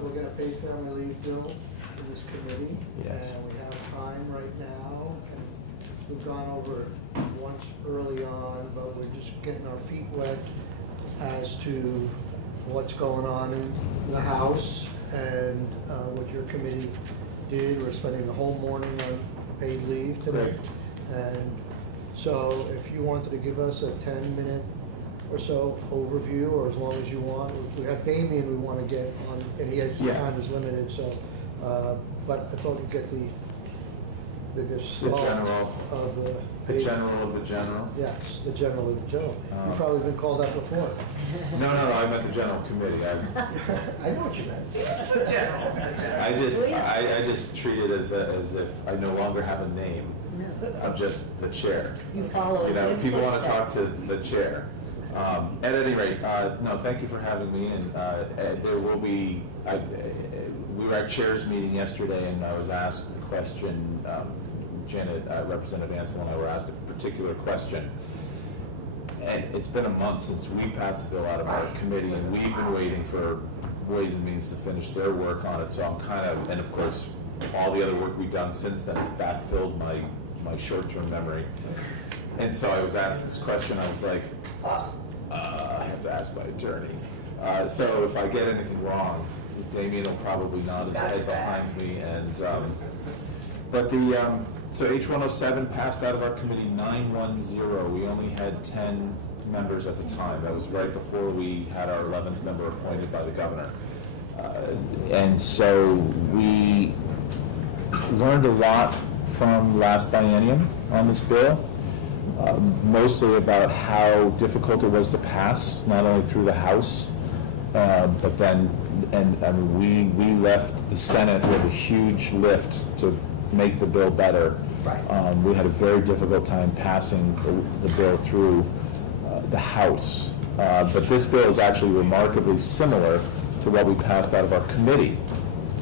we're gonna pay family leave bill to this committee. Yes. And we have time right now, and we've gone over it once early on, but we're just getting our feet wet as to what's going on in the House and what your committee did. We're spending the whole morning on paid leave today. And so if you wanted to give us a 10-minute or so overview, or as long as you want. We have Damien we want to get on, and he has, time is limited, so, but I thought we'd get the gestalt general. of The general of the general? Yes, the general of the general. You've probably been called that before. No, I meant the general committee. I know what you meant. The general. I just treat it as if I no longer have a name. I'm just the chair. You follow You know, in people want to talk footsteps. to the chair. At any rate, no, thank you for having me, and there will be, we were at chairs meeting yesterday, and I was asked a question, Janet, Representative Ansel and I were asked a particular question, and it's been a month since we passed a bill out of our committee, and we've been waiting for Ways and Means to finish their work on it, so I'm kind of, and of course, all the other work we've done since then has backfilled my short-term memory. And so I was asked this question, I was like, I have to ask my attorney. So if I get anything wrong, Damien will probably nod his head behind me. And but so H107 passed out of our committee 910. We only had 10 members at the time. That was right before we had our 11th member appointed by the governor. And so we learned a lot from last biennium on this bill. Mostly about how difficult it was to pass, not only through the House, but then, and I mean, we left the Senate with a huge lift to make the bill better. Right. We had a very difficult time passing the bill through the House. But this bill is actually remarkably similar to what we passed out of our committee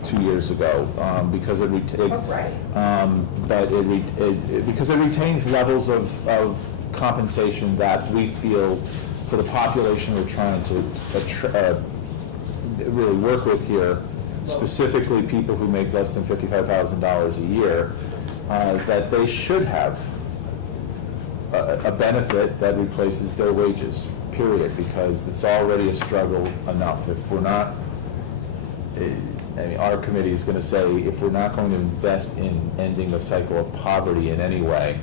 2 years ago, because it because it retains levels of compensation that we feel for the population we're trying to really work with here, specifically people who make less than $55,000 a year, that they should have a benefit that replaces their wages, period, because it's already a struggle enough. If we're not, I mean, our committee is going to say, if we're not going to invest in ending the cycle of poverty in any way,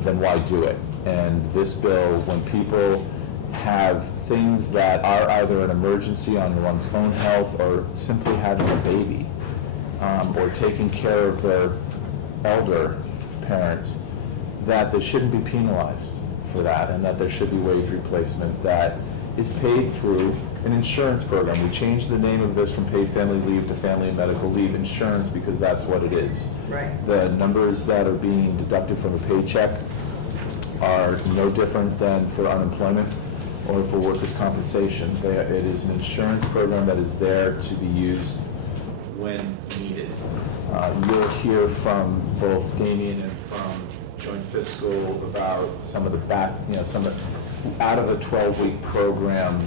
then why do it? And this bill, when people have things that are either an emergency on one's own health or simply having a baby, or taking care of their elder parents, that they shouldn't be penalized for that, and that there should be wage replacement that is paid through an insurance program. We changed the name of this from paid family leave to family and medical leave insurance because that's what it is. Right. The numbers that are being deducted from a paycheck are no different than for unemployment or for workers' compensation. It is an insurance program that is there to be used when needed. You'll hear from both Damien and from Joint Fiscal about some of the some of out of a 12-week program,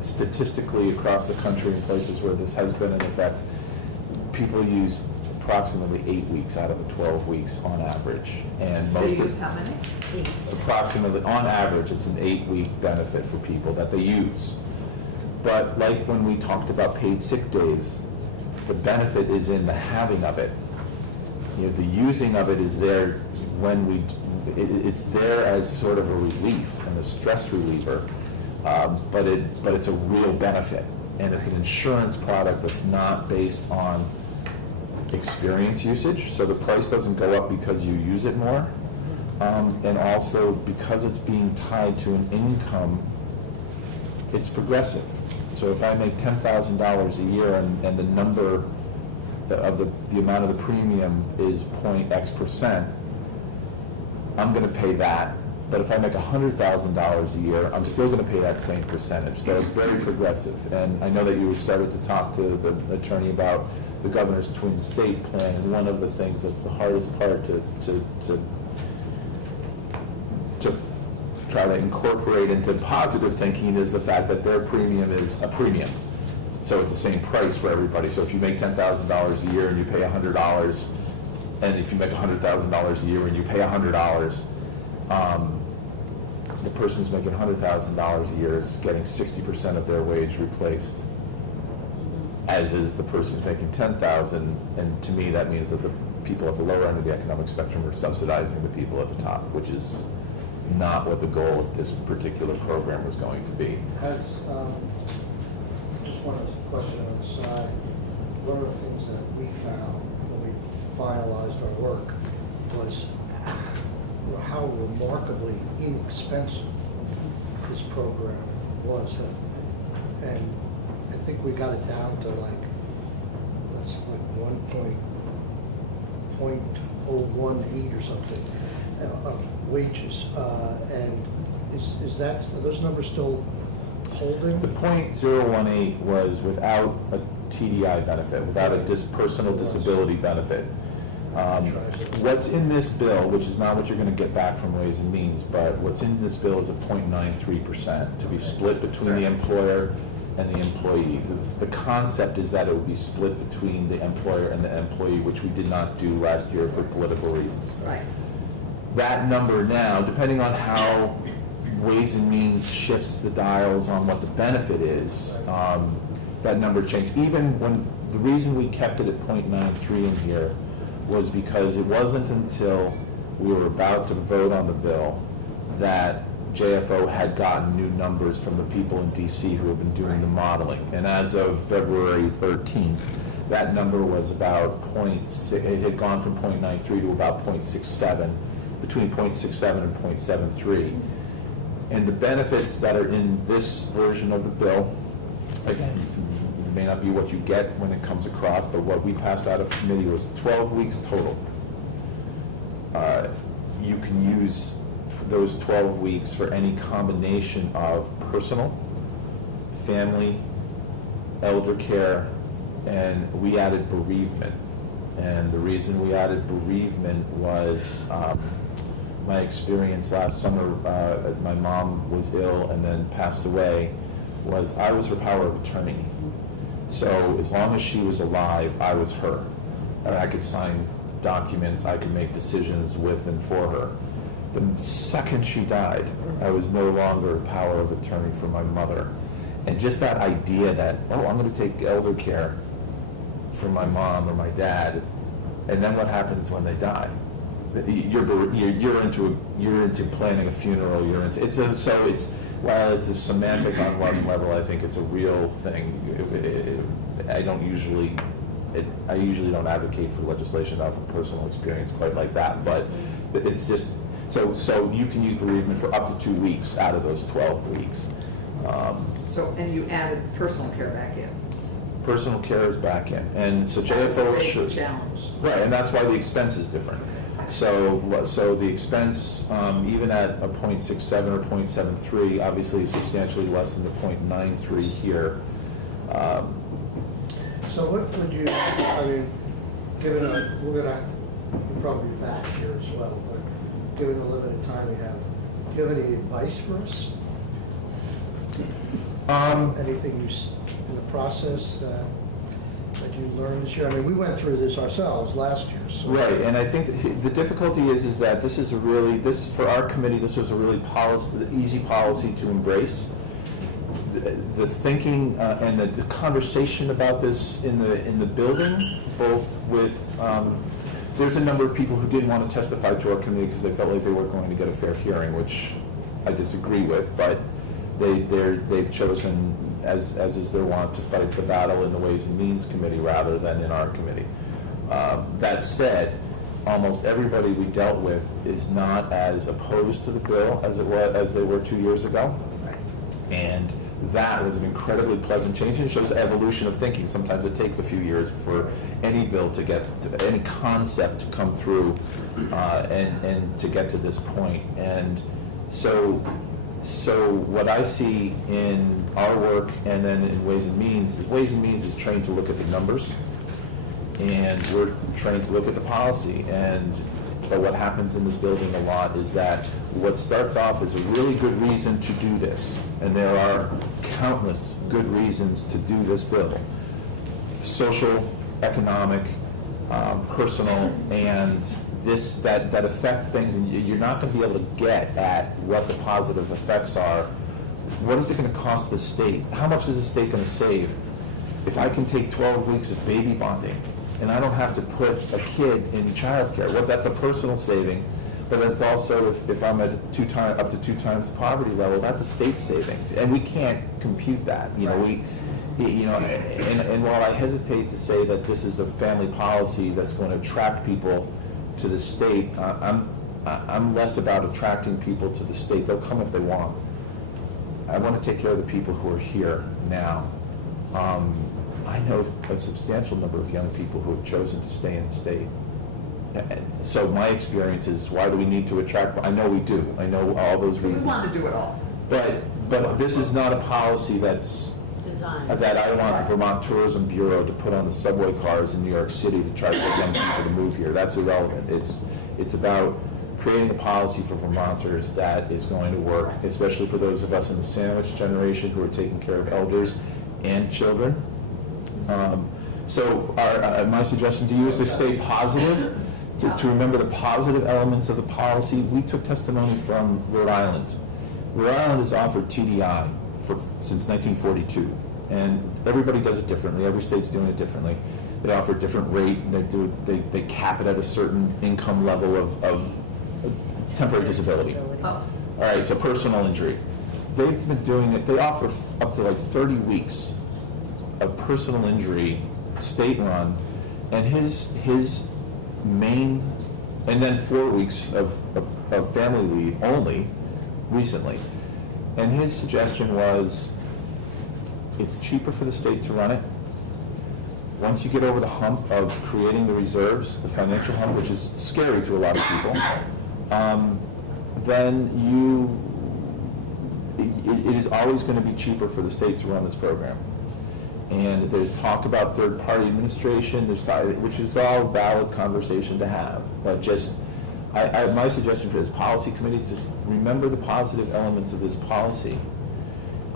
statistically across the country in places where this has been in effect, people use approximately 8 weeks out of the 12 weeks on average. And They most use how many? approximately, on average, it's an 8-week benefit for people that they use. But like when we talked about paid sick days, the benefit is in the having of it. You know, the using of it is there when it's there as sort of a relief and a stress reliever, but it's a real benefit, and it's an insurance product that's not based on experience usage, so the price doesn't go up because you use it more, and also because it's being tied to an income, it's progressive. So if I make $10,000 a year and the number of the amount of the premium is .X%, I'm going to pay that. But if I make $100,000 a year, I'm still going to pay that same percentage. So it's very progressive. And I know that you started to talk to the attorney about the governor's twin state plan, and one of the things that's the hardest part to try to incorporate into positive thinking is the fact that their premium is a premium. So it's the same price for everybody. So if you make $10,000 a year and you pay $100, and if you make $100,000 a year and you pay $100, the person who's making $100,000 a year is getting 60% of their wage replaced, as is the person who's making $10,000. And to me, that means that the people at the lower end of the economic spectrum are subsidizing the people at the top, which is not what the goal of this particular program was going to be. Has, just one question on the side. One of the things that we found when we finalized our work was how remarkably inexpensive this program was. And I think we got it down to like 1.018 or something of wages. And is that, are those numbers still holding? The .018 was without a TDI benefit, without a personal disability benefit. What's in this bill, which is not what you're going to get back from Ways and Means, but what's in this bill is a 0.93% to be split between the employer and the employees. The concept is that it would be split between the employer and the employee, which we did not do last year for political reasons. Right. That number now, depending on how Ways and Means shifts the dials on what the benefit is, that number changed. Even when, the reason we kept it at 0.93 in here was because it wasn't until we were about to vote on the bill that JFO had gotten new numbers from the people in DC who have been doing the modeling. And as of February 13th, that number was about it had gone from 0.93 to about 0.67, between 0.67 and 0.73. And the benefits that are in this version of the bill, again, it may not be what you get when it comes across, but what we passed out of committee was 12 weeks total. You can use those 12 weeks for any combination of personal, family, elder care, and we added bereavement. And the reason we added bereavement was my experience last summer. My mom was ill and then passed away. I was her power of attorney. So as long as she was alive, I was her. I could sign documents, I could make decisions with and for her. The second she died, I was no longer a power of attorney for my mother. And just that idea that, oh, I'm going to take elder care for my mom or my dad, and then what happens when they die? You're into planning a funeral. While it's a semantic on one level, I think it's a real thing. I usually don't advocate for legislation out from personal experience quite like that, but it's just, so you can use bereavement for up to 2 weeks out of those 12 weeks. And you added personal care back in. Personal care is back in, and so That was the JFO big should. challenge. Right, and that's why the expense is different. So the expense, even at a 0.67 or 0.73, obviously is substantially less than the 0.93 here. So what would you, we'll probably be back here as well, but given the limited time we have, do you have any advice for us? Anything in the process that you learned this year? I mean, we went through this ourselves last year, so. Right, and I think the difficulty is that for our committee, this was a really easy policy to embrace. The thinking and the conversation about this in the building, both with, there's a number of people who didn't want to testify to our committee because they felt like they weren't going to get a fair hearing, which I disagree with, but they've chosen, as is their wont, to fight the battle in the Ways and Means Committee rather than in our committee. That said, almost everybody we dealt with is not as opposed to the bill as they were 2 years ago. Right. And that was an incredibly pleasant change, and it shows evolution of thinking. Sometimes it takes a few years for any bill to get to, any concept to come through and to get to this point. And so what I see in our work and then in Ways and Means is trained to look at the numbers, and we're trained to look at the policy. But what happens in this building a lot is that what starts off as a really good reason to do this, and there are countless good reasons to do this bill. Social, economic, personal, and that affect things, and you're not going to be able to get at what the positive effects are. What is it going to cost the state? How much is the state going to save if I can take 12 weeks of baby bonding and I don't have to put a kid in childcare? Well, that's a personal saving, but that's also if I'm at up to 2 times the poverty level, that's a state savings, and we can't compute that. And while I hesitate to say that this is a family policy that's going to attract people to the state, I'm less about attracting people to the state. They'll come if they want. I want to take care of the people who are here now. I know a substantial number of young people who have chosen to stay in the state. So my experience is, why do we need to attract? I know we do. I know all those reasons. We want to do it all. But this is not a policy that I want the Vermont Tourism Bureau to put on the subway cars in New York City to try to get young people to move here. That's irrelevant. It's about creating a policy for Vermonters that is going to work, especially for those of us in the sandwich generation who are taking care of elders and children. So my suggestion to you is to stay positive, to remember the positive elements of the policy. We took testimony from Rhode Island. Rhode Island has offered TDI since 1942, and everybody does it differently. Every state's doing it differently. They offer a different rate. They cap it at a certain income level of temporary disability. All right, so personal injury. They've been doing it. They offer up to like 30 weeks of personal injury, state-run, and his main, and then 4 weeks of family leave only recently. And his suggestion was, it's cheaper for the state to run it. Once you get over the hump of creating the reserves, the financial hump, which is scary to a lot of people, then it is always going to be cheaper for the state to run this program. And there's talk about third-party administration, which is all valid conversation to have. But just, my suggestion for this policy committee is to remember the positive elements of this policy,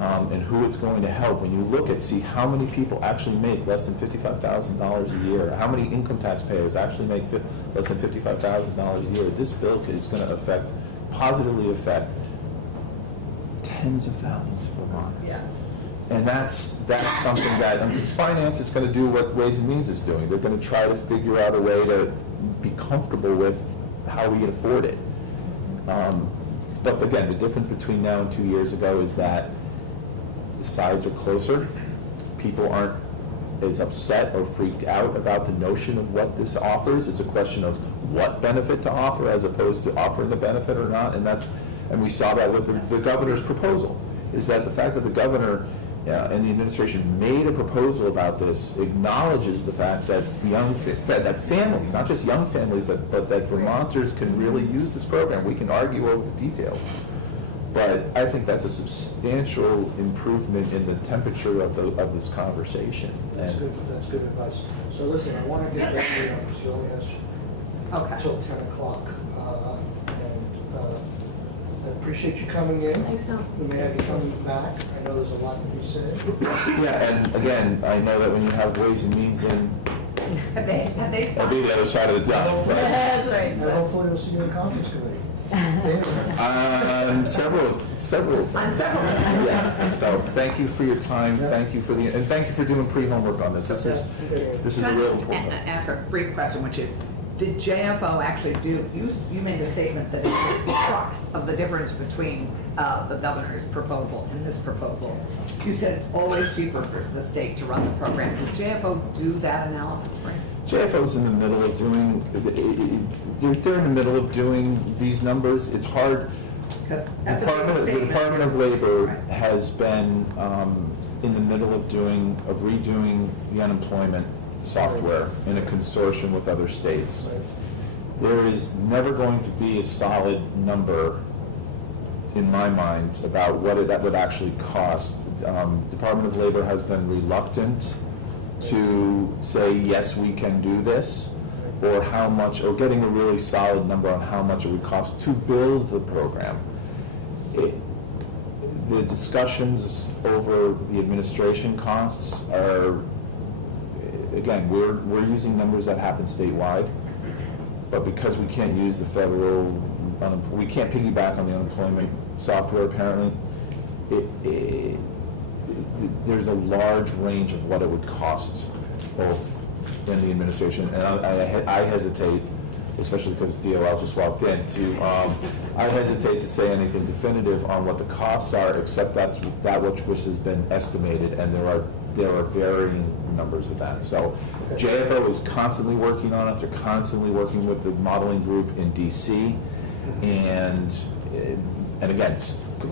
and who it's going to help. When you look at, see how many people actually make less than $55,000 a year, how many income taxpayers actually make less than $55,000 a year, this bill is going to positively affect tens of thousands of Vermonters. Yes. And that's something that, because finance is going to do what Ways and Means is doing. They're going to try to figure out a way to be comfortable with how we can afford it. But again, the difference between now and 2 years ago is that the sides are closer. People aren't as upset or freaked out about the notion of what this offers. It's a question of what benefit to offer as opposed to offering the benefit or not. And we saw that with the governor's proposal, is that the fact that the governor and the administration made a proposal about this acknowledges the fact that that families, not just young families, but that Vermonters can really use this program. We can argue over the details, but I think that's a substantial improvement in the temperature of this conversation. That's good advice. So listen, I want to get back to you, because you only have till 10 o'clock. I appreciate you coming in. Thanks, Tom. We may have you coming back. I know there's a lot to be said. Yeah, and again, I know that when you have Ways and Means in, I'll be the other side of the deal, right? That's right. And hopefully we'll see you in the conference committee. Several. On several. Yes. So thank you for your time. Thank you for thank you for doing pre-homework on this. This is a Can I real just important. ask a brief question, which is, did JFO actually you made a statement that it's the crux of the difference between the governor's proposal and this proposal. You said it's always cheaper for the state to run the program. Did JFO do that analysis for you? JFO's in the middle of doing, they're in the middle of doing these numbers. It's hard. Because The that's a big statement. Department of Labor Right. has been in the middle of redoing the unemployment software in a consortium with other states. There is never going to be a solid number in my mind about what that would actually cost. Department of Labor has been reluctant to say, yes, we can do this, or how much, or getting a really solid number on how much it would cost to build the program. the discussions over the administration costs are, again, we're using numbers that happen statewide, but because we can't use the federal, we can't piggyback on the unemployment software apparently, there's a large range of what it would cost both in the administration, and I hesitate, especially because DOL just walked in, I hesitate to say anything definitive on what the costs are, except that which has been estimated, and there are varying numbers of that. So JFO is constantly working on it. They're constantly working with the modeling group in DC, and again,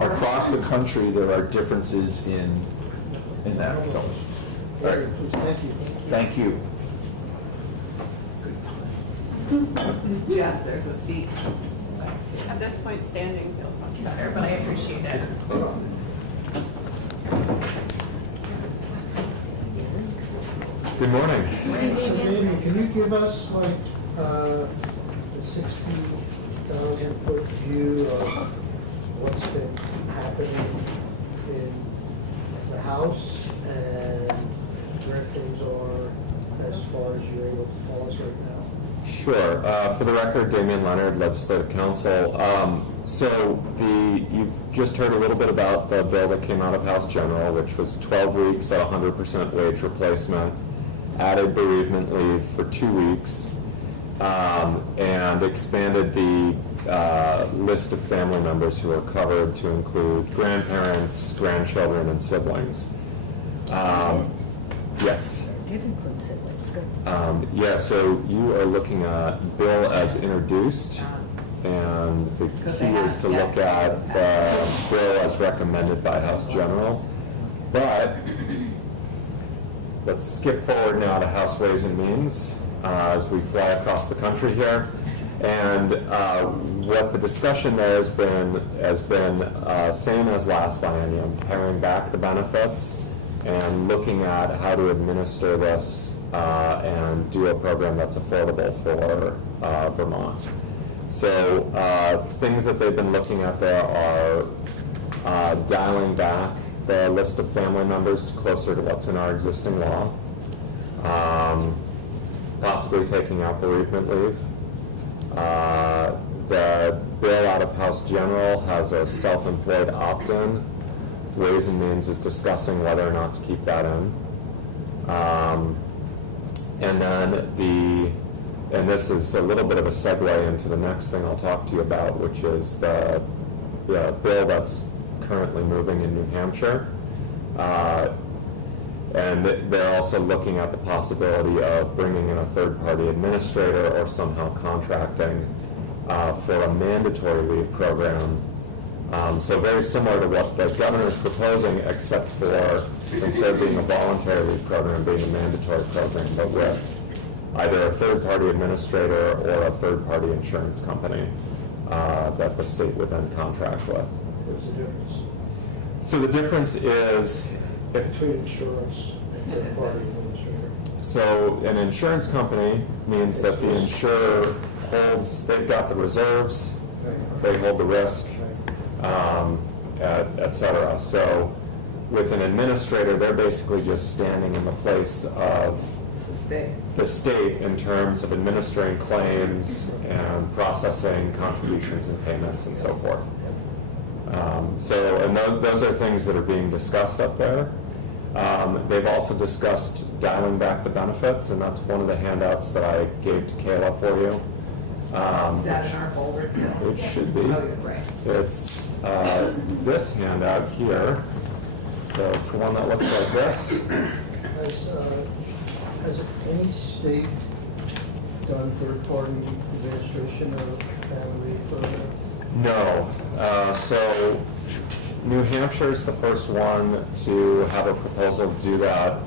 across the country there are differences in that. So, all right. Thank you. Jess, there's a seat. At this point, standing feels much better, but I appreciate it. Good morning. So maybe, can you give us like the 60,000-foot view of what's been happening in the house and where things are as far as you're able to tell us right now? Sure. For the record, Damian Leonard, Legislative Counsel. You've just heard a little bit about the bill that came out of House General, which was 12 weeks at 100% wage replacement, added bereavement leave for 2 weeks, and expanded the list of family members who are covered to include grandparents, grandchildren, and siblings. Yes. Did include siblings, good. So you are looking at bill as introduced, and the key is to look at the bill as recommended by House General. But let's skip forward now to House Ways and Means as we fly across the country here. And what the discussion there has been same as last biennium, paring back the benefits and looking at how to administer this and do a program that's affordable for Vermont. So things that they've been looking at there are dialing back the list of family members to closer to what's in our existing law, possibly taking out bereavement leave. The bill out of House General has a self-employed opt-in. Ways and Means is discussing whether or not to keep that in. And this is a little bit of a segue into the next thing I'll talk to you about, which is the bill that's currently moving in New Hampshire. And they're also looking at the possibility of bringing in a third-party administrator or somehow contracting for a mandatory leave program. So very similar to what the governor is proposing, except for instead of being a voluntary leave program, being a mandatory program, but with either a third-party administrator or a third-party insurance company that the state would then contract with. What's the difference So the difference is, between insurance and third-party administrator? so an insurance company means that the insurer they've got the reserves, they hold the risk, et cetera. So with an administrator, they're basically just standing in the place of the state in terms of administering claims and processing contributions and payments and so forth. Those are things that are being discussed up there. They've also discussed dialing back the benefits, and that's one of the handouts that I gave to Kayla for you. Is that in our folder? It should be. Oh, you're right. It's this handout here. So it's the one that looks like this. Has any state done third-party administration of family program? No. So New Hampshire is the first one to have a proposal to do that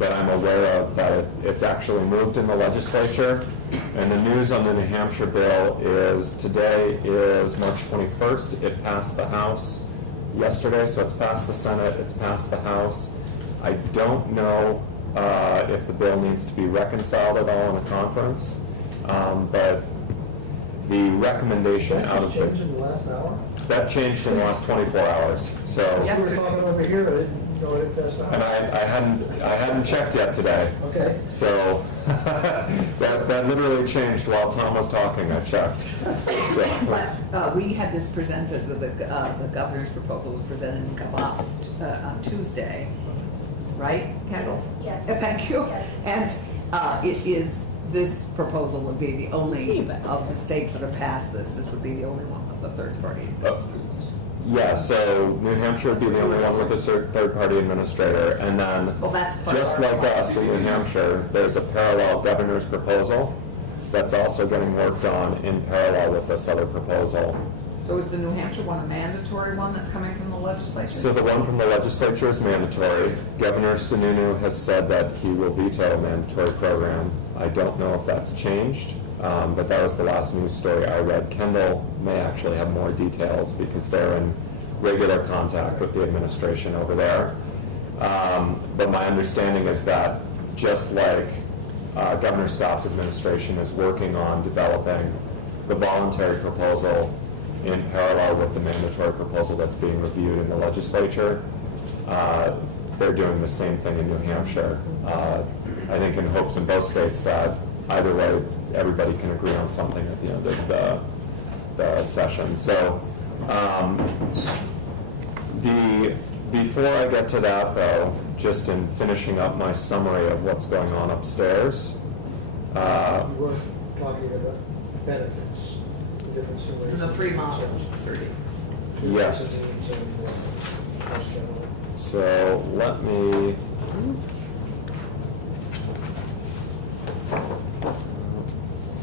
I'm aware of, that it's actually moved in the legislature. And the news on the New Hampshire bill is today is March 21st. It passed the House yesterday, so it's passed the Senate, it's passed the House. I don't know if the bill needs to be reconciled at all in a conference, but the recommendation out of changed in the last hour? that changed in the last 24 hours, so. Yes. We were talking over here, I didn't know it passed And out. I hadn't checked yet today. Okay. So, that literally changed while Tom was talking, I checked. So, We had this presented, the governor's proposal was presented in Gabas on Tuesday, right, Kendall? Yes. Thank you. Yes. And it is, this proposal would be the only, of the states that have passed this would be the only one with a third party. yeah, so New Hampshire would be the only one with a third-party administrator, and then, Well, that's part just of our like us in New Hampshire, there's a parallel governor's proposal that's also getting worked on in parallel with this other proposal. So is the New Hampshire one a mandatory one that's coming from the legislature? So the one from the legislature is mandatory. Governor Sununu has said that he will veto a mandatory program. I don't know if that's changed, but that was the last news story I read. Kendall may actually have more details because they're in regular contact with the administration over there. But my understanding is that just like Governor Scott's administration is working on developing the voluntary proposal in parallel with the mandatory proposal that's being reviewed in the legislature, they're doing the same thing in New Hampshire. I think in hopes in both states that either way, everybody can agree on something at the end of the session. So, before I get to that though, just in finishing up my summary of what's going on upstairs, We were talking about benefits, the difference in. And the three models, 30. Yes. So let me.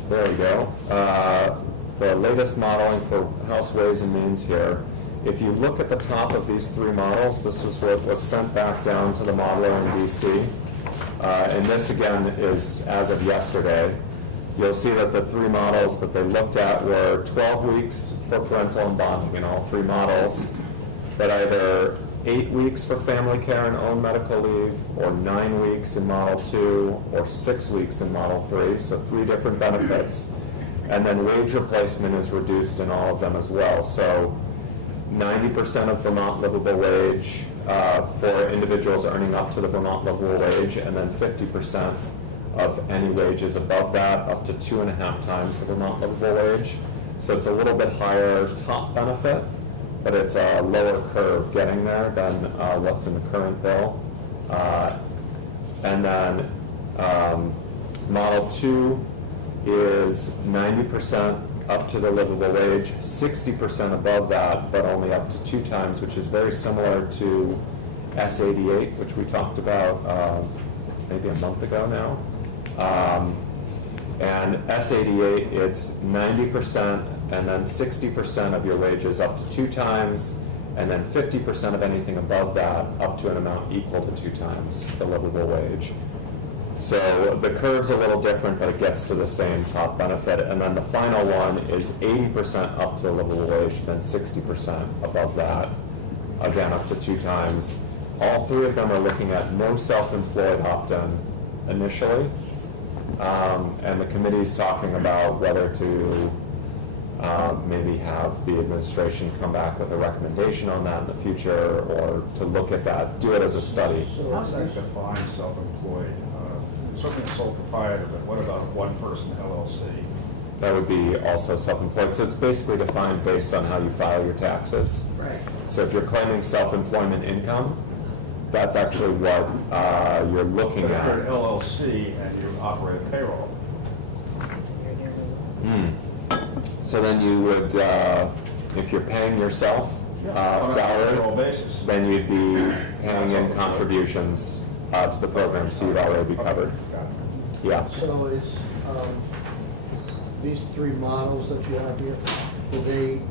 There we go. The latest modeling for House Ways and Means here. If you look at the top of these three models, this is what was sent back down to the modeler in DC. And this again is as of yesterday. You'll see that the three models that they looked at were 12 weeks for parental and bonding in all three models, but either 8 weeks for family care and own medical leave, or 9 weeks in Model 2, or 6 weeks in Model 3, so 3 different benefits. And then wage replacement is reduced in all of them as well. So 90% of Vermont livable wage for individuals earning up to the Vermont livable wage, and then 50% of any wages above that, up to 2.5 times the Vermont livable wage. So it's a little bit higher top benefit, but it's a lower curve getting there than what's in the current bill. And then Model 2 is 90% up to the livable wage, 60% above that, but only up to 2 times, which is very similar to S88, which we talked about maybe a month ago now. And S88, it's 90% and then 60% of your wages up to 2 times, and then 50% of anything above that up to an amount equal to 2 times the livable wage. So the curve's a little different, but it gets to the same top benefit. And then the final one is 80% up to the livable wage, then 60% above that, again up to 2 times. All 3 of them are looking at no self-employed opt-in initially. And the committee's talking about whether to maybe have the administration come back with a recommendation on that in the future, or to look at that, do it as a study. So How it's do you define self-employed? Something sole proprietor, but what about one-person LLC? That would be also self-employed. So it's basically defined based on how you file your taxes. Right. So if you're claiming self-employment income, that's actually what you're looking But if you're an at. LLC and you operate a payroll, So then you would, if you're paying yourself on a payroll salary, basis. then you'd be paying in contributions to the program, so you'd already be covered. Got it. Yeah. So is, these 3 models that you have here, were they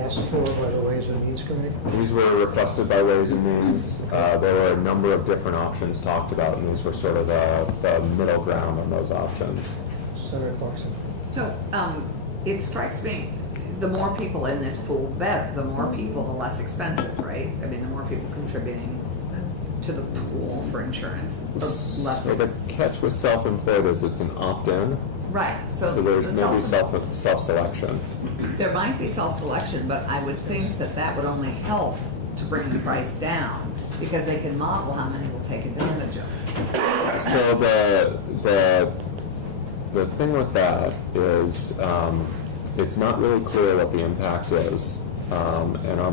asked for by the Ways and Means Committee? These were requested by Ways and Means. There were a number of different options talked about, and these were sort of the middle ground on those options. Senator Clarkson? So, it strikes me, the more people in this pool, the more people, the less expensive, right? I mean, the more people contributing to the pool for insurance, the less. So the catch with self-employed is it's an opt-in, Right, so. So there's the maybe self-selection. There might be self-selection, but I would think that that would only help to bring the price down, because they can model how many will take advantage of it. So the thing with that is, it's not really clear what the impact is. And our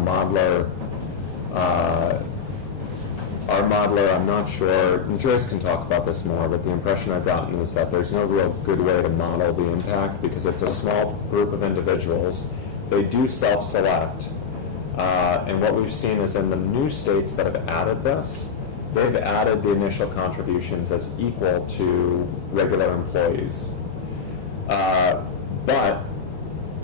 modeler, I'm not sure, and Joyce can talk about this more, but the impression I've gotten is that there's no real good way to model the impact because it's a small group of individuals. They do self-select. And what we've seen is in the new states that have added this, they've added the initial contributions as equal to regular employees. But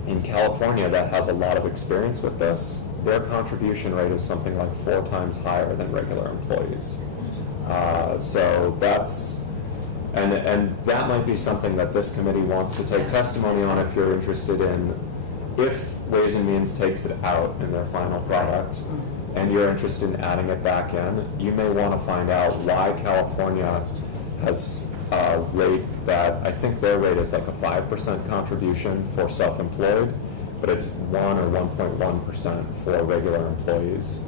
in California, that has a lot of experience with this, their contribution rate is something like 4 times higher than regular employees. So that's, and that might be something that this committee wants to take testimony on if you're interested in, if Ways and Means takes it out in their final product, and you're interested in adding it back in, you may want to find out why California has a rate that, I think their rate is like a 5% contribution for self-employed, but it's 1 or 1.1% for regular employees.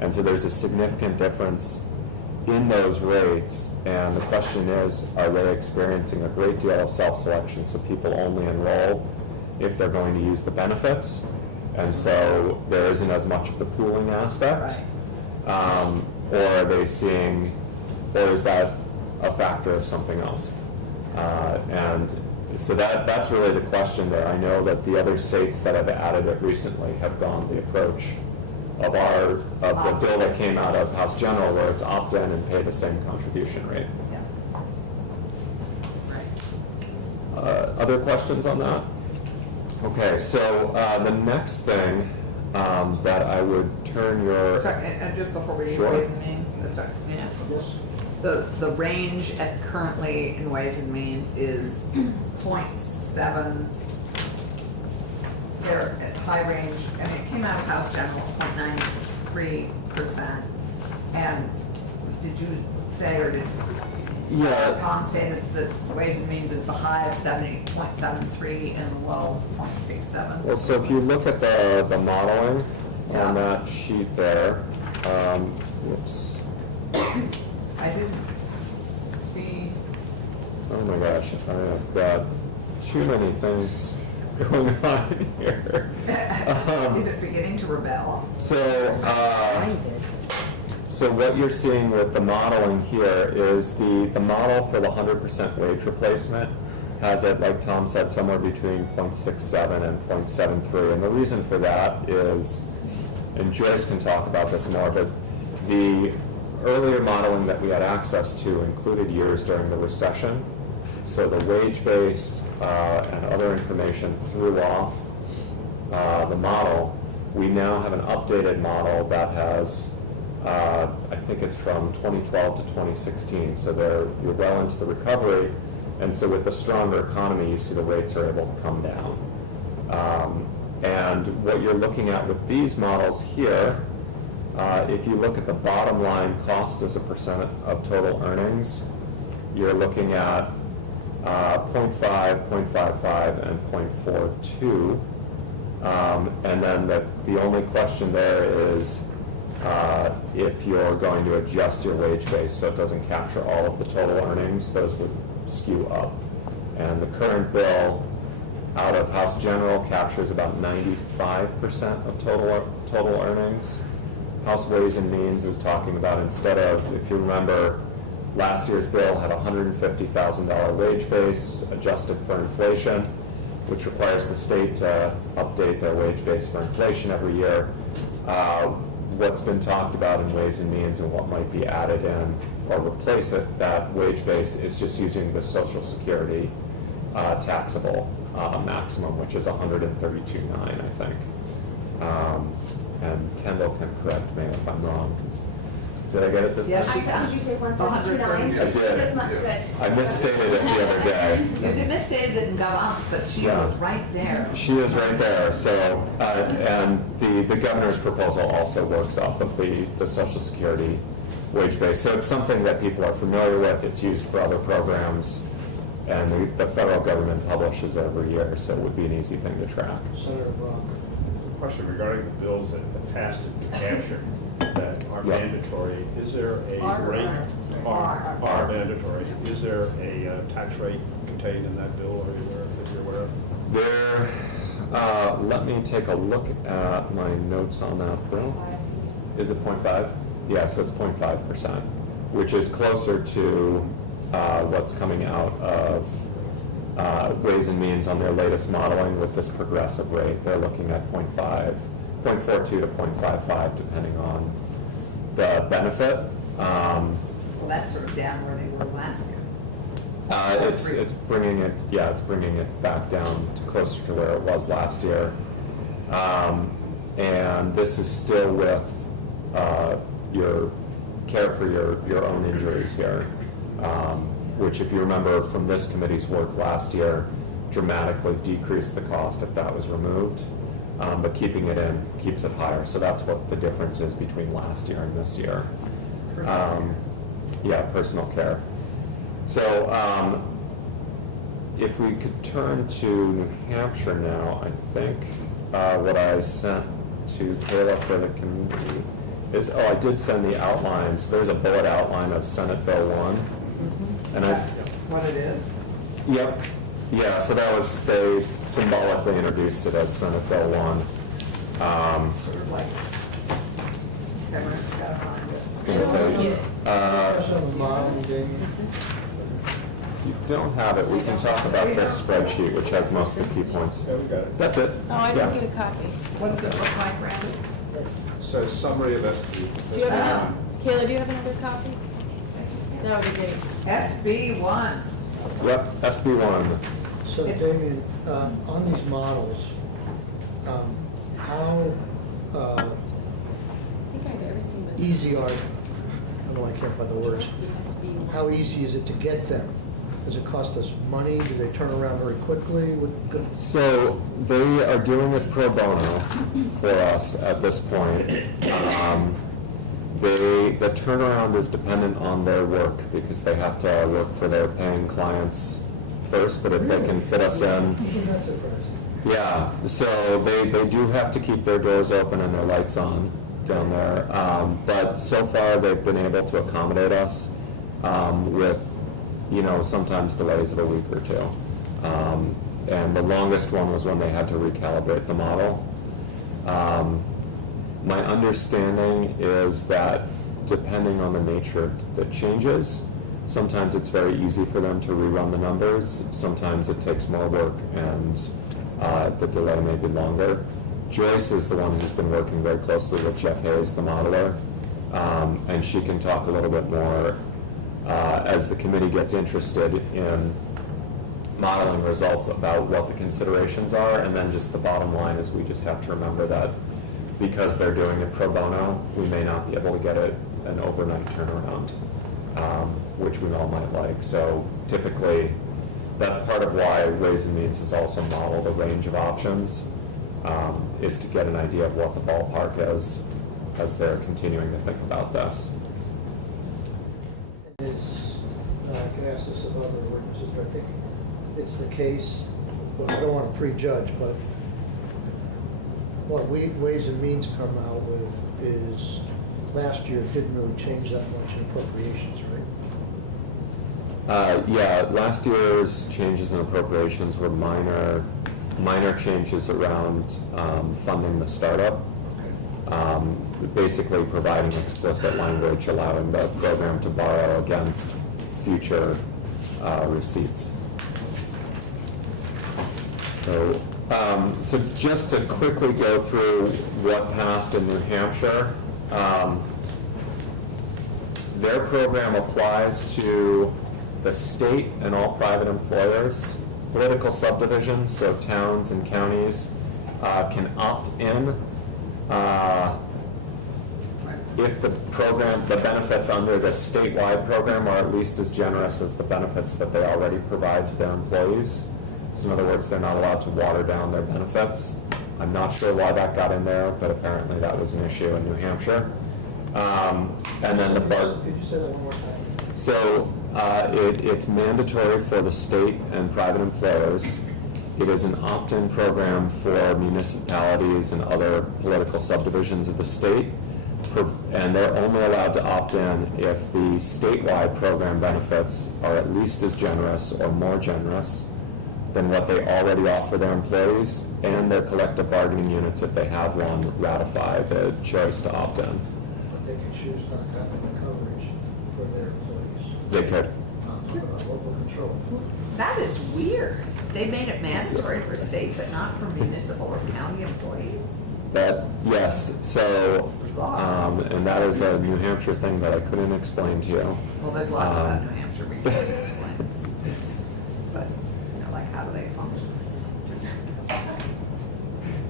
And so there's a significant difference in those rates, and the question is, are they experiencing a great deal of self-selection, so people only enroll if they're going to use the benefits, and so there isn't as much of the pooling aspect? Or are they seeing, or is that a factor of something else? And so that's really the question there. I know that the other states that have added it recently have gone the approach of the bill that came out of House General, where it's opt-in and pay the same contribution rate. Yeah. Right. Other questions on that? Okay, so the next thing that I would turn your... Sorry, and just before we do Sure. Ways and Means, sorry, may I ask a question? The range at currently in Ways and Means is 0.7. They're at high range, and it came out of House General, 0.93%. And did you say, or did Tom say that the Ways and Means is the high of 70.73 and the low 0.67? Well, so if you look at the modeling Yeah. on that sheet there, whoops, I didn't see. oh my gosh, I've got too many things going on here. Is it beginning to rebel? So what you're seeing with the modeling here is the model for the 100% wage replacement has it, like Tom said, somewhere between 0.67 and 0.73. And the reason for that is, and Joyce can talk about this more, but the earlier modeling that we had access to included years during the recession. So the wage base and other information threw off the model. We now have an updated model that has, I think it's from 2012 to 2016, so you're well into the recovery, and so with the stronger economy, you see the rates are able to come down. And what you're looking at with these models here, if you look at the bottom line cost as a percent of total earnings, you're looking at 0.5, 0.55, and 0.42. And then the only question there is if you're going to adjust your wage base so it doesn't capture all of the total earnings, those would skew up. And the current bill out of House General captures about 95% of total earnings. House Ways and Means is talking about, instead of, if you remember, last year's bill had a $150,000 wage base adjusted for inflation, which requires the state to update their wage base for inflation every year. What's been talked about in Ways and Means and what might be added in or replace that wage base is just using the Social Security taxable maximum, which is $132.9, I think. And Kendall can correct me if I'm wrong, 'cause did I get it this Yes, time? she Did you say 132.9? I did. That's not good. I misstated it the other day. You misstated it and got off, but she Yeah. was right there. She is right there, so, and the governor's proposal also works off of the Social Security wage base. So it's something that people are familiar with, it's used for other programs, And the federal government publishes it every year, so it would be an easy thing to track. Senator Brock. Question regarding the bills that passed in New Hampshire that are Yeah. mandatory. Is there a rate? Are mandatory. Is there a tax rate contained in that bill, or if you're aware of? There, let me take a look at my notes on that bill. Is it 0.5? Yeah, so it's 0.5%, which is closer to what's coming out of Ways and Means on their latest modeling with this progressive rate. They're looking at 0.42 to 0.55, depending on the benefit. Well, that's sort of down where they were last year. It's bringing it, yeah, it's bringing it back down to closer to where it was last year. And this is still with your care for your own injuries here, which, if you remember from this committee's work last year, dramatically decreased the cost if that was removed. But keeping it in keeps it higher. So that's what the difference is between last year and this year. Yeah, personal care. So if we could turn to New Hampshire now, I think what I sent to Kayla for the committee is, I did send the outlines. There's a bullet outline of Senate Bill 1. And What it is? Yep. Yeah, so that was, they symbolically introduced it as Senate Bill 1. Sort of like, everyone's got to find it. I was gonna say, Question on the model, Damien. you don't have it, we can talk about this spreadsheet, which has most of the key points. Yeah, we got it. That's it. Oh, I didn't Yeah. get a copy. What does it look like, Randy? It says summary of SB. Do you have Ah. Kayla, do you have another copy? That would be great. SB1. Yep, SB1. So Damien, on these models, how I think I have everything but. easy are, I don't like, can't find the words. How easy is it to get them? Does it cost us money? Do they turn around very quickly? So they are doing it pro bono for us at this point. The turnaround is dependent on their work because they have to work for their paying clients first, but if they can fit us in. That's impressive. Yeah, so they do have to keep their doors open and their lights on down there. But so far, they've been able to accommodate us with, sometimes delays of a week or two. And the longest one was when they had to recalibrate the model. My understanding is that depending on the nature of the changes, sometimes it's very easy for them to rerun the numbers. Sometimes it takes more work and the delay may be longer. Joyce is the one who's been working very closely with Jeff Hayes, the modeler, and she can talk a little bit more as the committee gets interested in modeling results about what the considerations are, and then just the bottom line is we just have to remember that because they're doing it pro bono, we may not be able to get it an overnight turnaround, which we all might like. So typically, that's part of why Ways and Means has also modeled a range of options, is to get an idea of what the ballpark is as they're continuing to think about this. I can ask this of other ordinances, but I think it's the case, well, I don't want to prejudge, but what Ways and Means come out with is, last year didn't really change that much in appropriations, right? Yeah, last year's changes in appropriations were minor changes around funding the startup. Basically providing explicit language allowing the program to borrow against future receipts. So just to quickly go through what passed in New Hampshire, their program applies to the state and all private employers. Political subdivisions, so towns and counties, can opt in if the benefits under the statewide program are at least as generous as the benefits that they already provide to their employees. So in other words, they're not allowed to water down their benefits. I'm not sure why that got in there, but apparently that was an issue in New Hampshire. And then Could you say that one more time? So It's mandatory for the state and private employers. It is an opt-in program for municipalities and other political subdivisions of the state. And they're only allowed to opt in if the statewide program benefits are at least as generous or more generous than what they already offer their employees, and their collective bargaining units, if they have one, ratify the choice to opt in. But they can choose not to have any coverage for their employees. They could. Local control. That is weird. They made it mandatory for state, but not for municipal or county employees? But yes, so, and that is a New Hampshire thing that I couldn't explain to you. Well, there's lots about New Hampshire we can't explain. But, you know, like, how do they function?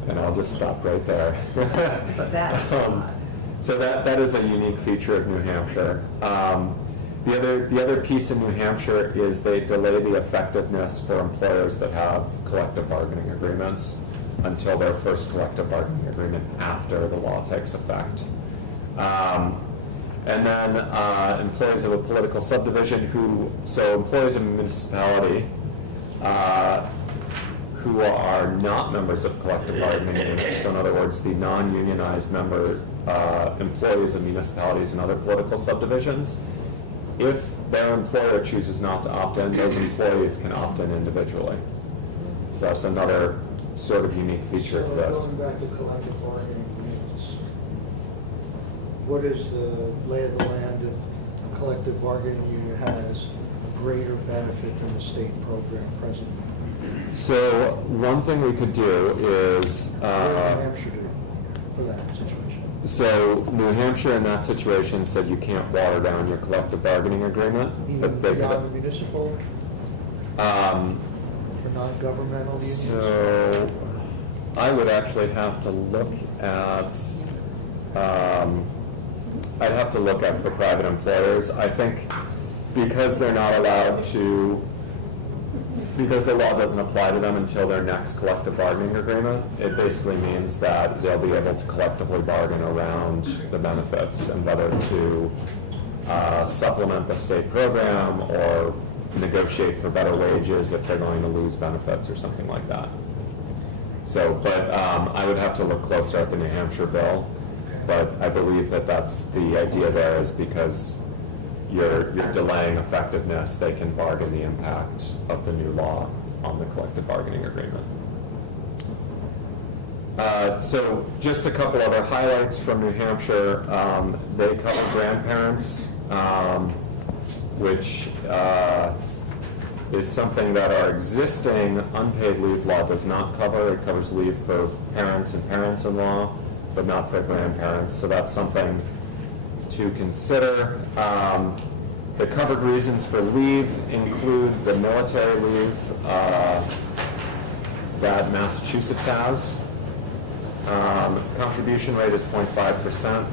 And I'll just stop right there. But that's odd. So that is a unique feature of New Hampshire. The other piece in New Hampshire is they delay the effectiveness for employers that have collective bargaining agreements until their first collective bargaining agreement after the law takes effect. And then employees of a political subdivision so employees of a municipality who are not members of collective bargaining units, so in other words, the non-unionized employees of municipalities and other political subdivisions, if their employer chooses not to opt in, those employees can opt in individually. So that's another sort of unique feature to this. Going back to collective bargaining units, what is the lay of the land if a collective bargaining unit has a greater benefit than the state program presently? So one thing we could do is, What does New Hampshire do for that situation? so New Hampshire in that situation said you can't water down your collective bargaining agreement, but they Beyond the could. municipal, for non-governmental unions? So I would actually have to look at, I'd have to look at for private employers. I think because they're not allowed to, because the law doesn't apply to them until their next collective bargaining agreement, it basically means that they'll be able to collectively bargain around the benefits and whether to supplement the state program or negotiate for better wages if they're going to lose benefits or something like that. So, but I would have to look closer at the New Hampshire bill, but I believe that that's the idea there is because you're delaying effectiveness, they can bargain the impact of the new law on the collective bargaining agreement. So just a couple other highlights from New Hampshire. They cover grandparents, which is something that our existing unpaid leave law does not cover. It covers leave for parents and parents-in-law, but not for grandparents. So that's something to consider. The covered reasons for leave include the military leave that Massachusetts has. Contribution rate is 0.5%,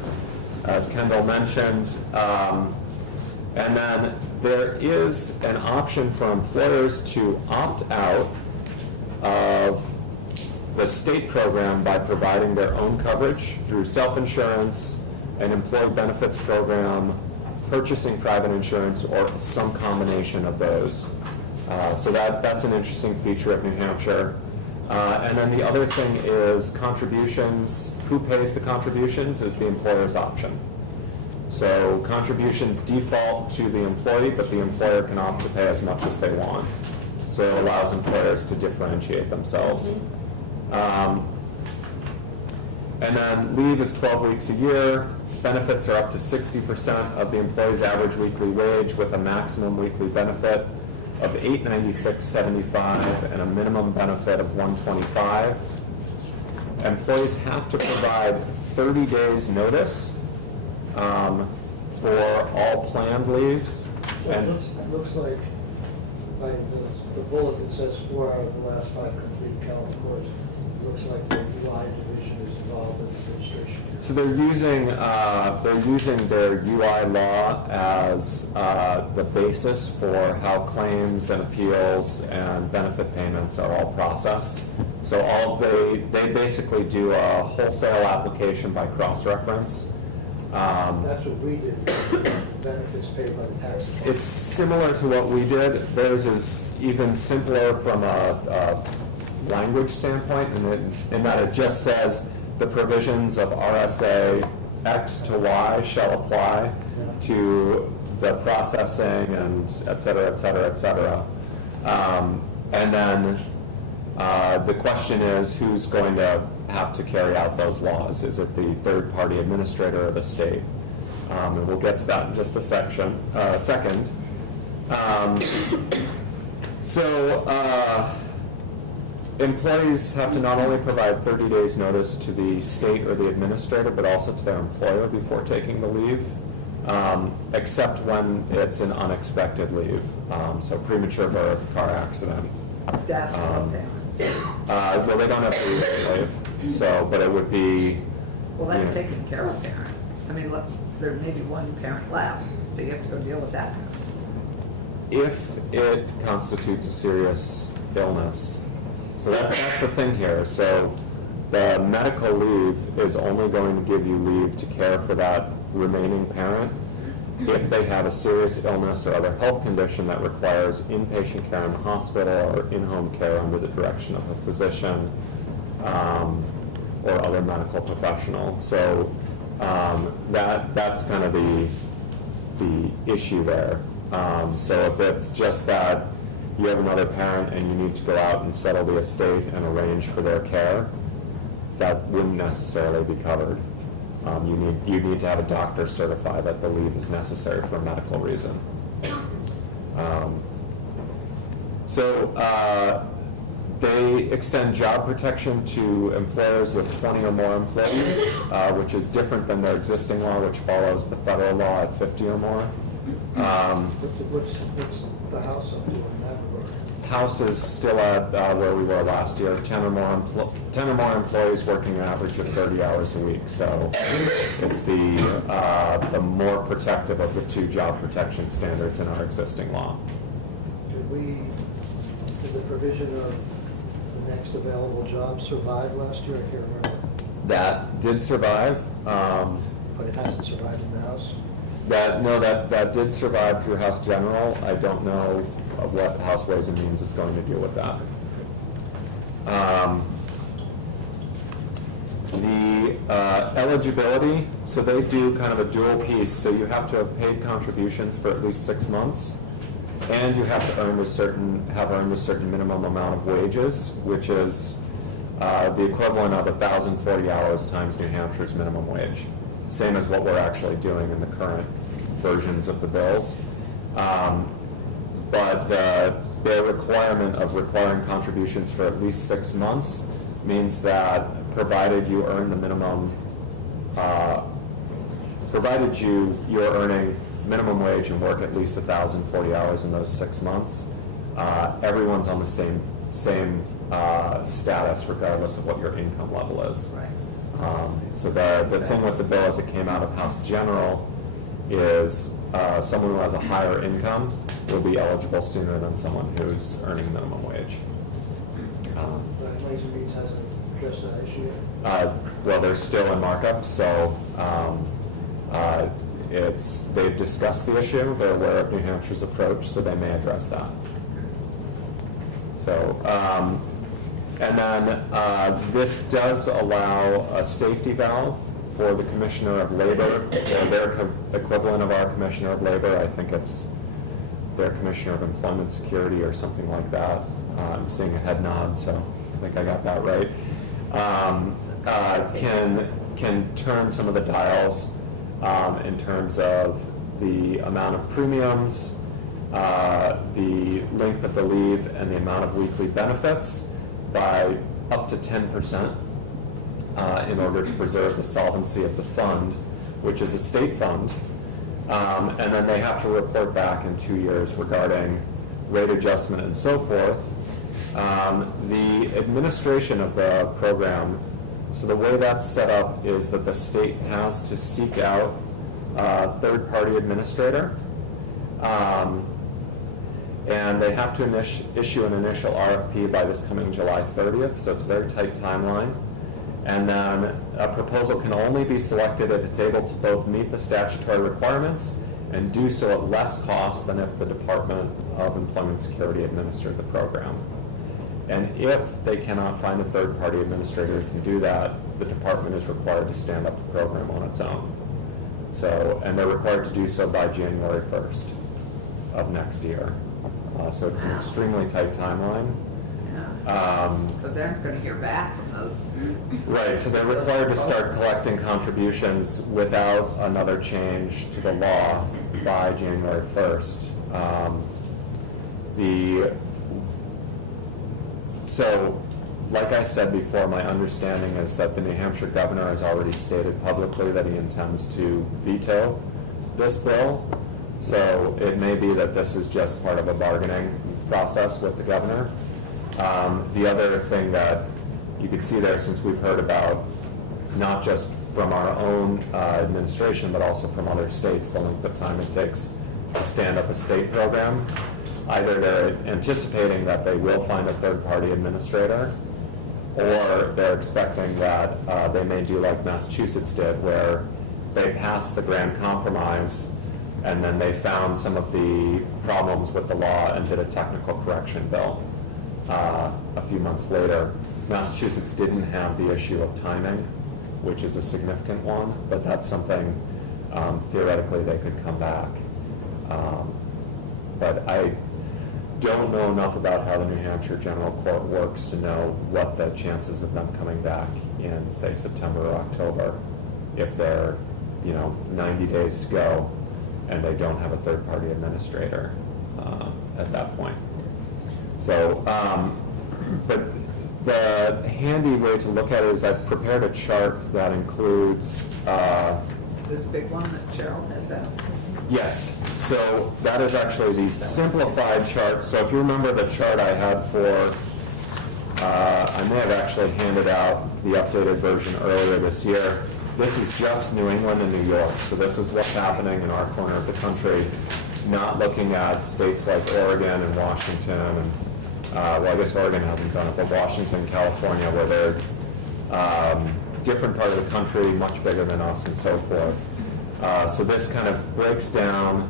as Kendall mentioned. And then there is an option for employers to opt out of the state program by providing their own coverage through self-insurance, an employee benefits program, purchasing private insurance, or some combination of those. So that's an interesting feature of New Hampshire. And then the other thing is contributions. Who pays the contributions is the employer's option. So contributions default to the employee, but the employer can opt to pay as much as they want. So it allows employers to differentiate themselves. And then leave is 12 weeks a year. Benefits are up to 60% of the employee's average weekly wage with a maximum weekly benefit of $896.75 and a minimum benefit of $125. Employees have to provide 30 days notice for all planned leaves. So it And looks like by the bullet that says 4 out of the last 5 complete Cal's course, it looks like the UI division is involved in the administration. so they're using their UI law as the basis for how claims and appeals and benefit payments are all processed. So they basically do a wholesale application by cross-reference. That's what we did, benefits paid by the tax department. It's similar to what we did. Theirs is even simpler from a language standpoint, in that it just says the provisions of RSA X to Y shall apply to the processing and et cetera, et cetera, et cetera. And then the question is, who's going to have to carry out those laws? Is it the third-party administrator or the state? And we'll get to that in just a second. Employees have to not only provide 30 days notice to the state or the administrator, but also to their employer before taking the leave, except when it's an unexpected leave. So premature birth, car accident. That's okay. Well, they don't have to leave, so, but it would be, Well, that's Yeah. taken care of parent. I mean, look, there may be one parent left, so you have to go deal with that. if it constitutes a serious illness. So that's the thing here. So the medical leave is only going to give you leave to care for that remaining parent if they have a serious illness or other health condition that requires inpatient care in the hospital or in-home care under the direction of a physician or other medical professional. So that's kind of the issue there. So if it's just that you have another parent and you need to go out and settle the estate and arrange for their care, that wouldn't necessarily be covered. You need to have a doctor certify that the leave is necessary for a medical reason. They extend job protection to employers with 20 or more employees, which is different than their existing law, which follows the federal law at 50 or more. What's the House up to in that regard? House is still at where we were last year, 10 or more employees working an average of 30 hours a week. So it's the more protective of the two job protection standards in our existing law. Did the provision of the next available job survive last year? I can't remember. That did survive. But it hasn't survived in the House? That did survive through House General. I don't know what House Ways and Means is going to do with that. The eligibility, so they do kind of a dual piece. So you have to have paid contributions for at least 6 months, and you have to have earned a certain minimum amount of wages, which is the equivalent of 1,040 hours times New Hampshire's minimum wage. Same as what we're actually doing in the current versions of the bills. But their requirement of requiring contributions for at least 6 months means that provided you earn the minimum, provided you're earning minimum wage and work at least 1,040 hours in those 6 months, everyone's on the same status regardless of what your income level is. Right. So the thing with the bill as it came out of House General is someone who has a higher income will be eligible sooner than someone who's earning minimum wage. But Ways and Means hasn't addressed that issue yet? Well, they're still in markup, so they've discussed the issue. They're aware of New Hampshire's approach, so they may address that. So, and then this does allow a safety valve for the Commissioner of Labor, or their equivalent of our Commissioner of Labor. I think it's their Commissioner of Employment Security or something like that. I'm seeing a head nod, so I think I got that right. Can turn some of the dials in terms of the amount of premiums, the length of the leave, and the amount of weekly benefits by up to 10% in order to preserve the solvency of the fund, which is a state fund. And then they have to report back in 2 years regarding rate adjustment and so forth. The administration of the program, so the way that's set up is that the state has to seek out a third-party administrator. And they have to issue an initial RFP by this coming July 30th, so it's a very tight timeline. And then a proposal can only be selected if it's able to both meet the statutory requirements and do so at less cost than if the Department of Employment Security administered the program. And if they cannot find a third-party administrator who can do that, the department is required to stand up the program on its own. So, and they're required to do so by January 1st of next year. So it's an extremely tight timeline. Because they aren't gonna hear back from those. Right, so they're required to start collecting contributions without another change to the law by January 1st. So, like I said before, my understanding is that the New Hampshire governor has already stated publicly that he intends to veto this bill. So it may be that this is just part of a bargaining process with the governor. The other thing that you could see there, since we've heard about, not just from our own administration, but also from other states, the length of time it takes to stand up a state program. Either they're anticipating that they will find a third-party administrator, or they're expecting that they may do like Massachusetts did, where they passed the grand compromise and then they found some of the problems with the law and did a technical correction bill a few months later. Massachusetts didn't have the issue of timing, which is a significant one, but that's something theoretically they could come back. But I don't know enough about how the New Hampshire General Court works to know what the chances of them coming back in, say, September or October, if they're, 90 days to go and they don't have a third-party administrator at that point. So, but the handy way to look at it is I've prepared a chart that includes This big one that Cheryl has out. yes, so that is actually the simplified chart. So if you remember the chart I had for, I may have actually handed out the updated version earlier this year. This is just New England and New York. So this is what's happening in our corner of the country, not looking at states like Oregon and Washington and, well, I guess Oregon hasn't done it, but Washington, California, where they're different part of the country, much bigger than us and so forth. So this kind of breaks down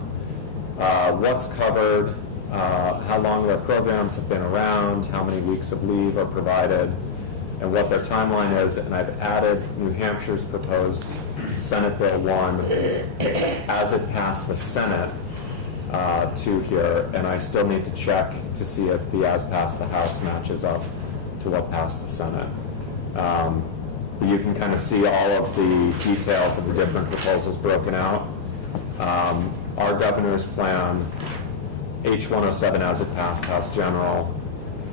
what's covered, how long their programs have been around, how many weeks of leave are provided, and what their timeline is. And I've added New Hampshire's proposed Senate Bill 1 as it passed the Senate to here, and I still need to check to see if the as passed the House matches up to what passed the Senate. But you can kind of see all of the details of the different proposals broken out. Our governor's plan, H107 as it passed House General,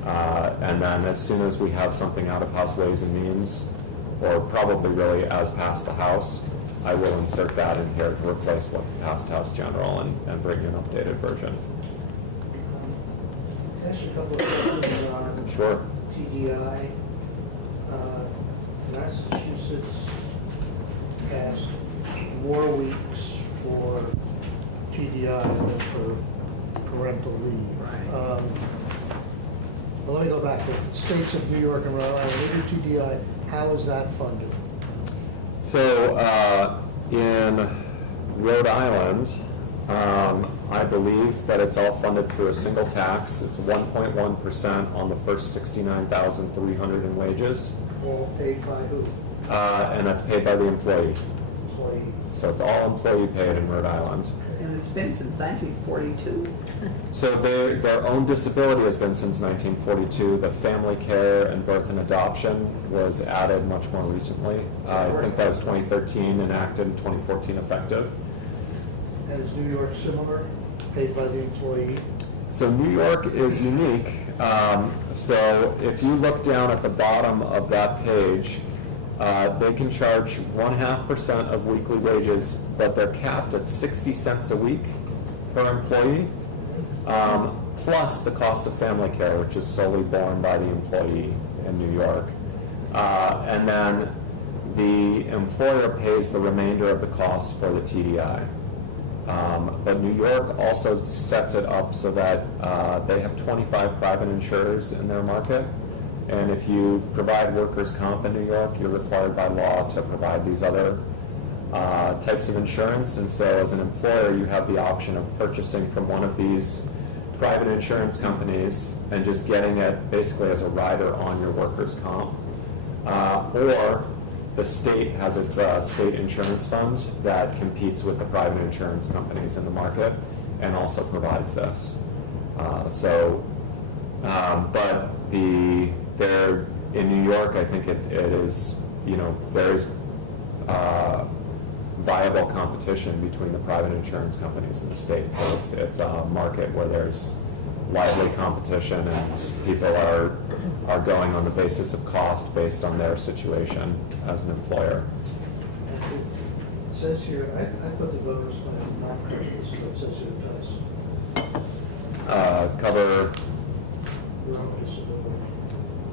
and then as soon as we have something out of House Ways and Means, or probably really as passed the House, I will insert that in here to replace what passed House General and bring you an updated version. Can I ask you a couple of questions on Sure. TDI? Massachusetts passed more weeks for TDI than for parental leave. Right. Well, let me go back to the states of New York and Rhode Island. They do TDI. How is that funded? So in Rhode Island, I believe that it's all funded through a single tax. It's 1.1% on the first 69,300 in wages, All paid by who? and that's paid by the employee. Employee. So it's all employee paid in Rhode Island. And it's been since 1942. So their own disability has been since 1942. The family care and birth and adoption was added much more recently. I think that was 2013 enacted and 2014 effective. And is New York similar, paid by the employee? So New York is unique. So if you look down at the bottom of that page, they can charge 0.5% of weekly wages, but they're capped at 60 cents a week per employee, plus the cost of family care, which is solely borne by the employee in New York. And then the employer pays the remainder of the costs for the TDI. But New York also sets it up so that they have 25 private insurers in their market, And if you provide workers' comp in New York, you're required by law to provide these other types of insurance. And so as an employer, you have the option of purchasing from one of these private insurance companies and just getting it basically as a rider on your workers' comp. Or the state has its state insurance fund that competes with the private insurance companies in the market and also provides this. But there in New York, I think it is, there's viable competition between the private insurance companies in the state. So it's a market where there's lively competition and people are going on the basis of cost based on their situation as an employer. It says here, I thought the governor's plan did not cover this, but it says here it does. Cover, Your own disability.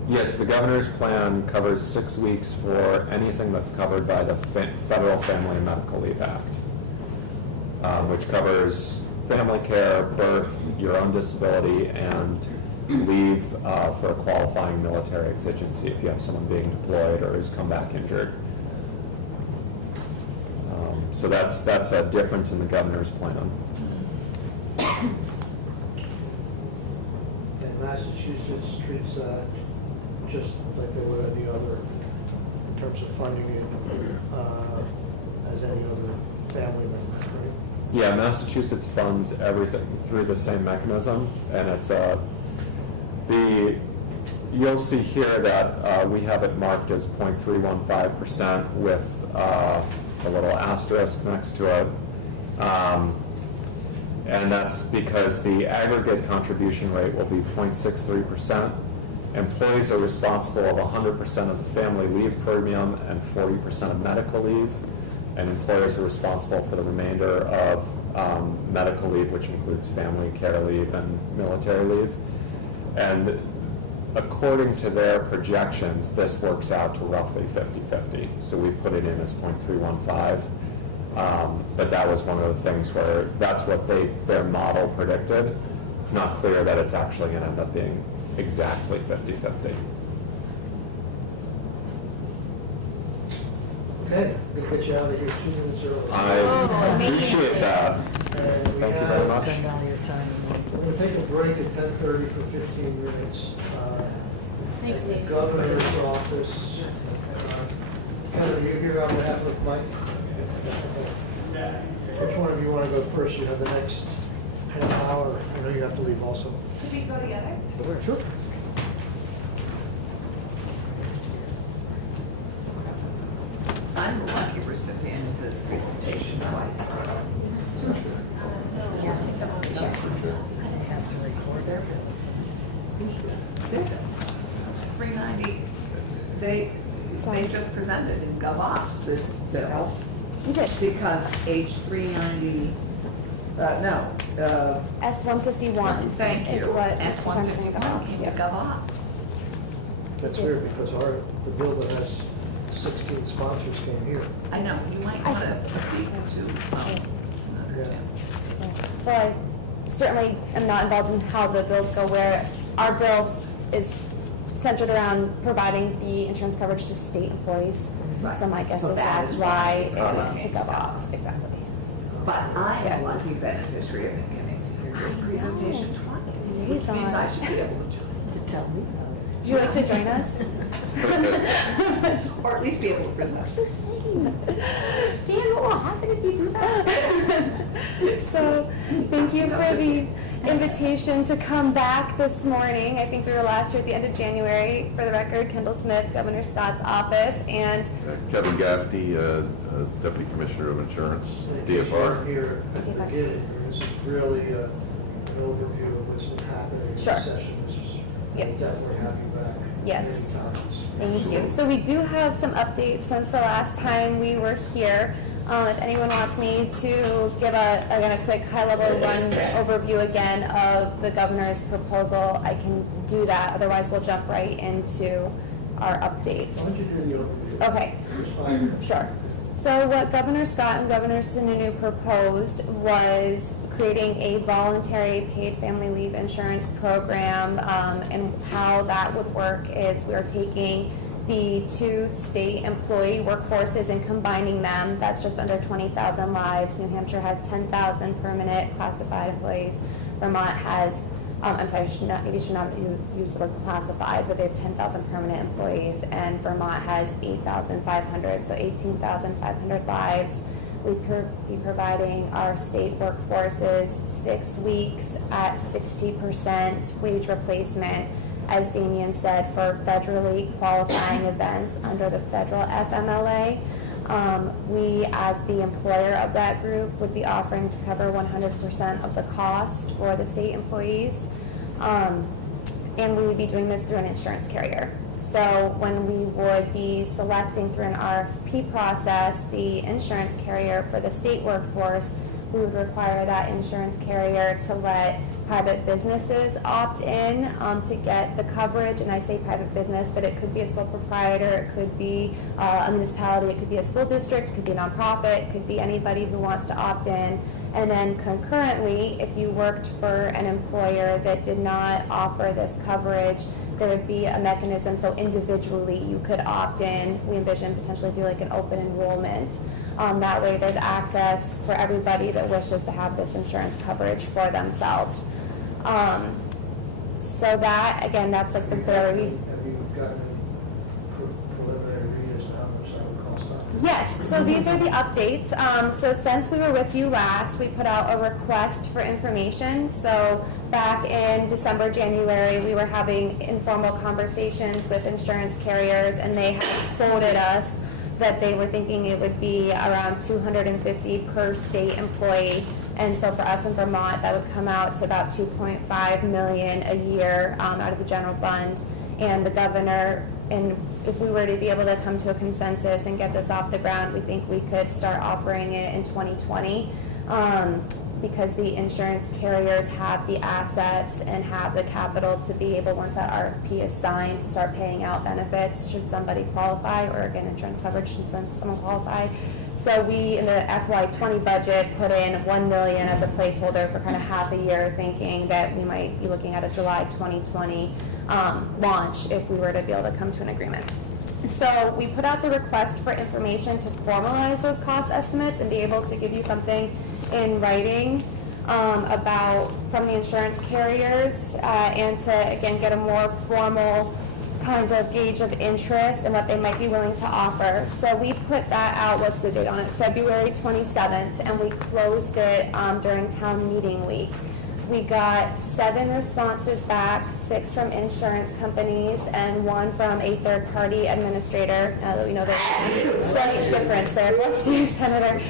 yes, the governor's plan covers 6 weeks for anything that's covered by the Federal Family and Medical Leave Act, which covers family care, birth, your own disability, and leave for a qualifying military exigency if you have someone being deployed or who's come back injured. So that's a difference in the governor's plan. And Massachusetts treats that just like they would any other, in terms of funding it, as any other family member, right? Yeah, Massachusetts funds everything through the same mechanism, and it's you'll see here that we have it marked as 0.315% with a little asterisk next to it. And that's because the aggregate contribution rate will be 0.63%. Employees are responsible of 100% of the family leave premium and 40% of medical leave, and employers are responsible for the remainder of medical leave, which includes family care leave and military leave. And according to their projections, this works out to roughly 50-50. So we've put it in as 0.315. But that was one of the things where that's what their model predicted. It's not clear that it's actually going to end up being exactly 50-50. Okay, we'll get you out of here 2 minutes early. I appreciate that. And we Thank you very have- much. We're going to take a break at 10:30 for 15 minutes. Thanks, The Dave. governor's office. Heather, are you here on behalf of Mike? Which one of you want to go first? You have the next half hour. I know you have to leave also. Could we go together? Sure. I'm a lucky recipient of this presentation twice. They just presented in GovOps this bill You did. because H 390, S-151. thank you. Is what is S presented in 151 GovOps. came to Yep. GovOps. That's weird because the bill that has 16 sponsors came here. I know, you might want to speak to, Yeah. Well, I certainly am not involved in how the bills go, where our bills is centered around providing the insurance coverage to state employees. Right. So my guess So is that that's is why why it went it to came to GovOps, exactly. but I am Yeah. a lucky beneficiary of getting to hear your presentation twice, which Liaison. means I should be able to tell me. Would you like to join us? Or at least be able to present. What are you saying? Understand what will happen if you do that? So, thank you for the invitation to come back this morning. I think we were last year at the end of January. For the record, Kendall Smith, Governor Scott's office, and Kevin Gaffney, Deputy Commissioner of Insurance, In case you weren't DFR. here at the DFR. beginning, this is really an overview of what's been happening in the Sure. session. This is Yep. we'll definitely have you back. Yes. many times. thank you. So we do have some updates since the last time we were here. If anyone wants me to give a quick high-level run overview again of the governor's proposal, I can do that. Otherwise, we'll jump right into our Why updates. don't you do the overview? Okay. Just 5 minutes. Sure. So what Governor Scott and Governor Sununu proposed was creating a voluntary paid family leave insurance program, and how that would work is we're taking the 2 state employee workforces and combining them. That's just under 20,000 lives. New Hampshire has 10,000 permanent classified employees. Vermont has, I'm sorry, maybe should not use the word classified, but they have 10,000 permanent employees, and Vermont has 8,500, so 18,500 lives. We'd be providing our state workforces 6 weeks at 60% wage replacement, as Damien said, for federally qualifying events under the federal FMLA. We, as the employer of that group, would be offering to cover 100% of the cost for the state employees. And we would be doing this through an insurance carrier. So when we would be selecting through an RFP process the insurance carrier for the state workforce, we would require that insurance carrier to let private businesses opt in to get the coverage. And I say private business, but it could be a sole proprietor, it could be a municipality, it could be a school district, it could be a nonprofit, it could be anybody who wants to opt in. And then concurrently, if you worked for an employer that did not offer this coverage, there would be a mechanism so individually you could opt in. We envision potentially through like an open enrollment. That way there's access for everybody that wishes to have this insurance coverage for themselves. So that, again, that's like the very... Have you gotten preliminary read as to how much that would cost us? Yes, so these are the updates. So since we were with you last, we put out a request for information. So back in December, January, we were having informal conversations with insurance carriers, and they had quoted us that they were thinking it would be around $250 per state employee. And so for us in Vermont, that would come out to about $2.5 million a year out of the general fund. And the governor, and if we were to be able to come to a consensus and get this off the ground, we think we could start offering it in 2020. Because the insurance carriers have the assets and have the capital to be able, once that RFP is signed, to start paying out benefits should somebody qualify, or again, insurance coverage should someone qualify. So we, in the FY20 budget, put in $1 million as a placeholder for kind of half a year, thinking that we might be looking at a July 2020 launch if we were to be able to come to an agreement. So we put out the request for information to formalize those cost estimates and be able to give you something in writing about from the insurance carriers and to, again, get a more formal kind of gauge of interest and what they might be willing to offer. So we put that out, what's the date on it? February 27th, and we closed it during town meeting week. We got 7 responses back, 6 from insurance companies and 1 from a third-party administrator. Now that we know the slight difference there, bless you, Senator.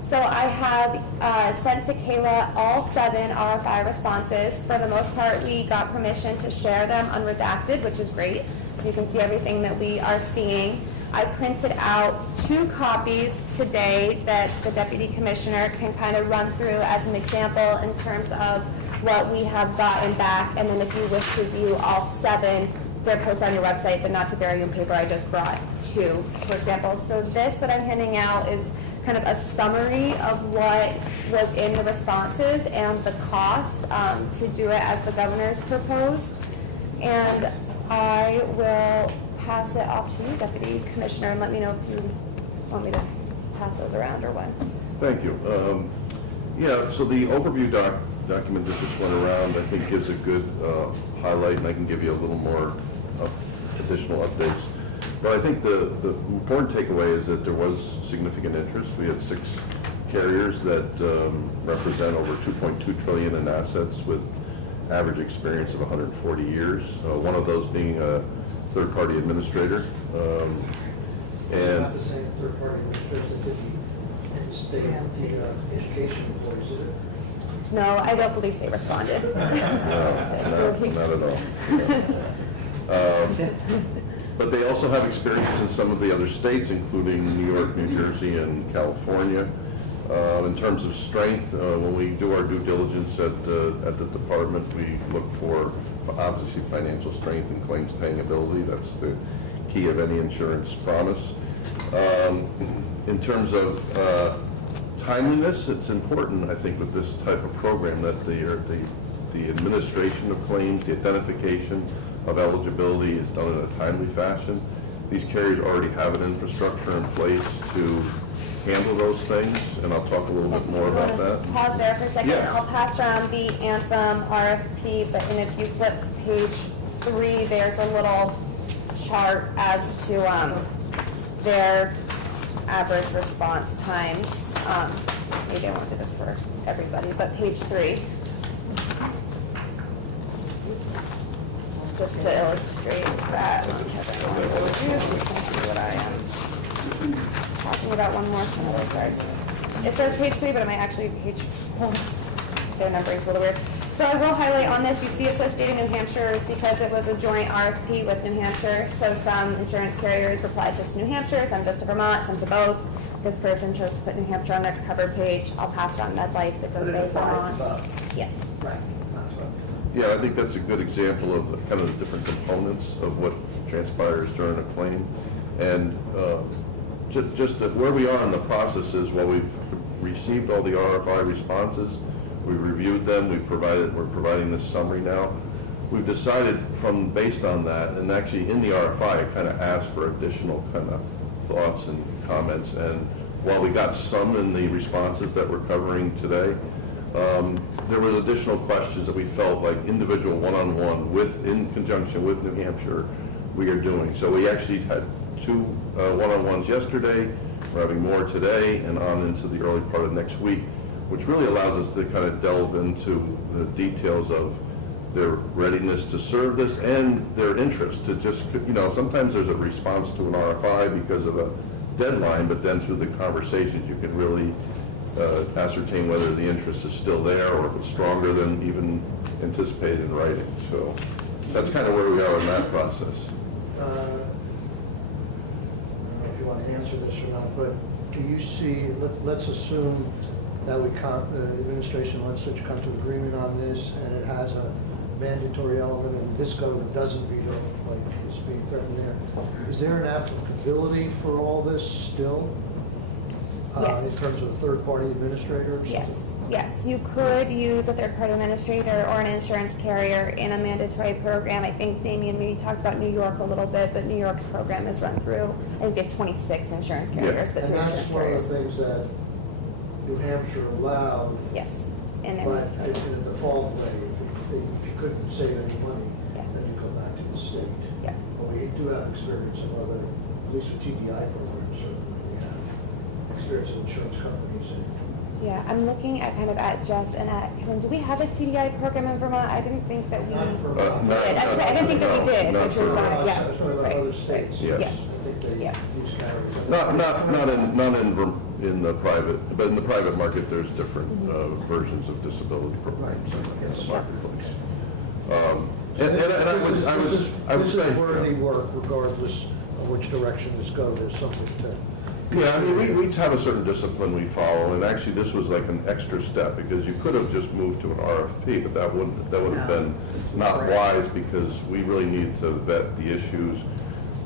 So I have sent to Kayla all 7 RFI responses. For the most part, we got permission to share them unredacted, which is great. So you can see everything that we are seeing. I printed out 2 copies today that the Deputy Commissioner can kind of run through as an example in terms of what we have gotten back. And then if you wish to view all 7, they're posted on your website, but not to bury you in paper. I just brought 2, for example. So this that I'm handing out is kind of a summary of what was in the responses and the cost to do it as the governor's proposed. And I will pass it off to you, Deputy Commissioner, and let me know if you want me to pass those around or what. Thank you. Yeah, so the overview document that just went around, I think gives a good highlight, and I can give you a little more additional updates. But I think the important takeaway is that there was significant interest. We had 6 carriers that represent over $2.2 trillion in assets with average experience of 140 years. One of those being a third-party administrator. It's And not the same third-party administrators that did the state education employees, is it? No, I don't believe they responded. no, not at all. But they also have experience in some of the other states, including New York, New Jersey, and California. In terms of strength, when we do our due diligence at the department, we look for obviously financial strength and claims paying ability. That's the key of any insurance promise. In terms of timeliness, it's important, I think, with this type of program, that the administration of claims, the identification of eligibility is done in a timely fashion. These carriers already have an infrastructure in place to handle those things, and I'll talk a little bit more about that. Pause there for a second. Yes. I'll pass around the Anthem RFP, but if you flip to page 3, there's a little chart as to their average response times. Maybe I won't do this for everybody, but page 3. Just to illustrate that, because I want to overview so you can see what I am talking about. One more slide, sorry. It says page 3, but it might actually be page 4. Their numbering's a little weird. So I will highlight on this, you see it says state of New Hampshire is because it was a joint RFP with New Hampshire. So some insurance carriers replied just to New Hampshire, some just to Vermont, some to both. This person chose to put New Hampshire on their cover page. I'll pass it on MedLife that does But it say applies to Vermont. both. Yes. Right, that's what. Yeah, I think that's a good example of kind of the different components of what transpires during a claim. And just where we are in the process is, while we've received all the RFI responses, we reviewed them, we're providing this summary now. We've decided based on that, and actually in the RFI, I kind of asked for additional kind of thoughts and comments. And while we got some in the responses that we're covering today, there were additional questions that we felt like individual one-on-one in conjunction with New Hampshire we are doing. So we actually had 2 one-on-ones yesterday. We're having more today and on into the early part of next week, which really allows us to kind of delve into the details of their readiness to serve this and their interest to just, sometimes there's a response to an RFI because of a deadline, but then through the conversations you can really ascertain whether the interest is still there or if it's stronger than even anticipated in writing. So that's kind of where we are in that process. I don't know if you want to answer this or not, but do you see, let's assume that the administration and legislature come to agreement on this and it has a mandatory element and this government doesn't veto, like is being threatened there. Is there an applicability for all this still? Yes. In terms of a third-party administrator or something? Yes, you could use a third-party administrator or an insurance carrier in a mandatory program. I think Damien maybe talked about New York a little bit, but New York's program is run through, I think they have 26 insurance carriers, but And 3 that's insurance one of carriers. the things that New Hampshire allowed, Yes, in there. but in a default way, if you couldn't save any money, Yeah. then you go back to the state. Yeah. But we do have experience of other, at least with TDI programs, certainly, we have experience with insurance companies and Yeah, I'm looking at Jess and at Kevin. Do we have a TDI program in Vermont? I didn't think that we not did. for. I didn't think that we did, Not which was for why, us. yeah. That's one of the Right, other right. states. Yes. Yes. I think they Yeah. use carriers. Not in the private, but in the private market, there's different versions of disability programs in Yes. the marketplace. So And I would this say. is worthy work regardless of which direction this goes, there's something to. Yeah, I mean, we have a certain discipline we follow, and actually this was like an extra step, because you could have just moved to an RFP, but that would have been not wise, because we really need to vet the issues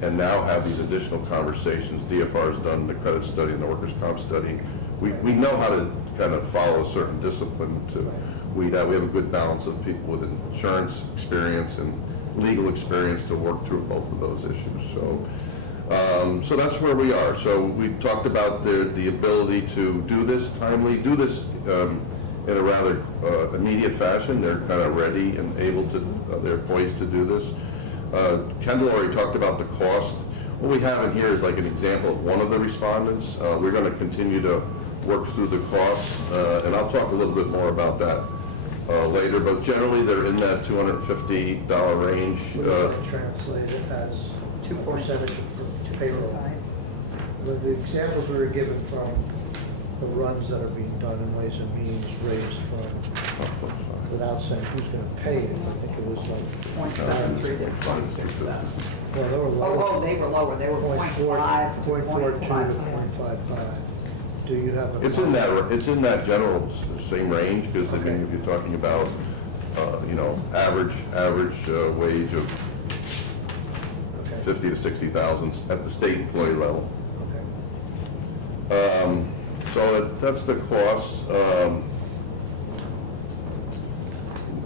and now have these additional conversations. DFR's done the credit study and the workers' comp study. We know how to kind of follow a certain discipline to, we have a good balance of people with insurance experience and legal experience to work through both of those issues, so. So that's where we are. So we talked about the ability to do this timely, do this in a rather immediate fashion. They're kind of ready and able to, they're poised to do this. Kendall already talked about the cost. What we have in here is like an example of one of the respondents. We're going to continue to work through the costs, and I'll talk a little bit more about that later, but generally they're in that $250 range. What does that translate it as a percentage of payroll? The examples we were given from the runs that are being done in Ways and Means raised from, without saying who's going to pay it, I think it was like. 0.73 to 0.67. Well, they were lower. Oh, they were lower, they were 0.5 to 0.42 to 0.55. 0.55. Do you have a? It's in that general same range, because I mean, if you're talking about, average wage of Okay. 50 to 60,000 at the state employee level. Okay. So that's the cost.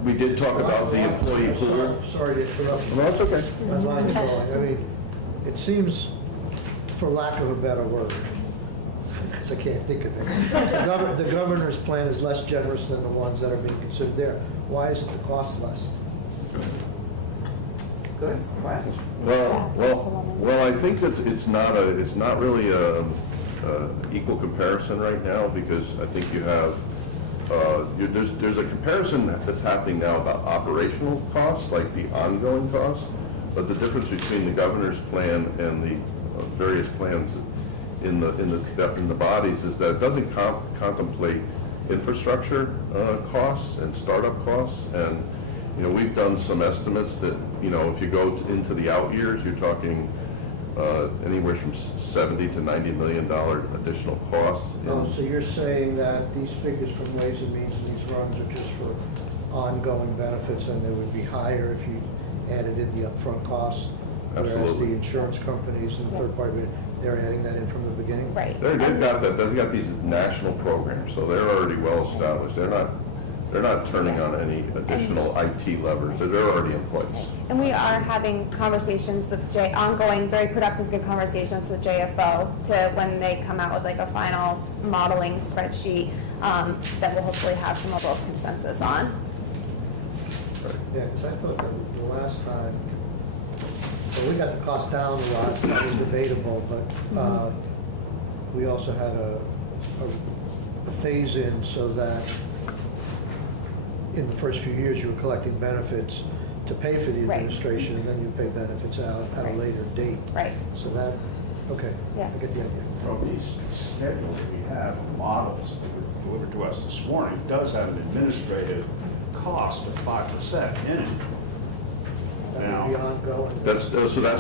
We did talk about the employee pool. Sorry to interrupt. No, it's okay. My mind's going. I mean, it seems, for lack of a better word, because I can't think of it, the governor's plan is less generous than the ones that are being considered there. Why isn't the cost less? Good question. Well, I think that it's not really a equal comparison right now, because I think you have, there's a comparison that's happening now about operational costs, like the ongoing costs, but the difference between the governor's plan and the various plans in the bodies is that it doesn't contemplate infrastructure costs and startup costs. And we've done some estimates that if you go into the out years, you're talking anywhere from $70 to $90 million additional costs. Oh, so you're saying that these figures from Ways and Means and these runs are just for ongoing benefits, and they would be higher if you added in the upfront costs? Whereas Absolutely. the insurance companies and the third party, they're adding that in from the beginning? Right. They've got these national programs, so they're already well established. They're not turning on any additional IT levers. They're already in place. And we are having conversations with ongoing, very productive, good conversations with JFO to when they come out with like a final modeling spreadsheet that we'll hopefully have some level of consensus on. Yeah, because I thought that the last time, well, we got the cost down a lot, that was debatable, but we also had a phase-in so that in the first few years, you were collecting benefits to pay for the Right. administration, and then you pay benefits out at a later date. Right. So that, okay, Yeah. I get the idea. From these schedules we have, models that were delivered to us this morning, does have an administrative cost of 5% in it. That would be ongoing. That's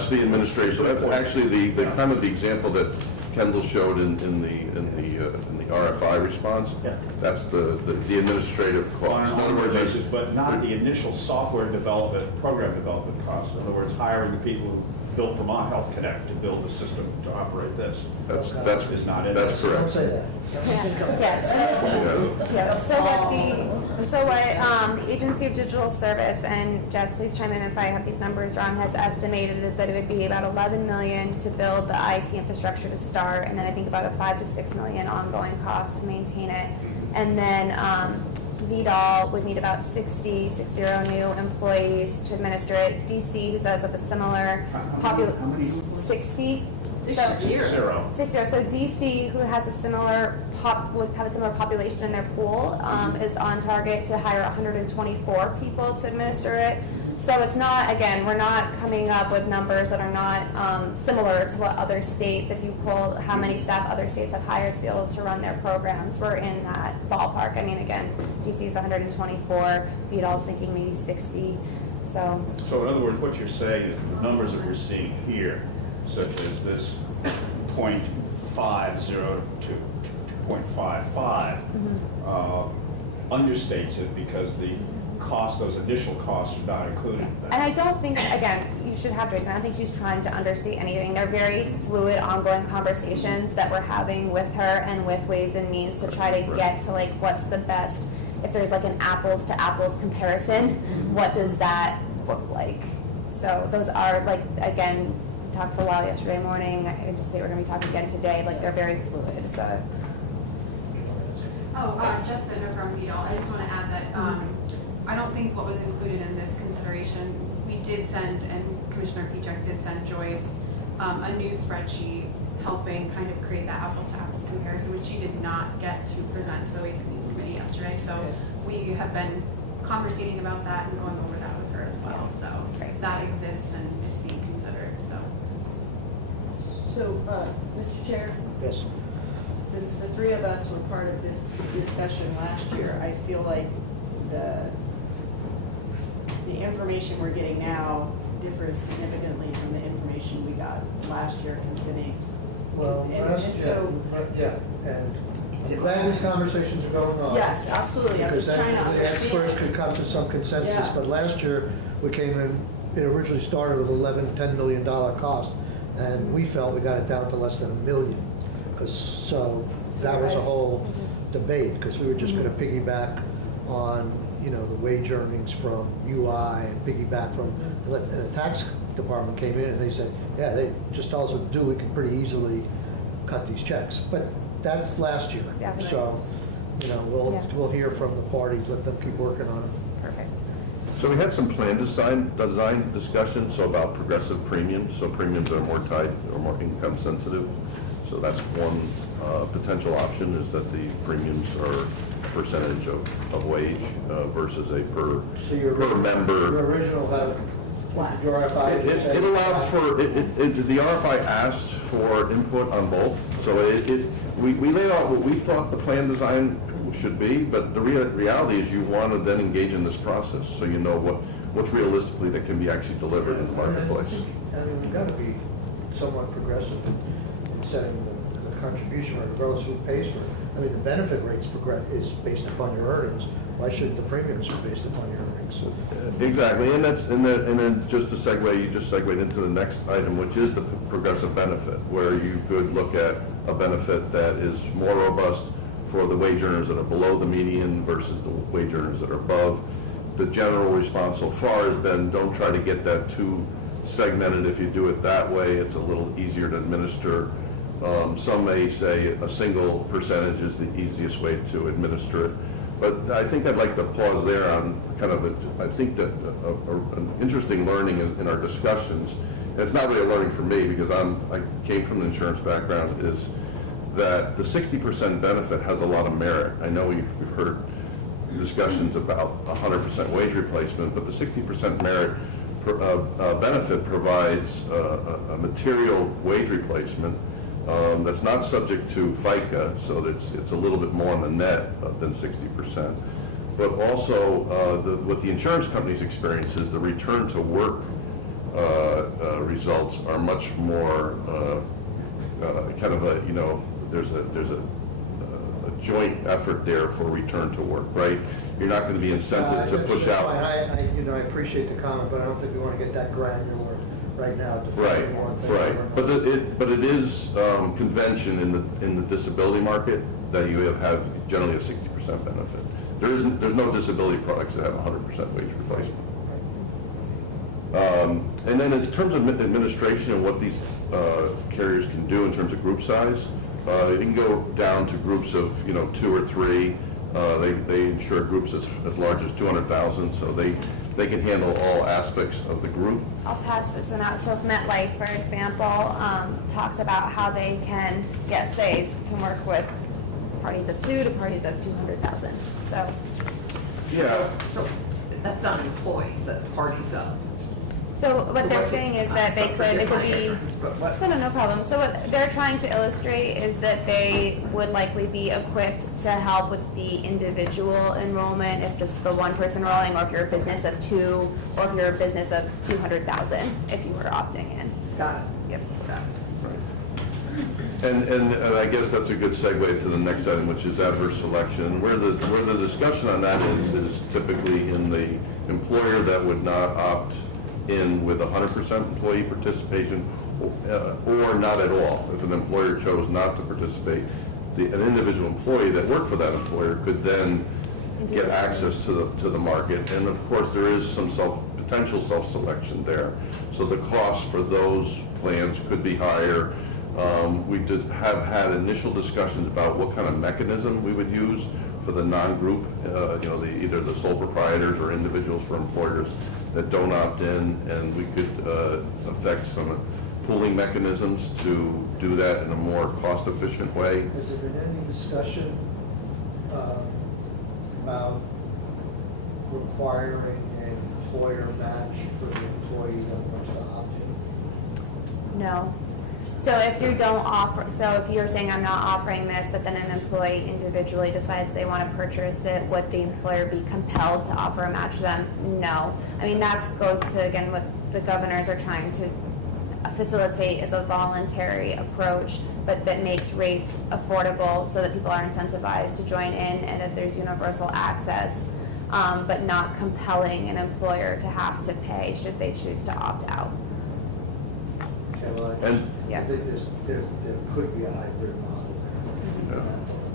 the administration. That's actually the kind of the example that Kendall showed in the RFI response. Yeah. That's the administrative On cost. an In other ongoing words, basis, but not the initial software development, program development cost. In other words, hiring the people who built Vermont Health Connect to build the system to operate this. that's Is not in that's this. Don't correct. say that. So what the Agency of Digital Service, and Jess, please chime in if I have these numbers wrong, has estimated is that it would be about 11 million to build the IT infrastructure to start, and then I think about a 5 to 6 million ongoing cost to maintain it. And then VDOL would need about 60 new employees to administer it. DC, who does have a similar How many? 60. Zero. 60. So DC, who has a similar would have a similar population in their pool, is on target to hire 124 people to administer it. So it's not, again, we're not coming up with numbers that are not similar to what other states, if you pull how many staff other states have hired to be able to run their programs, we're in that ballpark. I mean, again, DC is 124, VDOL's thinking maybe 60. So So in other words, what you're saying is the numbers that we're seeing here, such as this 0.50 to 2.55, understates it because the cost, those initial costs are not included in that. And I don't think, again, you should have Joyce, I don't think she's trying to understate anything. They're very fluid, ongoing conversations that we're having with her and with Ways and Means to try to get to like what's the best, if there's like an apples to apples comparison, what does that look like? So those are like, again, we talked for a while yesterday morning, I anticipate we're gonna be talking again today, like they're very fluid, so. Jess Bender from VDOL. I just want to add that I don't think what was included in this consideration, we did send, and Commissioner Pichek did send Joyce a new spreadsheet helping kind of create that apples to apples comparison, which she did not get to present to the Ways and Means Committee yesterday. So we have been conversating about that and going over that with her as well. So Great. that exists and it's being considered. So, Mr. Chair, Yes. since the three of us were part of this discussion last year, I feel like the information we're getting now differs significantly from the information we got last year considering. Well, and I'm glad these conversations are going on. Yes, absolutely, I'm Because just trying to then the experts understand. could come to some consensus, Yeah. but last year, we came in, it originally started with $10 million cost, and we felt we got it down to less than $1 million. So that was a Supervised whole wages. debate, because we were just gonna piggyback on, you know, the wage earnings from UI and piggyback from, the tax department came in and they said, yeah, they just tell us what to do, we can pretty easily cut these checks. But that's last year. Yeah, that's- So, you know, Yeah. we'll hear from the parties, let them keep working on it. Perfect. So we had some plan design discussions, so about progressive premiums, so premiums are more tied or more income sensitive. So that's one potential option, is that the premiums are a percentage of wage versus a So your per member. Your original had, Flat. your RFI It said- it allowed for, the RFI asked for input on both, so we laid out what we thought the plan design should be, but the reality is you want to then engage in this process, so you know what's realistically that can be actually delivered in the marketplace. I mean, we've got to be somewhat progressive in setting the contribution rate, regardless of who pays for it. I mean, the benefit rates is based upon your earnings. Why shouldn't the premiums be based upon your earnings? Exactly, and then just to segue, you just segued into the next item, which is the progressive benefit, where you could look at a benefit that is more robust for the wage earners that are below the median versus the wage earners that are above. The general response so far has been, don't try to get that too segmented. If you do it that way, it's a little easier to administer. Some may say a single percentage is the easiest way to administer it. But I think I'd like to pause there on kind of, I think that an interesting learning in our discussions, and it's not really a learning for me because I came from an insurance background, is that the 60% benefit has a lot of merit. I know we've heard discussions about 100% wage replacement, but the 60% merit benefit provides a material wage replacement that's not subject to FICA, so it's a little bit more on the net than 60%. But also, what the insurance companies experience is the return to work results are much more kind of a, you know, there's a joint effort there for return to work, right? You're not going to be incented to push That's out. fine. You know, I appreciate the comment, but I don't think we want to get that granular right now. Right, defining one thing right. over another. But it is convention in the disability market that you have generally a 60% benefit. There's no disability products that have 100% wage replacement. And then in terms of administration and what these carriers can do in terms of group size, you can go down to groups of 2 or 3. They insure groups as large as 200,000, so they can handle all aspects of the group. I'll pass this one out. So if MetLife, for example, talks about how they can work with parties of 2 to parties of 200,000. So, Yeah. So that's not employees, that's parties of. so what So they're what's saying it- is that I'm sorry, it could be. ignorance, but what- No, no problem. So what they're trying to illustrate is that they would likely be equipped to help with the individual enrollment if just the one person enrolling, or if you're a business of 2, or if you're a business of 200,000, if you were opting in. Got it. Yep. Got it. And I guess that's a good segue to the next item, which is adverse selection. Where the discussion on that is typically in the employer that would not opt in with 100% employee participation, or not at all. If an employer chose not to participate, an individual employee that worked for that employer could then get access to the market. And of course, there is some potential self-selection there. So the cost for those plans could be higher. We have had initial discussions about what kind of mechanism we would use for the non-group, either the sole proprietors or individuals for employers that don't opt in, and we could affect some pooling mechanisms to do that in a more cost-efficient way. Has there been any discussion about requiring an employer match for the employee that wants to opt in? No. So if you don't offer, so if you're saying I'm not offering this, but then an employee individually decides they want to purchase it, would the employer be compelled to offer a match to them? No. I mean, that goes to, again, what the governors are trying to facilitate is a voluntary approach, but that makes rates affordable so that people are incentivized to join in and that there's universal access, but not compelling an employer to have to pay should they choose to opt out. Okay, well, And I think there could be a hybrid model there. Yeah.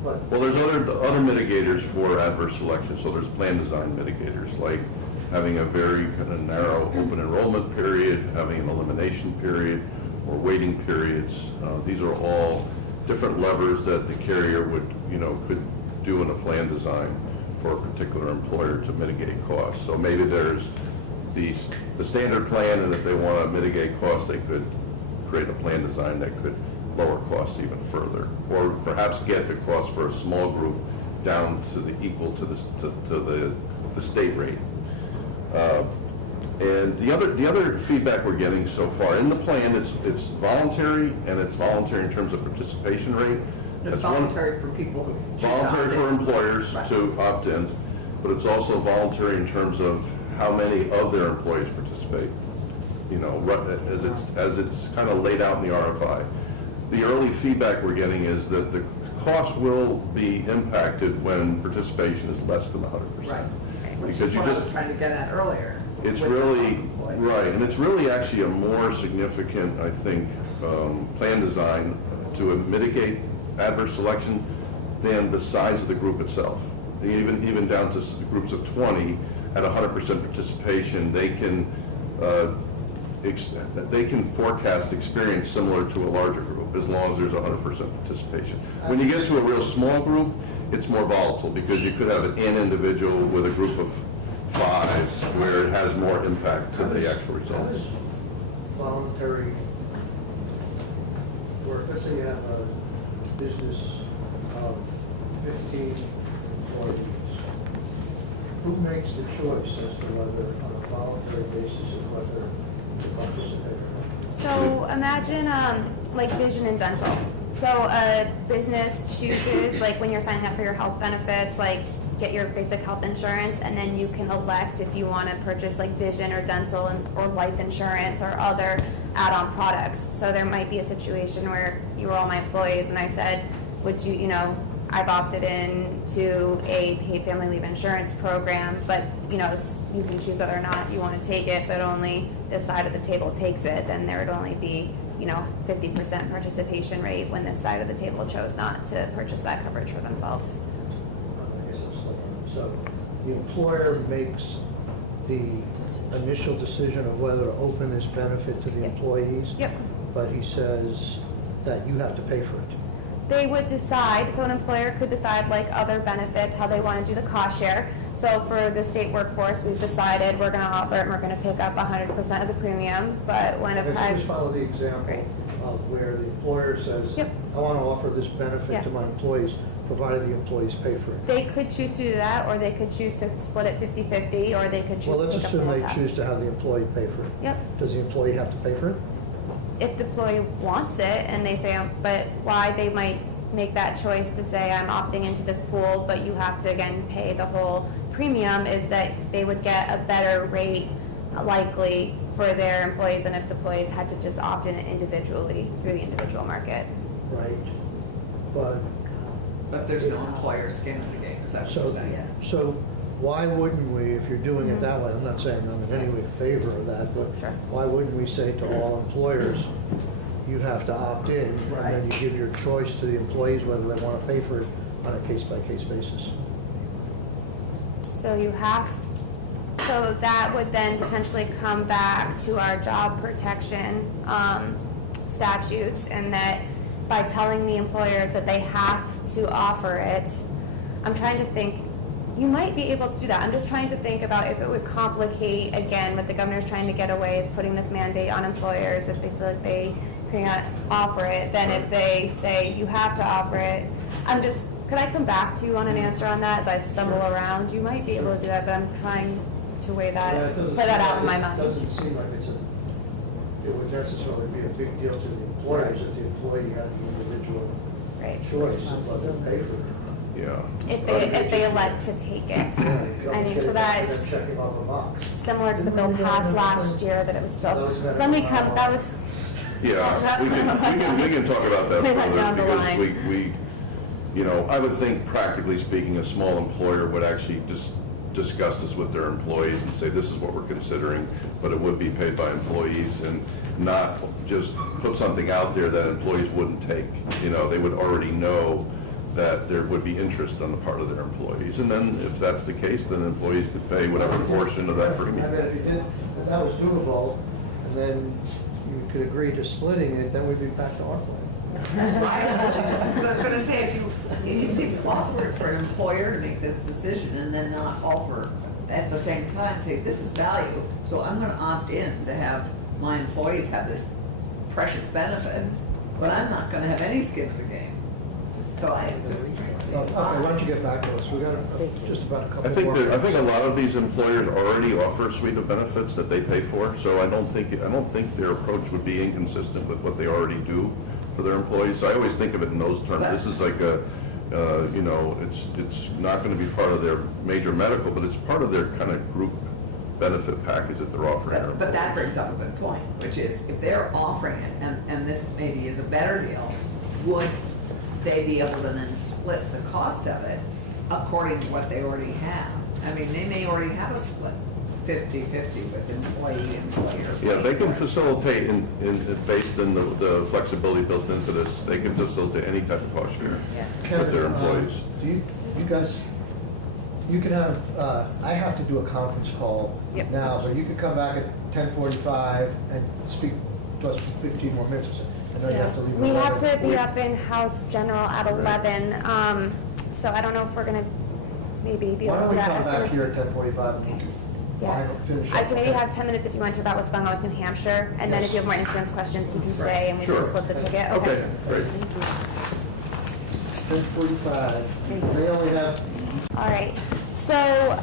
But Well, there's other mitigators for adverse selection, so there's plan design mitigators, like having a very kind of narrow open enrollment period, having an elimination period, or waiting periods. These are all different levers that the carrier would, could do in a plan design for a particular employer to mitigate costs. So maybe there's the standard plan, and if they want to mitigate costs, they could create a plan design that could lower costs even further, or perhaps get the cost for a small group down to the equal to the state rate. And the other feedback we're getting so far in the plan, it's voluntary, and it's voluntary in terms of participation rate. It's That's one- voluntary for people who choose to voluntary opt for in. employers Right. to opt in, but it's also voluntary in terms of how many of their employees participate. As it's kind of laid out in the RFI. The early feedback we're getting is that the cost will be impacted when participation is less than 100%. Right. Which Because is you what I just, was trying to get at earlier. it's with the really, self-employed. right, and it's really actually a more significant, I think, plan design to mitigate adverse selection than the size of the group itself. Even down to groups of 20, at 100% participation, they can forecast experience similar to a larger group, as long as there's 100% participation. When you get to a real small group, it's more volatile, because you could have an individual with a group of 5, where it has more impact to the actual how results. does voluntary work? Let's say you have a business of 15 employees. Who makes the choice as to whether, on a voluntary basis, of whether to participate or not? So imagine like vision and dental. So a business chooses, like when you're signing up for your health benefits, like get your basic health insurance, and then you can elect if you want to purchase like vision or dental or life insurance or other add-on products. So there might be a situation where you were all my employees and I said, would you, I've opted in to a paid family leave insurance program, but you can choose whether or not you want to take it, but only this side of the table takes it, then there would only be 50% participation rate when this side of the table chose not to purchase that coverage for themselves. I guess it's like, so the employer makes the initial decision of whether to open this benefit to the Yep. employees. Yep. But he says that you have to pay for it. They would decide, so an employer could decide, like other benefits, how they want to do the cost share. So for the state workforce, we've decided we're going to offer it and we're going to pick up 100% of the premium, but when a Let's private, just follow the example Right. of where the employer says, Yep. I want to offer this benefit Yeah. to my employees, provided the employees pay for it. they could choose to do that, or they could choose to split it 50-50, or they could choose Well, to let's pick up the assume whole they tab. choose to have the employee pay for it. Yep. Does the employee have to pay for it? If the employee wants it and they say, but why they might make that choice to say, I'm opting into this pool, but you have to again pay the whole premium, is that they would get a better rate likely for their employees than if the employees had to just opt in individually through the individual market. Right. But, But there's no employer skin in the game, is that what you're so, saying? so why wouldn't we, if you're doing it that way, I'm not saying I'm in any way in favor of that, but Sure. why wouldn't we say to all employers, you have to opt in, and then you give your choice to the employees whether they want to pay for it on a case-by-case basis? So so that would then potentially come back to our job protection statutes, and that by telling the employers that they have to offer it, I'm trying to think, you might be able to do that. I'm just trying to think about if it would complicate, again, what the governor's trying to get away is putting this mandate on employers if they feel like they can't offer it, then if they say you have to offer it. Could I come back to you on an answer on that as I stumble around? You might be able to do that, but I'm trying to weigh Yeah, it that, doesn't play that seem out in my like- mind. It doesn't seem like it would necessarily be a big deal to the employers if the employee had the individual Right. choice of whether to pay for it. Yeah. If they elect to take it. I think so that's Checking off a box. similar to the bill passed last year that it was still, That was better. let me come, that was, Yeah, we can talk about that Play that further, down the because line. I would think practically speaking, a small employer would actually just discuss this with their employees and say, this is what we're considering, but it would be paid by employees, and not just put something out there that employees wouldn't take. They would already know that there would be interest on the part of their employees. And then if that's the case, then employees could pay whatever portion of that I mean, premium. if you did, if that was doable, and then you could agree to splitting it, then we'd be back to our plan. Because I was gonna say, if you, it seems awkward for an employer to make this decision and then not offer at the same time, say, this is value, so I'm gonna opt in to have my employees have this precious benefit, but I'm not gonna have any skin in the game. So I just. Okay, why don't you get back to us? We got just about a couple I think more. that, I think a lot of these employers already offer a suite of benefits that they pay for, so I don't think their approach would be inconsistent with what they already do for their employees. So I always think of it in those terms. This is like a, you know, it's not gonna be part of their major medical, but it's part of their kind of group benefit package that they're offering. their But that employees. brings up a good point, which is if they're offering it and this maybe is a better deal, would they be able to then split the cost of it according to what they already have? I mean, they may already have a split 50-50 with employee and employer. Yeah, they can facilitate based on the flexibility built into this, they can facilitate any type of cost share with their employees. Do you guys, you can have, I have to do a conference call Yep. now, but you could come back at 10:45 and speak to us for 15 more minutes. I know you have to leave. at We have 11. to be up in House General at 11, so I don't know if we're gonna maybe be Why able don't to we do that. come It's back gonna- here at 10:45 and we can Yeah. finish I up, can maybe okay? have 10 minutes if you want to about what's going on with New Hampshire, and then if you have more insurance questions, you can stay and we can Sure. split the ticket. Okay, great. Thank you. 10:45. They only have, All right, so,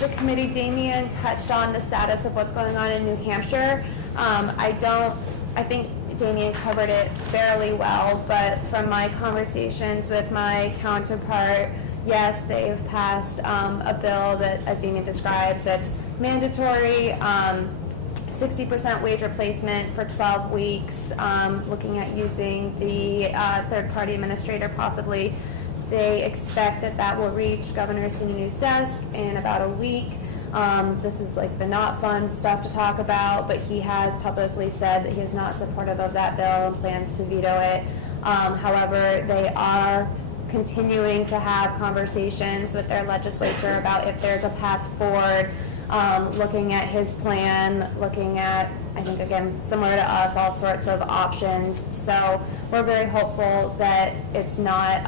the committee, Damien touched on the status of what's going on in New Hampshire. I think Damien covered it fairly well, but from my conversations with my counterpart, yes, they've passed, a bill that, as Damien describes, that's mandatory, 60% wage replacement for 12 weeks, looking at using the, third-party administrator possibly. They expect that that will reach Governor Sununu's desk in about a week. This is like the not fun stuff to talk about, but he has publicly said that he is not supportive of that bill and plans to veto it. However, they are continuing to have conversations with their legislature about if there's a path forward, looking at his plan, looking at, I think again, similar to us, all sorts of options. So we're very hopeful that it's not,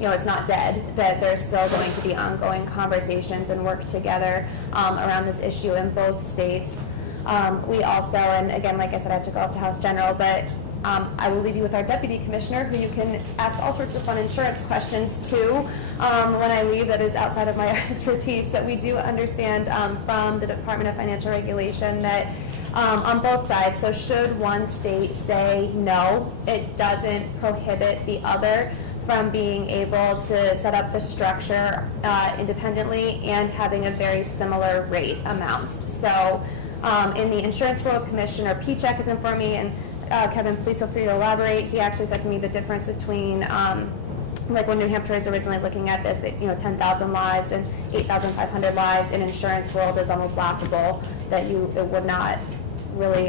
it's not dead, that there's still going to be ongoing conversations and work together around this issue in both states. We also, and again, like I said, I have to go up to House General, but I will leave you with our deputy commissioner, who you can ask all sorts of fun insurance questions to when I leave that is outside of my expertise. But we do understand from the Department of Financial Regulation that on both sides, so should one state say no, it doesn't prohibit the other from being able to set up the structure independently and having a very similar rate amount. So in the insurance world, Commissioner Pichek is informing me, and Kevin, please feel free to elaborate. He actually said to me the difference between like when New Hampshire is originally looking at this, that 10,000 lives and 8,500 lives in insurance world is almost laughable, that it would not really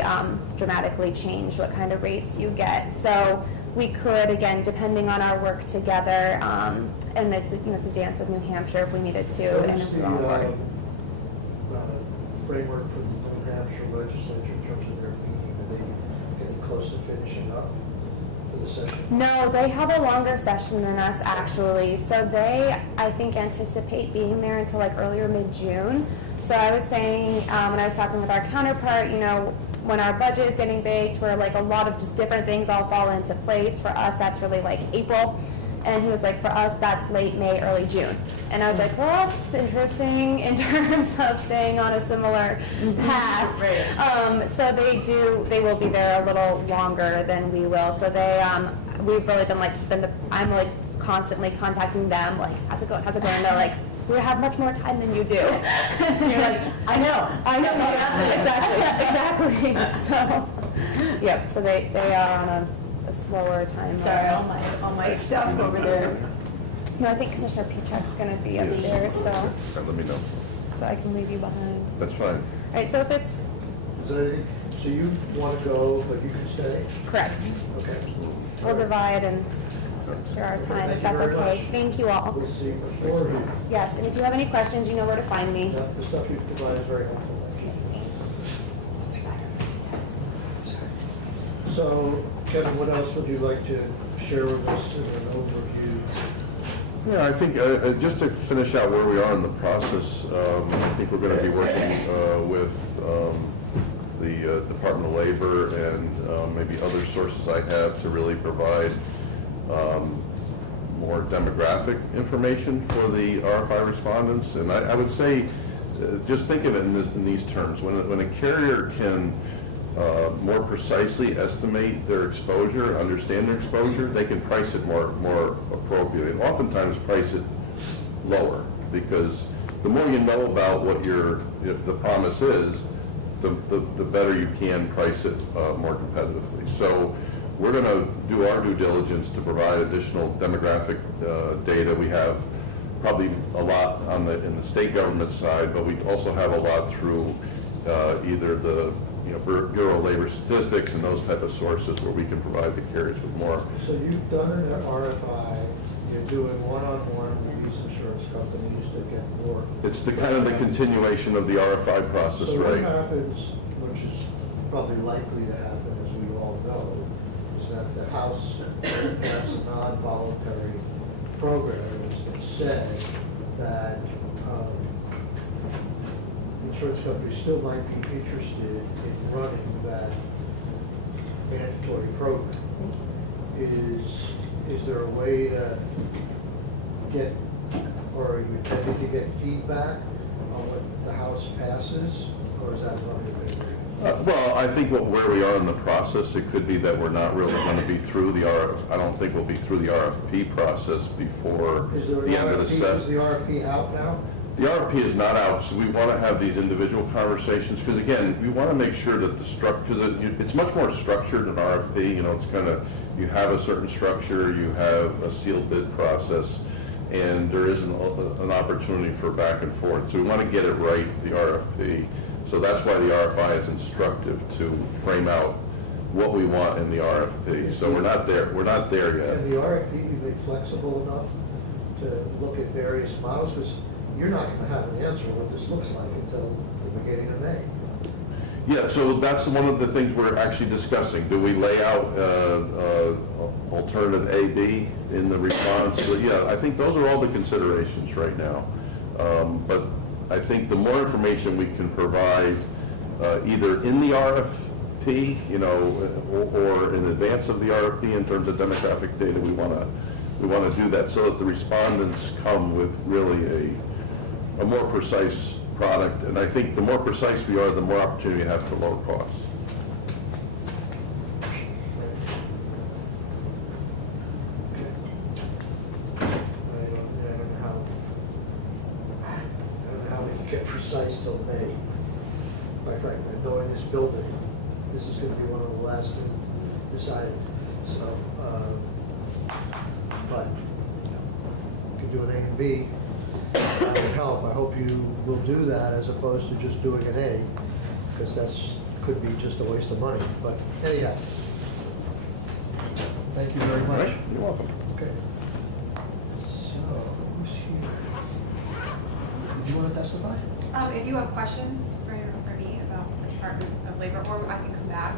dramatically change what kind of rates you get. So we could, again, depending on our work together, and it's it's a dance with New Hampshire if we needed to, what and is if we're on board. the framework for the New Hampshire legislature in terms of their meeting? Are they getting close to finishing up for the session? No, they have a longer session than us, actually. So they, I think, anticipate being there until like earlier mid-June. So I was saying, when I was talking with our counterpart, when our budget is getting baked, where like a lot of just different things all fall into place, for us, that's really like April. And he was like, for us, that's late May, early June. And I was like, well, that's interesting in terms of staying on a similar path. Right. So they will be there a little longer than we will. So we've really been like I'm like constantly contacting them, like, how's it going? And they're like, we have much more time than you do. And you're like, I know. Exactly. So, yep, so they are on a slower timeline. Sorry, all my stuff over there. No, I think Commissioner Pichek's gonna be upstairs, so Let me know. I can leave you behind. That's fine. All right, so if it's Is there anything, so you want to go, but you can stay? correct, Okay. we'll divide and, share our time, if Thank you that's very okay. much. Thank you all. We'll see before you. Yes, and if you have any questions, you know where to find me. The stuff you provided is very helpful. So, Kevin, what else would you like to share with us in an overview? Yeah, I think, just to finish out where we are in the process, I think we're going to be working with the Department of Labor and maybe other sources I have to really provide more demographic information for the RFI respondents. And I would say, just think of it in these terms. When a carrier can more precisely estimate their exposure, understand their exposure, they can price it more appropriately, and oftentimes price it lower, because the more you know about what the promise is, the better you can price it more competitively. So we're going to do our due diligence to provide additional demographic data. We have probably a lot in the state government side, but we also have a lot through either the Bureau of Labor Statistics and those type of sources where we can provide the carriers with more. So you've done an RFI, you're doing one-on-one with these insurance companies to get more. It's the kind of the continuation of the RFI process, So what right? happens, which is probably likely to happen, as we all know, is that the House will pass a non-voluntary program, and it's been said that insurance companies still might be interested in running that mandatory program. Is there a way to get, or are you intending to get feedback on what the House passes, or is that not going to be? Well, I think where we are in the process, it could be that we're not really going to be through I don't think we'll be through the RFP process before Is there an the end of the RFP, set. is the RFP out now? The RFP is not out, so we want to have these individual conversations, because again, we want to make sure that because it's much more structured than RFP, it's kind of, you have a certain structure, you have a sealed bid process, and there is an opportunity for back and forth. So we want to get it right, the RFP. So that's why the RFI is instructive to frame out what we want in the RFP. So we're not there yet. Can the RFP be made flexible enough to look at various models? Because you're not going to have an answer what this looks like until the beginning of May. Yeah, so that's one of the things we're actually discussing. Do we lay out alternative A, B in the response? But yeah, I think those are all the considerations right now. But I think the more information we can provide, either in the RFP, or in advance of the RFP in terms of demographic data, we want to do that so that the respondents come with really a more precise product. And I think the more precise we are, the more opportunity we have to lower costs. I don't know how we can get precise till May. Quite frankly, knowing this building, this is going to be one of the last things decided. So, but you can do an A and B. That would help. I hope you will do that as opposed to just doing an A, because could be just a waste of money. But anyhow, thank you very much. You're welcome. Okay. So, who's here? Do you want to testify? If you have questions for me about the Department of Labor, or I can come back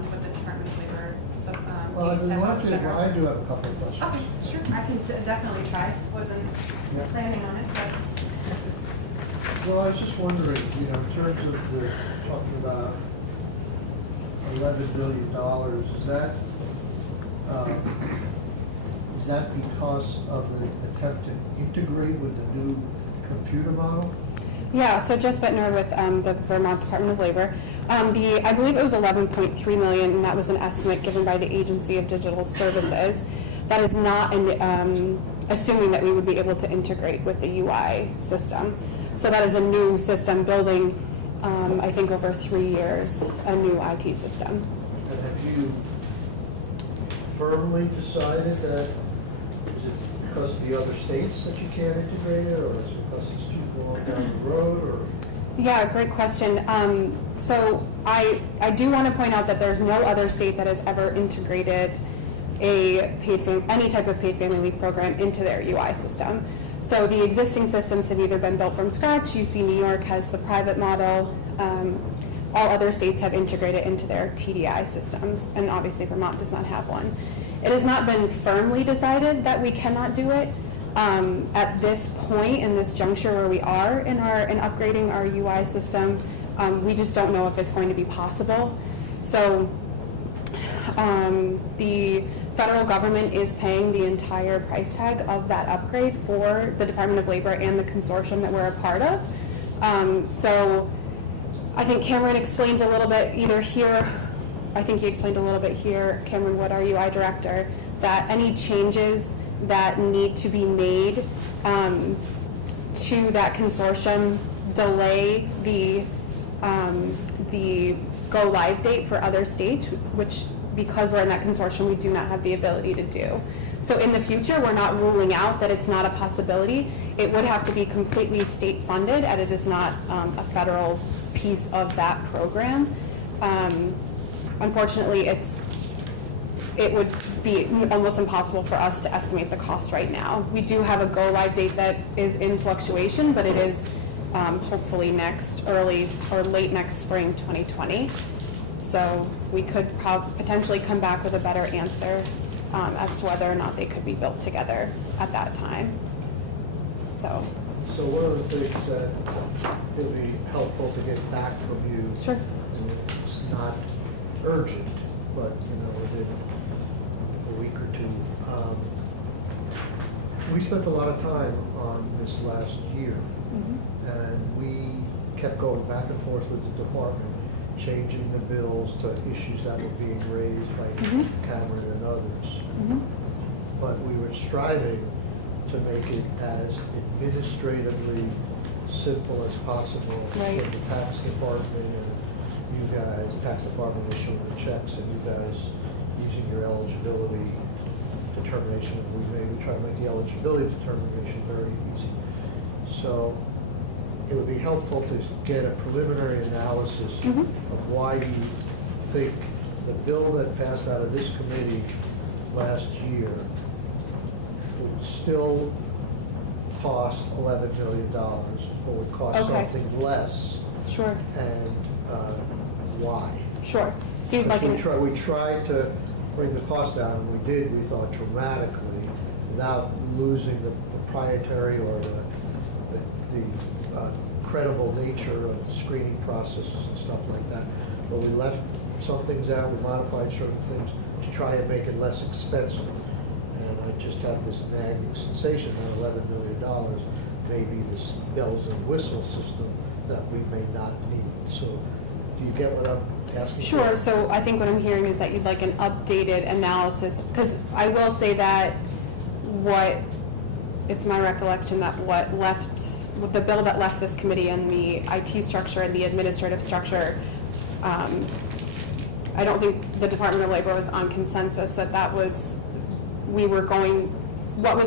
with the Department of Labor. So, Well, meeting to House General. I do have a couple of questions. Okay, sure, I can definitely try. Wasn't Yeah. planning on it, but. Well, I was just wondering, in terms of talking about $11 billion, is that because of the attempt to integrate with the new computer model? Yeah, so Jess Vettner with the Vermont Department of Labor. I believe it was 11.3 million, and that was an estimate given by the Agency of Digital Services. That is not assuming that we would be able to integrate with the UI system. So that is a new system building, I think over 3 years, a new IT system. And have you firmly decided that, is it because of the other states that you can't integrate it, or is it because it's too far down the road, or? Yeah, great question. So I do want to point out that there's no other state that has ever integrated any type of paid family leave program into their UI system. So the existing systems have either been built from scratch. You see New York has the private model. All other states have integrated into their TDI systems, and obviously Vermont does not have one. It has not been firmly decided that we cannot do it. At this point, in this juncture where we are in upgrading our UI system, we just don't know if it's going to be possible. So the federal government is paying the entire price tag of that upgrade for the Department of Labor and the consortium that we're a part of. So I think Cameron explained a little bit either here, I think he explained a little bit here, Cameron Wood, our UI director, that any changes that need to be made to that consortium delay the go live date for other states, which because we're in that consortium, we do not have the ability to do. So in the future, we're not ruling out that it's not a possibility. It would have to be completely state funded, and it is not a federal piece of that program. Unfortunately, it would be almost impossible for us to estimate the cost right now. We do have a go live date that is in fluctuation, but it is hopefully early or late next spring 2020. So we could potentially come back with a better answer as to whether or not they could be built together at that time. So one of the things that it would be helpful to get back from you. Sure. And it's not urgent, but within a week or two. We spent a lot of time on this last year, and we kept going back and forth with the department, changing the bills to issues that were being raised by Cameron and others. But we were striving to make it as administratively simple as possible Right. for the tax department and you guys, tax department issuing the checks and you guys using your eligibility determination. We try to make the eligibility determination very easy. So it would be helpful to get a preliminary analysis of why you think the bill that passed out of this committee last year would still cost $11 million, or would cost Okay. something less, sure, and why? sure. So you'd like Because we tried to bring the cost down, and we did, we thought dramatically, without losing the proprietary or the credible nature of the screening processes and stuff like that. But we left some things out, we modified certain things to try and make it less expensive. And I just have this nagging sensation that $11 million may be this bells and whistles system that we may not need. So do you get what I'm asking? Sure, so I think what I'm hearing is that you'd like an updated analysis, because I will say that it's my recollection that the bill that left this committee and the IT structure and the administrative structure, I don't think the Department of Labor was on consensus that what was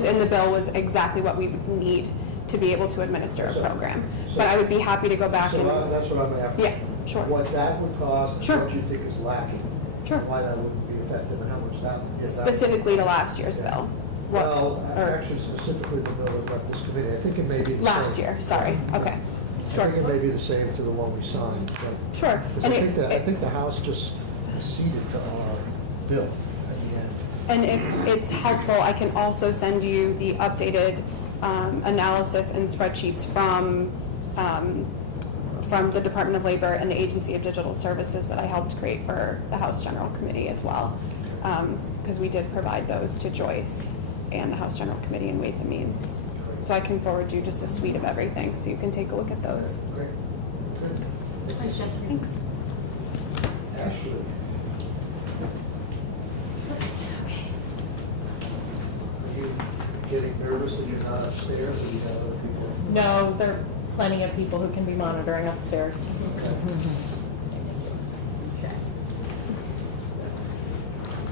in the bill was exactly what we would need to be able to administer a program. But I would be happy to go back So and, that's what I'm after. yeah, sure. What that would cost, and Sure. what you think is lacking. Sure. Why that wouldn't be effective, and how much that would get. Specifically to last year's bill. What- Well, or actually specifically the bill that left this committee, I think it may be the same. Last year, sorry, okay, sure, I think it may be the same to the one we signed, but. sure. Because I think the House just acceded to our bill at the end. And if it's helpful, I can also send you the updated analysis and spreadsheets from the Department of Labor and the Agency of Digital Services that I helped create for the House General Committee as well. Because we did provide those to Joyce and the House General Committee in Ways and Means. So I can forward you just a suite of everything so you can take a look at those. Great. Good. Thanks. Ashley. Are you getting nervous that you're not upstairs, or you have other people? No, there are plenty of people who can be monitoring upstairs.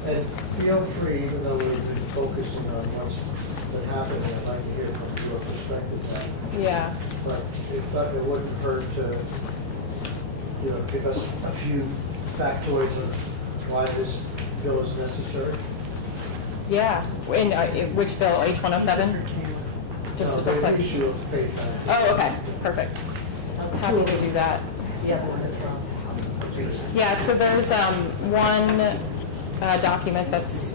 And feel free, even though we've been focusing on what's been happening, I'd like to hear from your perspective. Yeah. But it wouldn't hurt to, give us a few factoids of why this bill is necessary. Yeah, which bill, H-107? Just No, for the quick. issue of pay package. Oh, okay, perfect. Happy to do that. Yeah, so there's one document that's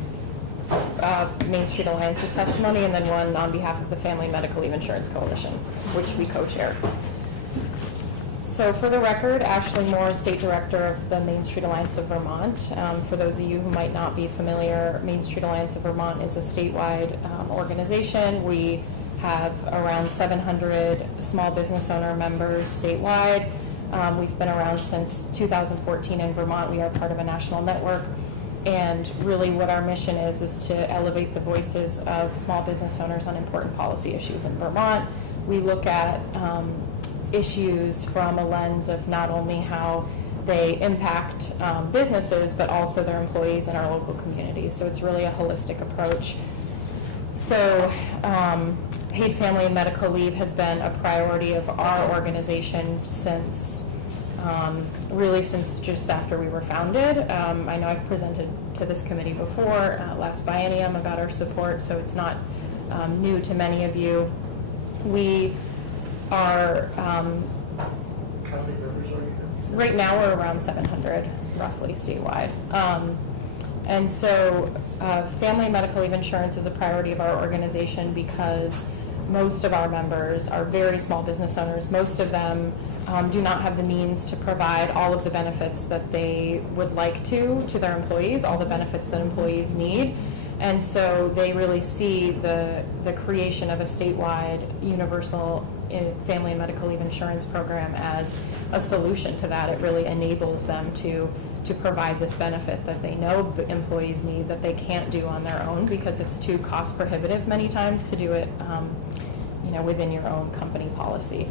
Main Street Alliance's testimony, and then one on behalf of the Family Medical Leave Insurance Coalition, which we co-chair. So for the record, Ashley Moore, State Director of the Main Street Alliance of Vermont. For those of you who might not be familiar, Main Street Alliance of Vermont is a statewide organization. We have around 700 small business owner members statewide. We've been around since 2014 in Vermont. We are part of a national network. And really what our mission is to elevate the voices of small business owners on important policy issues in Vermont. We look at issues from a lens of not only how they impact businesses, but also their employees and our local communities. So it's really a holistic approach. So paid family and medical leave has been a priority of our organization since really since just after we were founded. I know I've presented to this committee before, last biennium, about our support, so it's not new to many of you. We are, How many members are you? right now we're around 700 roughly statewide. And so family medical leave insurance is a priority of our organization because most of our members are very small business owners. Most of them do not have the means to provide all of the benefits that they would like to their employees, all the benefits that employees need. And so they really see the creation of a statewide universal family and medical leave insurance program as a solution to that. It really enables them to provide this benefit that they know employees need that they can't do on their own because it's too cost prohibitive many times to do it within your own company policy.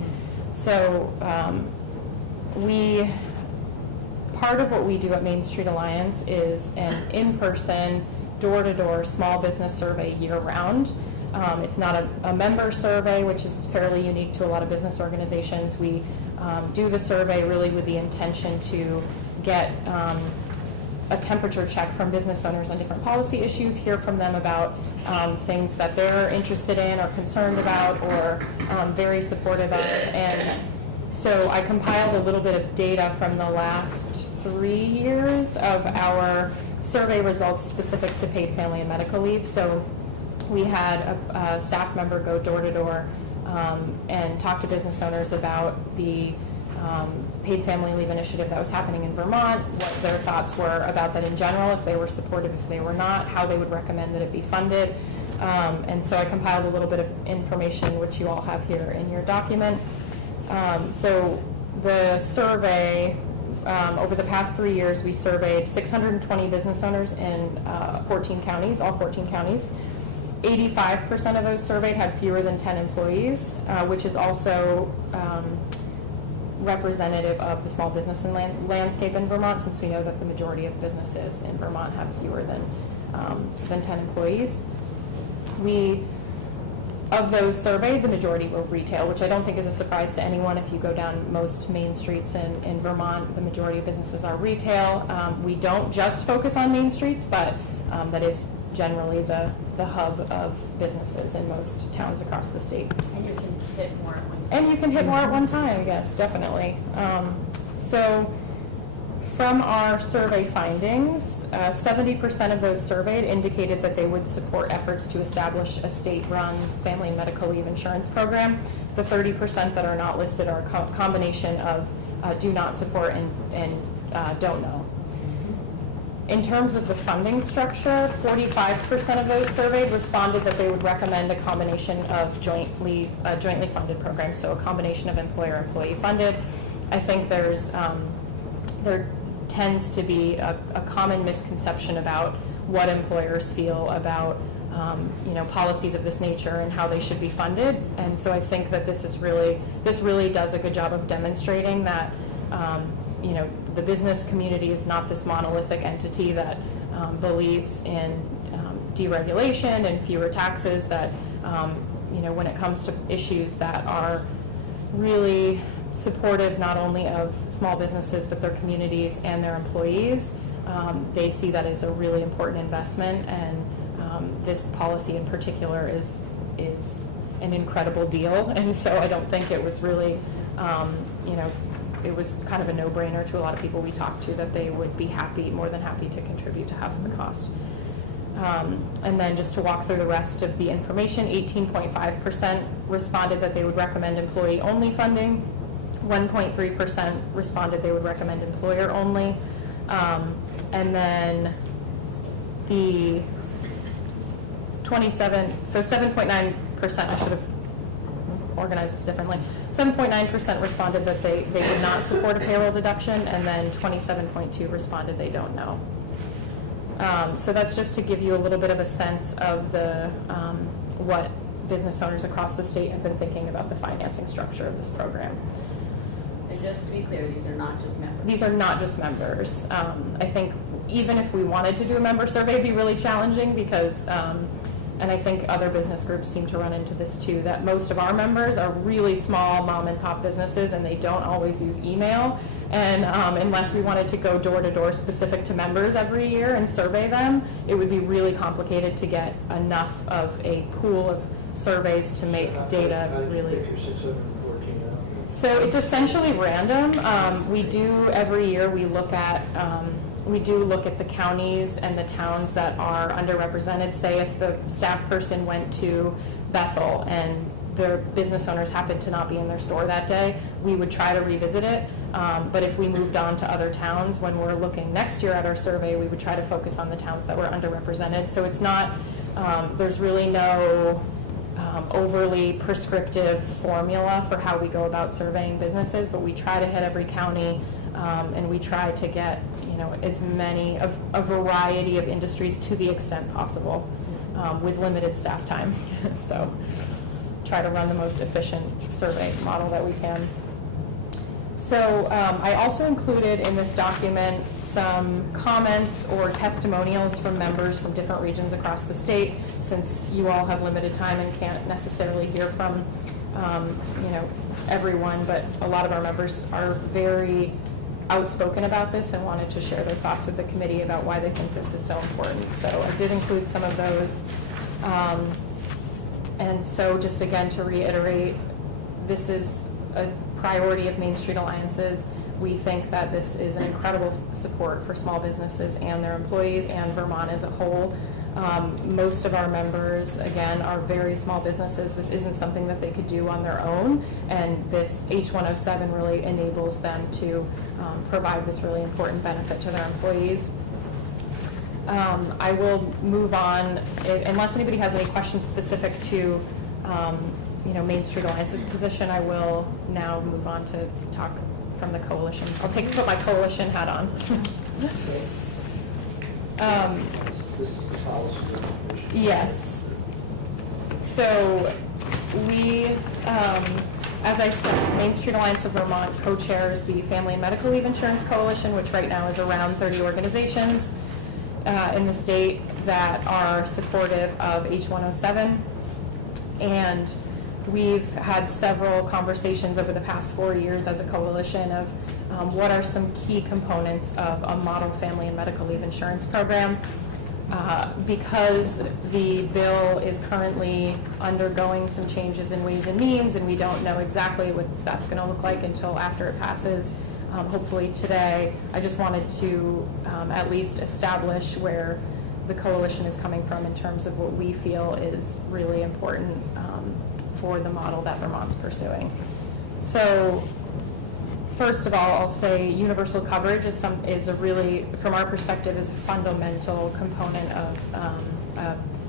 So part of what we do at Main Street Alliance is an in-person, door-to-door small business survey year-round. It's not a member survey, which is fairly unique to a lot of business organizations. We do the survey really with the intention to get a temperature check from business owners on different policy issues, hear from them about things that they're interested in or concerned about or very supportive of. And so I compiled a little bit of data from the last 3 years of our survey results specific to paid family and medical leave. So we had a staff member go door to door and talk to business owners about the paid family leave initiative that was happening in Vermont, what their thoughts were about that in general, if they were supportive, if they were not, how they would recommend that it be funded. And so I compiled a little bit of information, which you all have here in your document. So the survey, over the past 3 years, we surveyed 620 business owners in 14 counties, all 14 counties. 85% of those surveyed had fewer than 10 employees, which is also representative of the small business and landscape in Vermont, since we know that the majority of businesses in Vermont have fewer than 10 employees. Of those surveyed, the majority were retail, which I don't think is a surprise to anyone. If you go down most main streets in Vermont, the majority of businesses are retail. We don't just focus on main streets, but that is generally the hub of businesses in most towns across the state. And you can hit more at one time. And you can hit more at one time, yes, definitely. So from our survey findings, 70% of those surveyed indicated that they would support efforts to establish a state-run family and medical leave insurance program. The 30% that are not listed are a combination of do not support and don't know. In terms of the funding structure, 45% of those surveyed responded that they would recommend a combination of jointly funded programs, so a combination of employer-employee funded. I think there tends to be a common misconception about what employers feel about policies of this nature and how they should be funded. And so I think that this really does a good job of demonstrating that the business community is not this monolithic entity that believes in deregulation and fewer taxes, that when it comes to issues that are really supportive not only of small businesses but their communities and their employees, they see that as a really important investment, and this policy in particular is an incredible deal, and so I don't think it was really, it was kind of a no-brainer to a lot of people we talked to that they would be more than happy to contribute to half of the cost. And then just to walk through the rest of the information, 18.5% responded that they would recommend employee-only funding, 1.3% responded they would recommend employer-only, and then the 7.9%, I should have organized this differently, 7.9% responded that they would not support a payroll deduction, and then 27.2% responded they don't know. So that's just to give you a little bit of a sense of the what business owners across the state have been thinking about the financing structure of this program. And just to be clear, these are not just members. These are not just members. I think even if we wanted to do a member survey, it'd be really challenging because, and I think other business groups seem to run into this too, that most of our members are really small mom and pop businesses and they don't always use email. And unless we wanted to go door to door specific to members every year and survey them, it would be really complicated to get enough of a pool of surveys to make data really. Figure 614 out. So it's essentially random. We do every year, we look at the counties and the towns that are underrepresented. Say if the staff person went to Bethel and their business owners happened to not be in their store that day, we would try to revisit it. But if we moved on to other towns, when we're looking next year at our survey, we would try to focus on the towns that were underrepresented. So it's not, there's really no overly prescriptive formula for how we go about surveying businesses, but we try to hit every county, and we try to get as many of a variety of industries to the extent possible, with limited staff time. So try to run the most efficient survey model that we can. So I also included in this document some comments or testimonials from members from different regions across the state, since you all have limited time and can't necessarily hear from everyone, but a lot of our members are very outspoken about this and wanted to share their thoughts with the committee about why they think this is so important. So I did include some of those. And so just again to reiterate, this is a priority of Main Street Alliance's. We think that this is an incredible support for small businesses and their employees and Vermont as a whole. Most of our members, again, are very small businesses. This isn't something that they could do on their own, and this H107 really enables them to provide this really important benefit to their employees. I will move on, unless anybody has any questions specific to Main Street Alliance's position. I will now move on to talk from the coalition. I'll put my coalition hat on. This is the policy. Yes. So we, as I said, Main Street Alliance of Vermont co-chairs the Family and Medical Leave Insurance Coalition, which right now is around 30 organizations in the state that are supportive of H107. And we've had several conversations over the past 4 years as a coalition of what are some key components of a model family and medical leave insurance program. Because the bill is currently undergoing some changes in Ways and Means, and we don't know exactly what that's going to look like until after it passes, hopefully today, I just wanted to at least establish where the coalition is coming from in terms of what we feel is really important for the model that Vermont's pursuing. So first of all, I'll say universal coverage is a really, from our perspective, is a fundamental component of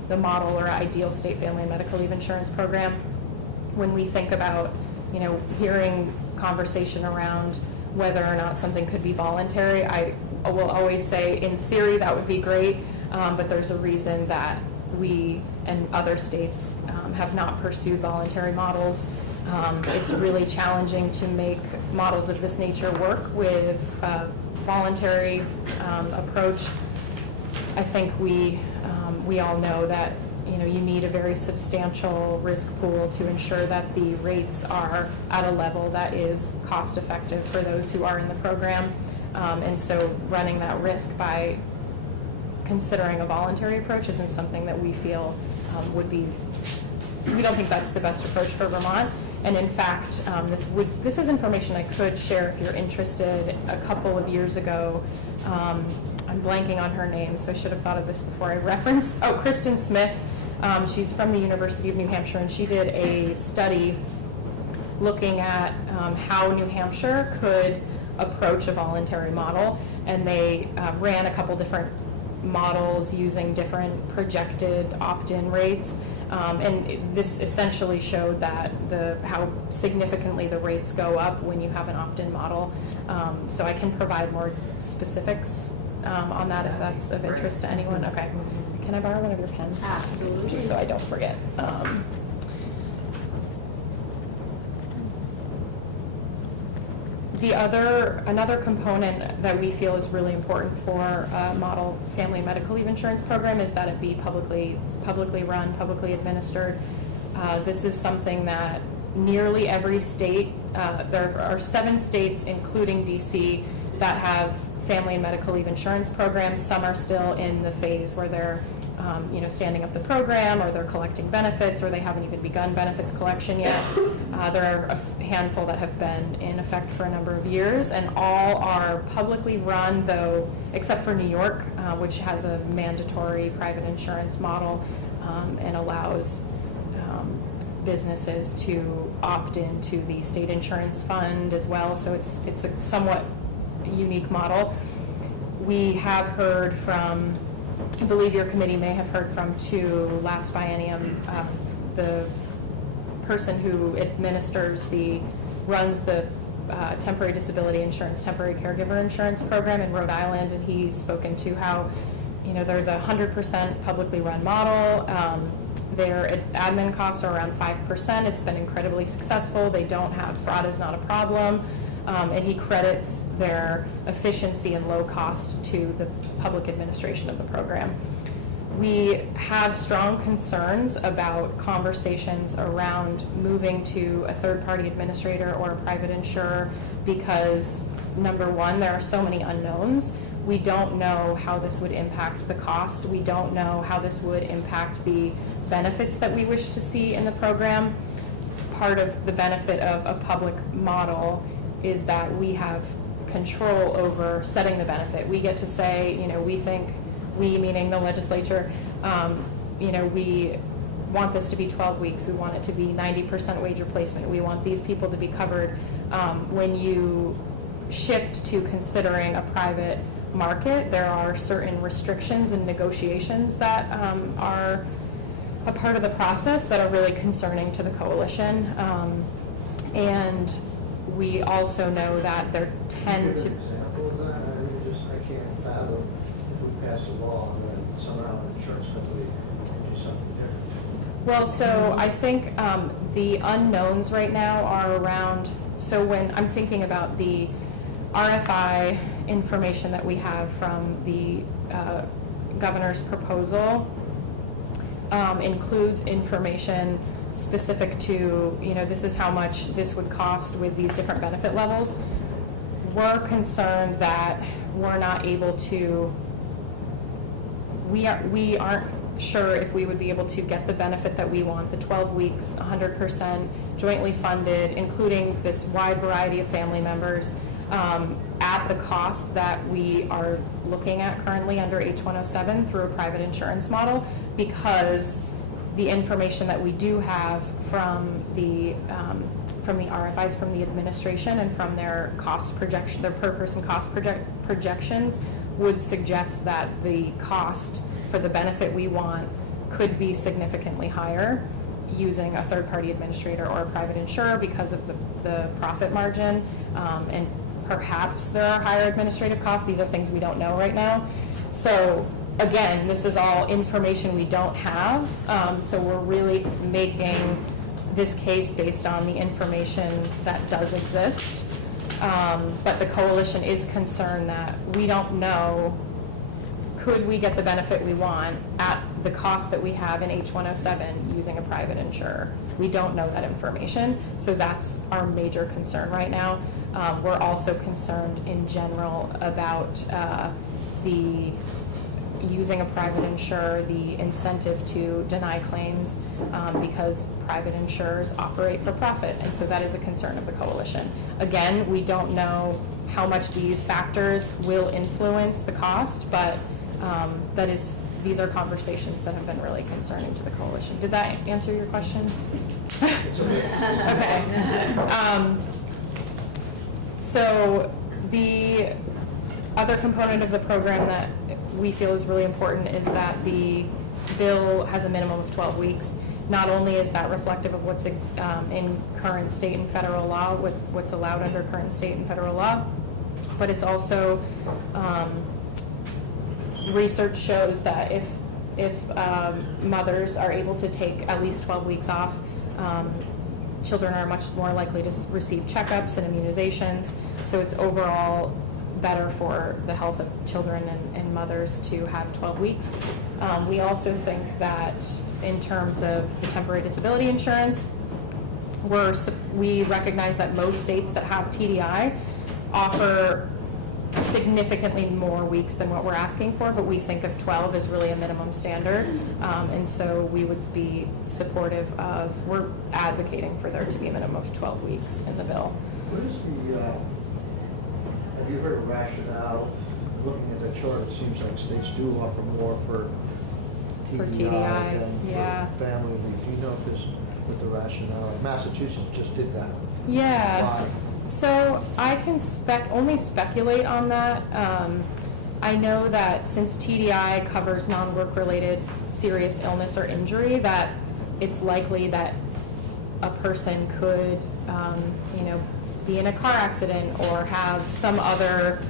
the model or ideal state family and medical leave insurance program. When we think about, hearing conversation around whether or not something could be voluntary, I will always say, in theory, that would be great, but there's a reason that we and other states have not pursued voluntary models. It's really challenging to make models of this nature work with a voluntary approach. I think we all know that you need a very substantial risk pool to ensure that the rates are at a level that is cost effective for those who are in the program. And so running that risk by considering a voluntary approach isn't something that we feel we don't think that's the best approach for Vermont. And in fact, this is information I could share if you're interested. A couple of years ago, I'm blanking on her name, so I should have thought of this before I referenced. Oh, Kristen Smith. She's from the University of New Hampshire, and she did a study looking at how New Hampshire could approach a voluntary model, and they ran a couple different models using different projected opt-in rates, and this essentially showed that how significantly the rates go up when you have an opt-in model. So I can provide more specifics on that if that's of interest to anyone. Okay. Can I borrow one of your pens? Absolutely. Just so I don't forget. Another component that we feel is really important for a model family medical leave insurance program is that it be publicly run, publicly administered. This is something that nearly every state, there are 7 states, including DC, that have family and medical leave insurance programs. Some are still in the phase where they're standing up the program, or they're collecting benefits, or they haven't even begun benefits collection yet. There are a handful that have been in effect for a number of years, and all are publicly run, though, except for New York, which has a mandatory private insurance model and allows businesses to opt into the state insurance fund as well. So it's a somewhat unique model. We have heard from, I believe your committee may have heard from too, last biennium, the person who runs the temporary disability insurance, temporary caregiver insurance program in Rhode Island, and he's spoken to how, they're the 100% publicly run model. Their admin costs are around 5%. It's been incredibly successful. They don't have, fraud is not a problem. And he credits their efficiency and low cost to the public administration of the program. We have strong concerns about conversations around moving to a third-party administrator or a private insurer because, number one, there are so many unknowns. We don't know how this would impact the cost. We don't know how this would impact the benefits that we wish to see in the program. Part of the benefit of a public model is that we have control over setting the benefit. We get to say, we think, we meaning the legislature, we want this to be 12 weeks. We want it to be 90% wage replacement. We want these people to be covered. When you shift to considering a private market, there are certain restrictions and negotiations that are a part of the process that are really concerning to the coalition. And we also know that there tend to... Give an example of that? I can't fathom if we pass a law and then somehow an insurance company do something different. Well, so I think the unknowns right now are around, so when I'm thinking about the RFI information that we have from the governor's proposal, includes information specific to, this is how much this would cost with these different benefit levels. We're concerned that we're not able to, we aren't sure if we would be able to get the benefit that we want, the 12 weeks, 100% jointly funded, including this wide variety of family members, at the cost that we are looking at currently under H107 through a private insurance model, because the information that we do have from the RFIs from the administration and from their cost projection, their per person cost projections would suggest that the cost for the benefit we want could be significantly higher using a third-party administrator or a private insurer because of the profit margin, and perhaps there are higher administrative costs. These are things we don't know right now. So again, this is all information we don't have, so we're really making this case based on the information that does exist. But the coalition is concerned that we don't know, could we get the benefit we want at the cost that we have in H107 using a private insurer? We don't know that information, so that's our major concern right now. We're also concerned in general about the using a private insurer the incentive to deny claims because private insurers operate for profit, and so that is a concern of the coalition. Again, we don't know how much these factors will influence the cost, but these are conversations that have been really concerning to the coalition. Did that answer your question? Okay. So the other component of the program that we feel is really important is that the bill has a minimum of 12 weeks. Not only is that reflective of what's in current state and federal law, what's allowed under current state and federal law, but it's also, research shows that if mothers are able to take at least 12 weeks off, children are much more likely to receive checkups and immunizations, so it's overall better for the health of children and mothers to have 12 weeks. We also think that in terms of the temporary disability insurance, we recognize that most states that have TDI offer significantly more weeks than what we're asking for, but we think of 12 as really a minimum standard, and so we would be supportive of, we're advocating for there to be a minimum of 12 weeks in the bill. What is have you heard of rationale? Looking at the chart, it seems like states do offer more for TDI than yeah. for family leave. Do you know if there's what the rationale? Massachusetts just did that. Yeah. Why? So I can only speculate on that. I know that since TDI covers non-work related serious illness or injury, that it's likely that a person could, be in a car accident or have some other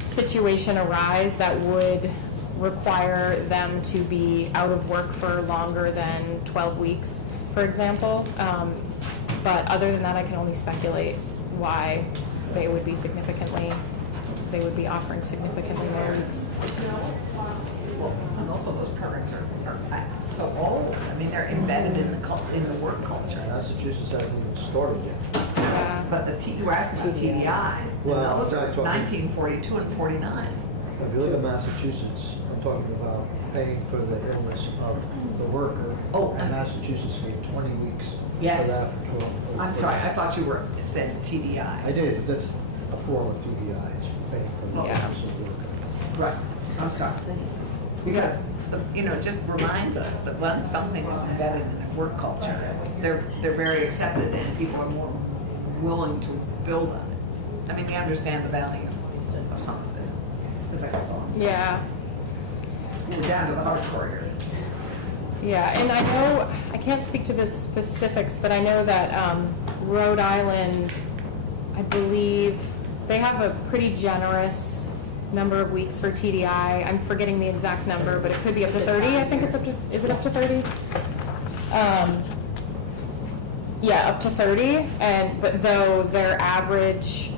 situation arise that would require them to be out of work for longer than 12 weeks, for example. But other than that, I can only speculate why they would be offering significantly more weeks. And also those programs are so old. I mean, they're embedded in the work culture. Massachusetts hasn't even started yet. But we're asking about TDIs, and Well, those are I'm talking- 1942 and 49. If you look at Massachusetts, I'm talking about paying for the illness of the worker. Oh, And Massachusetts gave 20 weeks Yes. for that. I'm sorry, I thought you were saying I TDI. did, that's a form of TDI, is paying for the Yeah. illness of the worker. Right, I'm sorry. Because, it just reminds us that once something is embedded in a work culture, they're very accepted and people are more willing to build on it. I mean, they understand the value of some of this. Is that all I'm saying? Yeah. We're down to the hardcore here. Yeah, and I know, I can't speak to the specifics, but I know that Rhode Island, I believe, they have a pretty generous number of weeks for TDI. I'm forgetting the exact number, but it could be up to 30. I think it's up to, is it up to 30? Yeah, up to 30, but though their average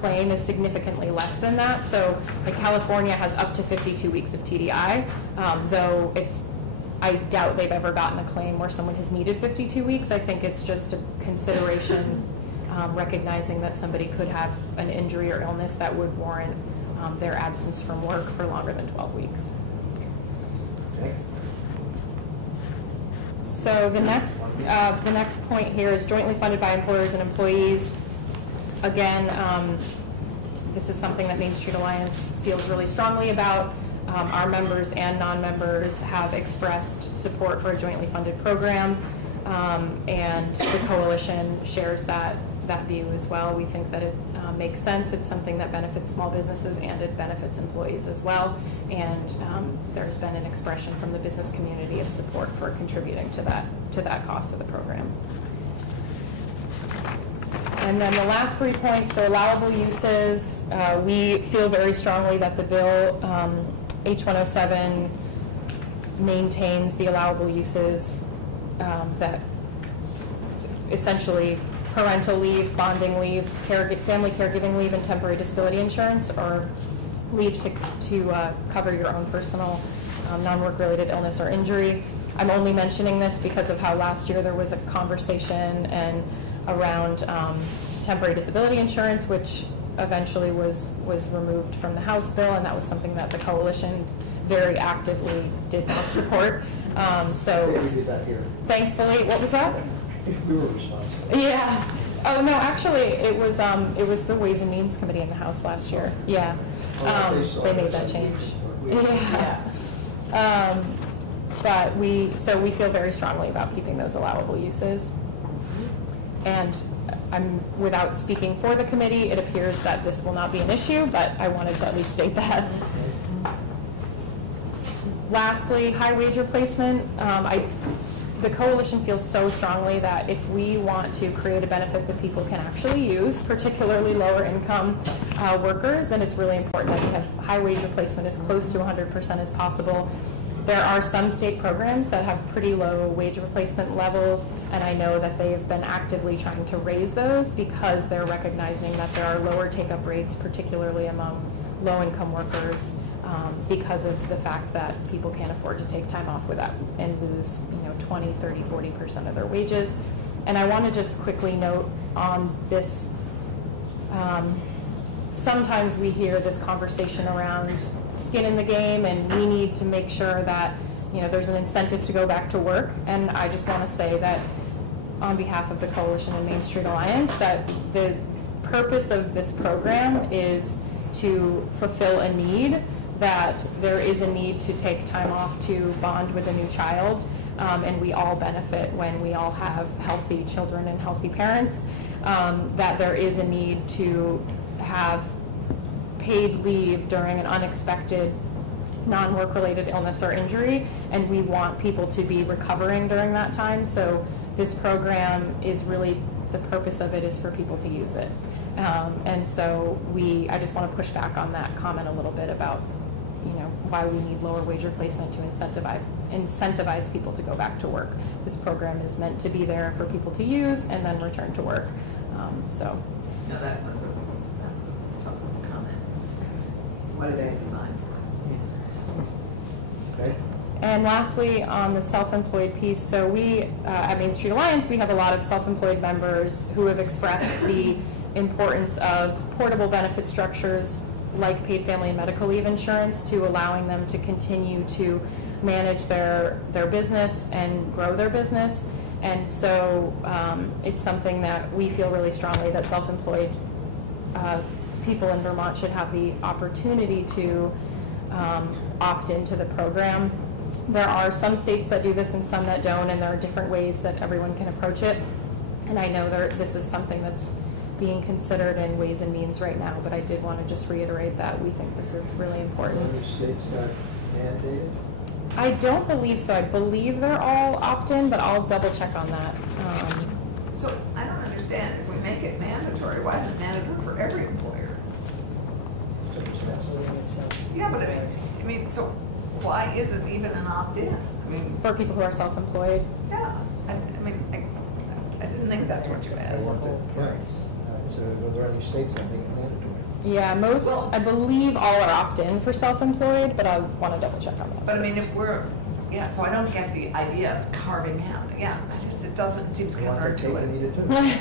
claim is significantly less than that. So like California has up to 52 weeks of TDI, though I doubt they've ever gotten a claim where someone has needed 52 weeks. I think it's just a consideration, recognizing that somebody could have an injury or illness that would warrant their absence from work for longer than 12 weeks. Okay. So the next point here is jointly funded by employers and employees. Again, this is something that Main Street Alliance feels really strongly about. Our members and non-members have expressed support for a jointly funded program, and the coalition shares that view as well. We think that it makes sense. It's something that benefits small businesses and it benefits employees as well. And there's been an expression from the business community of support for contributing to that cost of the program. And then the last 3 points, so allowable uses. We feel very strongly that the bill, H107, maintains the allowable uses that essentially parental leave, bonding leave, family caregiving leave, and temporary disability insurance, or leave to cover your own personal non-work related illness or injury. I'm only mentioning this because of how last year there was a conversation around temporary disability insurance, which eventually was removed from the House bill, and that was something that the coalition very actively did not support. So We did that here. thankfully, what was that? We were responsible. Yeah. Oh, no, actually, it was the Ways and Means Committee in the House last year. Yeah. They made that change. Yeah. But we feel very strongly about keeping those allowable uses. And without speaking for the committee, it appears that this will not be an issue, but I wanted to at least state that. Lastly, high wage replacement. The coalition feels so strongly that if we want to create a benefit that people can actually use, particularly lower income workers, then it's really important that we have high wage replacement as close to 100% as possible. There are some state programs that have pretty low wage replacement levels, and I know that they've been actively trying to raise those because they're recognizing that there are lower take-up rates, particularly among low-income workers, because of the fact that people can't afford to take time off without and lose 20, 30, 40% of their wages. And I want to just quickly note on this, sometimes we hear this conversation around skin in the game, and we need to make sure that there's an incentive to go back to work. And I just want to say that on behalf of the Coalition and Main Street Alliance, that the purpose of this program is to fulfill a need, that there is a need to take time off to bond with a new child, and we all benefit when we all have healthy children and healthy parents, that there is a need to have paid leave during an unexpected non-work related illness or injury, and we want people to be recovering during that time. So this program is really, the purpose of it is for people to use it. And so I just want to push back on that comment a little bit about why we need lower wage replacement to incentivize people to go back to work. This program is meant to be there for people to use and then return to work. So. No, that was a tough comment. What is it designed for? Okay. And lastly, on the self-employed piece, so we, at Main Street Alliance, we have a lot of self-employed members who have expressed the importance of portable benefit structures like paid family and medical leave insurance to allowing them to continue to manage their business and grow their business. And so it's something that we feel really strongly that self-employed people in Vermont should have the opportunity to opt into the program. There are some states that do this and some that don't, and there are different ways that everyone can approach it. And I know this is something that's being considered in Ways and Means right now, but I did want to just reiterate that we think this is really important. Are there any states that mandated? I don't believe so. I believe they're all opt-in, but I'll double check on that. So I don't understand, if we make it mandatory, why is it mandatory for every employer? Yeah, but I mean, so why isn't even an opt-in? I mean, For people who are self-employed. yeah, I mean, I didn't think that's what you I asked. want to, right. So are there any states that make it mandatory? Yeah, most, Well- I believe all are opt-in for self-employed, but I want to double check on that. But I mean, if we're, yeah, so I don't get the idea of carving out, yeah, it doesn't, it seems They want their cake and counterintuitive. eat it too. Yeah.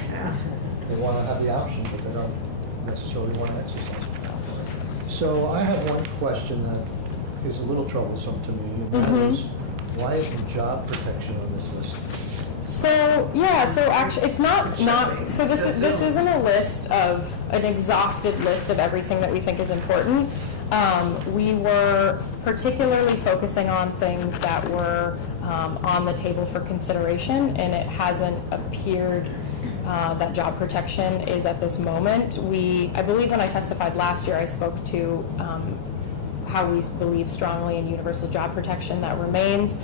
They want to have the option, but they don't necessarily want to exercise it. So I have one question that is a little troublesome to me, and that is, why isn't job protection on this list? So, yeah, so actually, it's not, so this isn't a list of, an exhaustive list of everything that we think is important. We were particularly focusing on things that were on the table for consideration, and it hasn't appeared that job protection is at this moment. I believe when I testified last year, I spoke to how we believe strongly in universal job protection. That remains.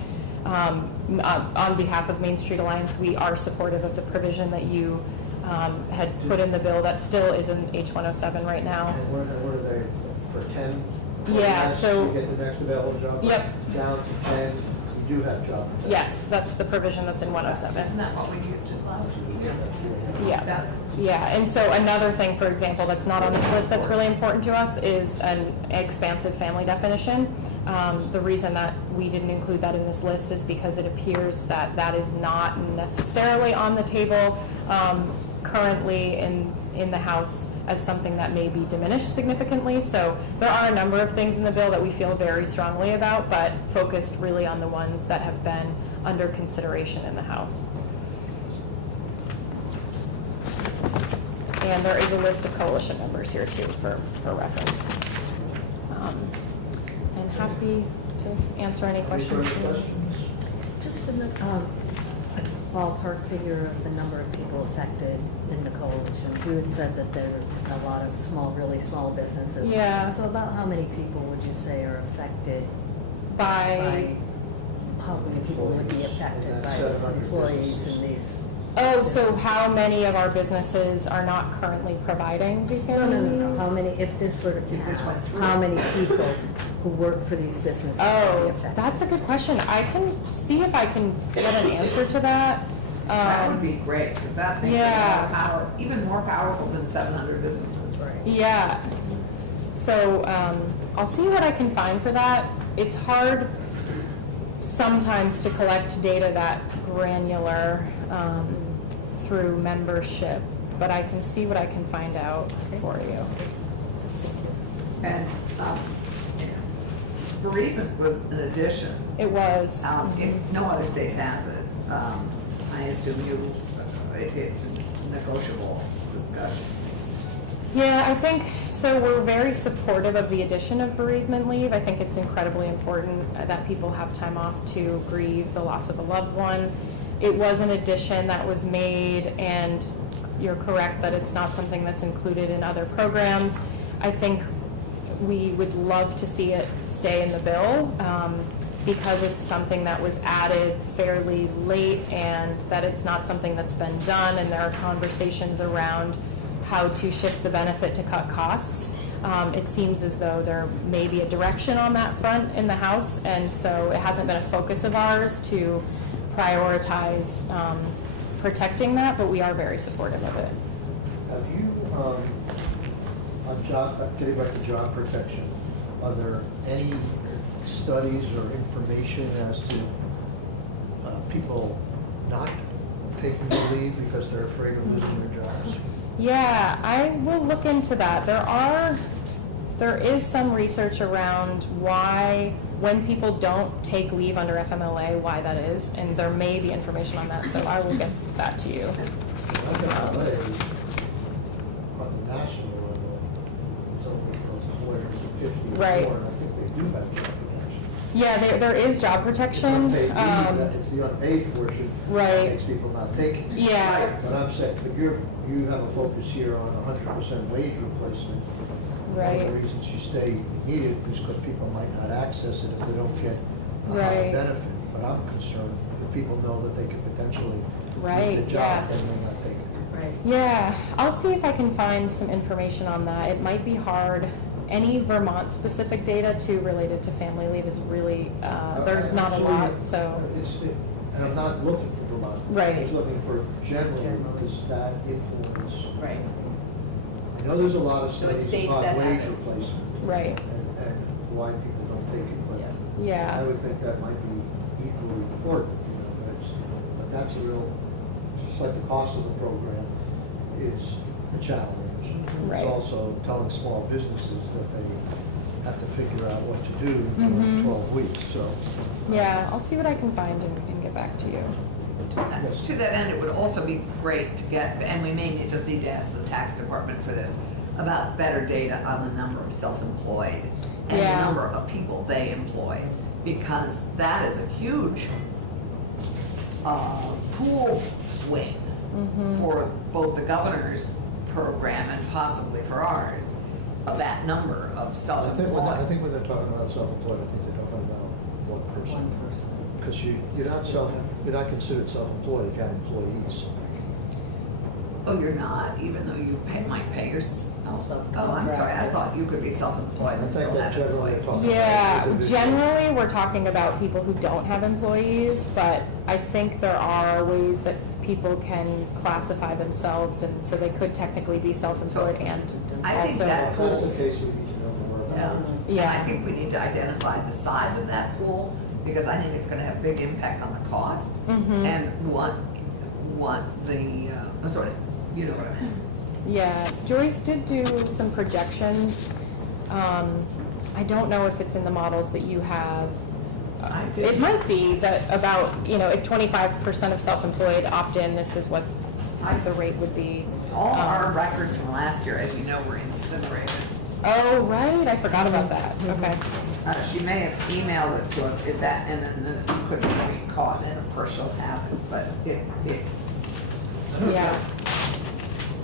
On behalf of Main Street Alliance, we are supportive of the provision that you had put in the bill that still is in H-107 right now. And where are they, for 10? Yeah, Yes, so- You get the next available job? Yep. Down to 10, you do have job protection. Yes, that's the provision that's in 107. Isn't that what we did last year? Yeah, yeah, and so another thing, for example, that's not on this list that's really important to us is an expansive family definition. The reason that we didn't include that in this list is because it appears that that is not necessarily on the table currently in the House as something that may be diminished significantly. So there are a number of things in the bill that we feel very strongly about, but focused really on the ones that have been under consideration in the House. And there is a list of coalition members here too for reference. And happy to answer any Any questions. further questions? Just a ballpark figure of the number of people affected in the coalitions. You had said that there are a lot of small, really small businesses. Yeah. So about how many people would you say are affected By, how many people would be affected by these employees and these? oh, so how many of our businesses are not currently providing the family leave? How many, if this were to If this went pass, through. how many people who work for these businesses would be Oh, affected? that's a good question. I can see if I can get an answer to that. That would be great, because that makes it Yeah. more power, even more powerful than 700 businesses, right? Yeah. So I'll see what I can find for that. It's hard sometimes to collect data that granular through membership, but I can see what I can find out for you. And bereavement was an addition. It was. No other state has it. I assume it's a negotiable discussion. Yeah, I think, so we're very supportive of the addition of bereavement leave. I think it's incredibly important that people have time off to grieve the loss of a loved one. It was an addition that was made, and you're correct that it's not something that's included in other programs. I think we would love to see it stay in the bill because it's something that was added fairly late, and that it's not something that's been done, and there are conversations around how to shift the benefit to cut costs. It seems as though there may be a direction on that front in the House, and so it hasn't been a focus of ours to prioritize protecting that, but we are very supportive of it. Have you, on getting back to job protection, are there any studies or information as to people not taking the leave because they're afraid of losing their jobs? Yeah, I will look into that. There is some research around why, when people don't take leave under FMLA, why that is, and there may be information on that, so I will get that to you. FMLA, on the national level, is only for employers of 50 or Right. more, and I think they do have job protection. Yeah, there is job It's protection. unpaid leave, it's the unpaid portion that Right. makes people not take it. Yeah. But I'm saying, but you have a focus here on 100% wage replacement. Right. One of the reasons you stay needed is because people might not access it if they don't get a high Right. benefit. But I'm concerned that people know that they could potentially Right, lose their job yeah. and may not take it. Right. Yeah, I'll see if I can find some information on that. It might be hard. Any Vermont-specific data too related to family leave is really, there's not a Actually, lot, so. And I'm not looking for Vermont. Right. I'm just looking for generally, because that influence. Right. I know there's a lot of So it studies states about that wage happen. replacement. Right. And why people don't take it, but I Yeah, would think that might be equally important, but that's a real, just like the cost of the program is a challenge. Right. It's also telling small businesses that they have to figure out what to do Mhm. during 12 weeks, so. yeah, I'll see what I can find and get back to you. Yes. To that end, it would also be great to get, and we may just need to ask the tax department for this, about better data on the number of self-employed and the Yeah. number of people they employ, because that is a huge pool swing for both the governor's program and possibly for ours, of that number of I self-employed. think when they're talking about self-employed, I think they're talking about one person. Because you're not considered self-employed if you have employees. Oh, you're not, even though you might pay your Oh, I'm sorry, I thought you could be self-employed I and think still that have generally employees. talking about Yeah, individual. generally, we're talking about people who don't have employees, but I think there are ways that people can classify themselves, and so they could technically be self-employed and I think also. that If that's the pool, case, we need to know more yeah, about it. Yeah. I think we need to identify the size of that pool, because I think it's gonna have big impact on the cost. Mhm. And what the, sort of, you know what I mean? Yeah, Joyce did do some projections. I don't know if it's in the models that you have. I do. It might be that about, if 25% of self-employed opt in, this is what the rate would be. All our Um, records from last year, as you know, were incinerated. Oh, right, I forgot about that, okay. She may have emailed it to us, if that, and then you couldn't really call it, and of course she'll have it, but Yeah.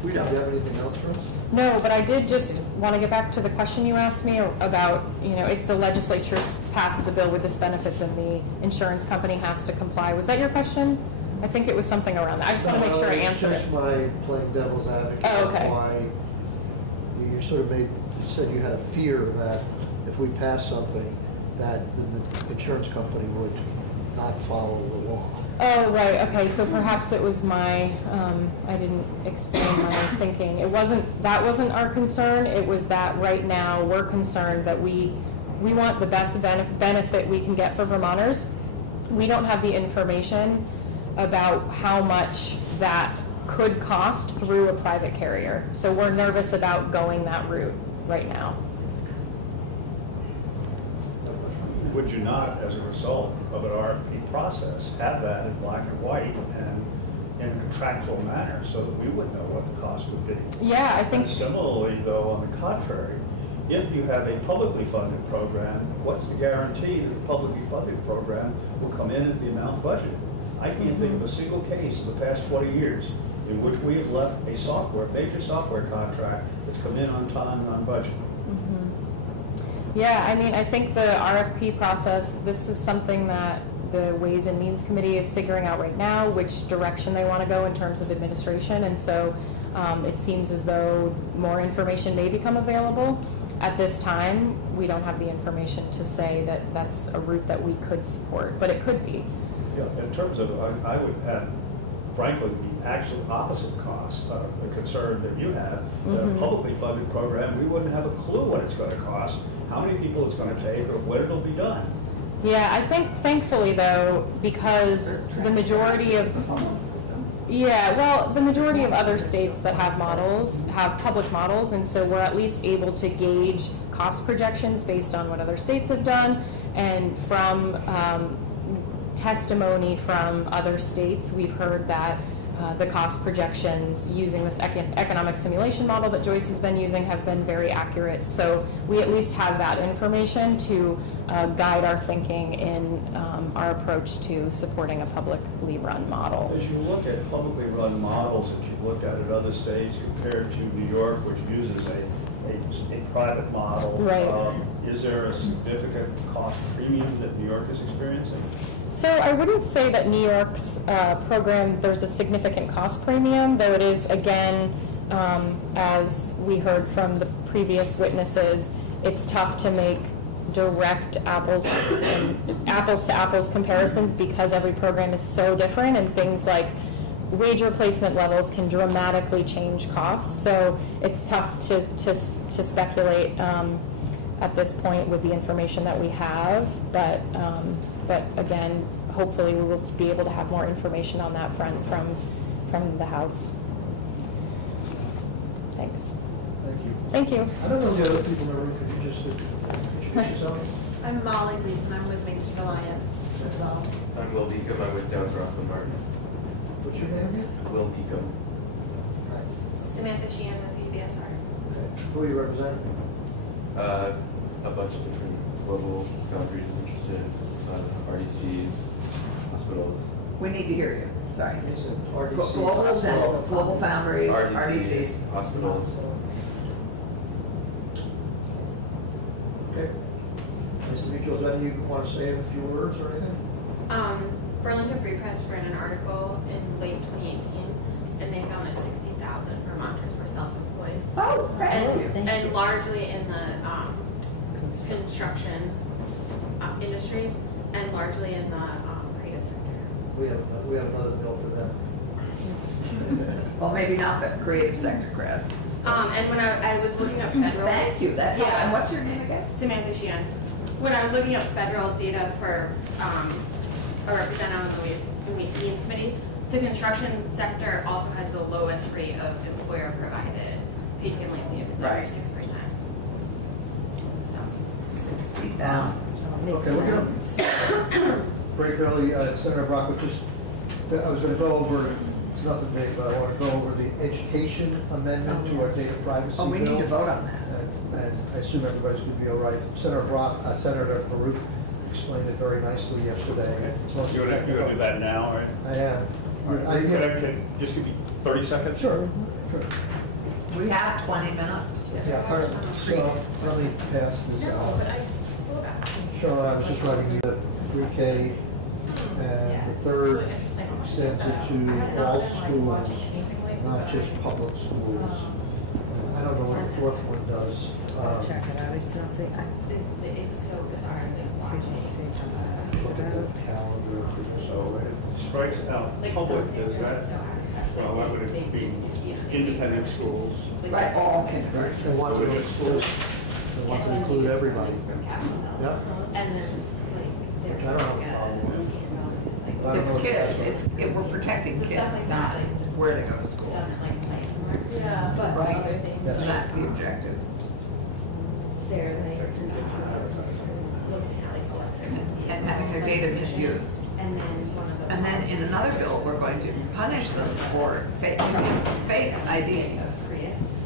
Do you have anything else for us? No, but I did just want to get back to the question you asked me about, if the legislature passes a bill with this benefit, then the insurance company has to comply. Was that your question? I think it was something around that. I just want to make sure I answered it. Just my playing devil's advocate. Oh, okay. Why you sort of you said you had a fear that if we pass something, that the insurance company would not follow the law. Oh, right, okay, so perhaps it was I didn't explain my thinking. That wasn't our concern, it was that right now, we're concerned that we want the best benefit we can get for Vermonters. We don't have the information about how much that could cost through a private carrier. So we're nervous about going that route right now. Would you not, as a result of an RFP process, have that in black and white and in a contractual manner so that we would know what the cost would be? Yeah, I think, And similarly, though, on the contrary, if you have a publicly funded program, what's the guarantee that the publicly funded program will come in at the amount budgeted? I can't think of a single case in the past 20 years in which we have left a major software contract that's come in on time and on budget. yeah, I mean, I think the RFP process, this is something that the Ways and Means Committee is figuring out right now, which direction they want to go in terms of administration. And so it seems as though more information may become available. At this time, we don't have the information to say that that's a route that we could support, but it could be. Yeah, in terms of, I would have, frankly, the actual opposite cost, the concern that you have. The publicly funded program, we wouldn't have a clue what it's going to cost, how many people it's going to take, or when it'll be done. Yeah, I think thankfully though, because the majority of, the majority of other states that have models have public models, and so we're at least able to gauge cost projections based on what other states have done. And from testimony from other states, we've heard that the cost projections using this economic simulation model that Joyce has been using have been very accurate. So we at least have that information to guide our thinking in our approach to supporting a publicly run model. As you look at publicly run models that you've looked at in other states compared to New York, which uses a private model, Right. Is there a significant cost premium that New York is experiencing? So I wouldn't say that New York's program, there's a significant cost premium, though it is, again, as we heard from the previous witnesses, it's tough to make direct apples to apples comparisons because every program is so different, and things like wage replacement levels can dramatically change costs. So it's tough to speculate at this point with the information that we have, but again, hopefully we will be able to have more information on that front from the House. Thanks. Thank you. Thank you. I don't know the other people in the room, could you just introduce yourself? I'm Molly Gleason, I'm with Main Street Alliance as well. I'm Will Beacom, I'm with Downs Rockland Martin. What's your name again? Will Beacom. Hi. Samantha Sheehan with UBSR. Okay. Who are you representing? A bunch of different global boundaries interested, RDCs, hospitals. We need to hear you, sorry. Is it RDC? Global Foundries, RDCs. RDCs, hospitals. Okay. Nice to meet you. Do you want to say a few words or anything? Burlington Free Press ran an article in late 2018, and they found that 60,000 1,000 Vermonters were self-employed. Oh, thank you. Thank And you. largely in the construction industry and largely in the creative sector. We have another bill for them. Well, maybe not the creative sector cred. And when I was looking up federal. Thank you, that's, Yeah. and what's your name again? Samantha Sheehan. When I was looking up federal data for a representative on the Ways and Means Committee, the construction sector also has the lowest rate of employer-provided paid family leave. It's over Right. 6%. So. 60,000. Makes Okay, we're sense. Break early, Senator Brock, I was gonna go over, it's nothing big, but I wanna go over the education amendment to our data privacy bill. Oh, we need to vote on that. And I assume everybody's gonna be all right. Senator Baruch explained it very nicely yesterday. It's mostly You're gonna do technical. that now, right? I am. All right, can just give me 30 seconds? Sure, sure. We have 20 minutes. Yeah, so let me pass this No, out. but I will ask. So I was just writing the pre-K, and the third extends it to all schools, not just public schools. I don't know what the fourth one does. I'll check it out, it's not the, It's so bizarre. Look at the calendar. So it strikes out public, does that, well, that would be independent schools. Right, all can. They want to go to schools, they want to include everybody. Yeah, And then, like, Which I don't have a problem with. I don't It's know if kids, that's- we're protecting kids, not where they go to school. doesn't like play anymore. Yeah, but Right. other things. Isn't that the objective? They're like looking at like what And having their data misused. And then one of the. And then in another bill, we're going to punish them for fake ID.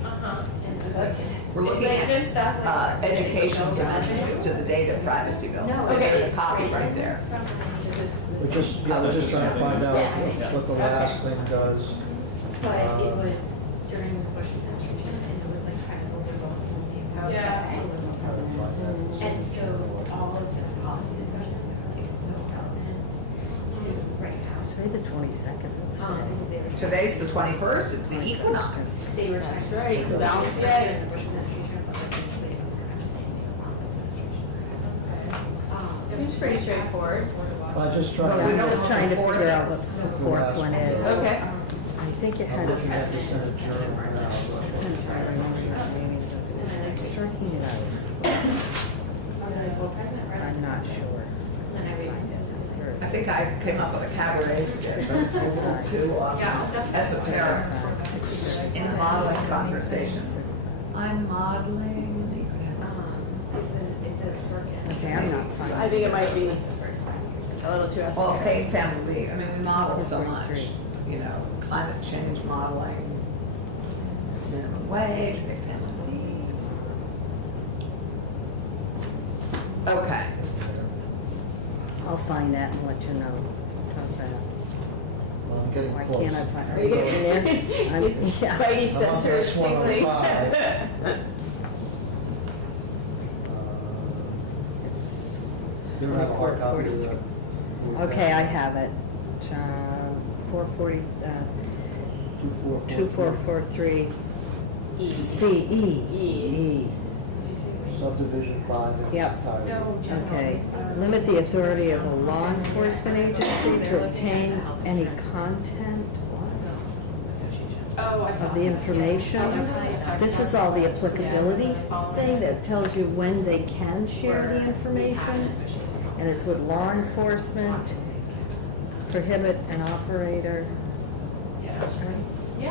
Uh-huh. And so- We're looking It's like just at stuff like- education so to the data privacy bill. No, There's a okay. copy right there. We're just trying to find out Yes. what the last thing does. But it was during the Bush administration, and it was like kind of over both in the same house. How to find that. And so all of the policy discussion is so relevant to right now. it's today the 22nd, what's Because today? they were Today's the 21st, it's the equinox. They were trying to. right, the balance the yet. Bush administration, but like basically they don't have anything they want with the administration. Seems pretty straightforward. I just try But we I'm don't to. just trying to know figure out what the the fourth one is. Okay. I think it I'm had, looking at the Senate Journal now. it's entirely wrong, I'm striking it out, Well, President Reynolds. I'm not sure. And I read it. Where is I it? think I came up with a cabaret skit, a little too Yeah, that's- esoteric in modeling conversation. I'm modeling. It's a sorghum. Okay, I'm not finding. I think it might be The first one. a little too Well, esoteric. paid family leave, I mean, we model so much, 43. you know, climate change modeling, minimum wage, paid family leave. Okay, I'll find that and let you know. How's that? Well, I'm getting Why close. can't I find? Are you getting it? I'm- His yeah. Spidey I'm up sensor to is tingling. 105. It's You don't have a hard copy of 24:40. the. Okay, I have it. 440, 2443 E. CE. E. Subdivision 5. Yep. No, general. Okay, limit the authority of a law enforcement agency to obtain any content Oh, I saw of the that. information. This is all the applicability thing that tells you when they can share the information. And it's with law enforcement, prohibit an operator. Yeah,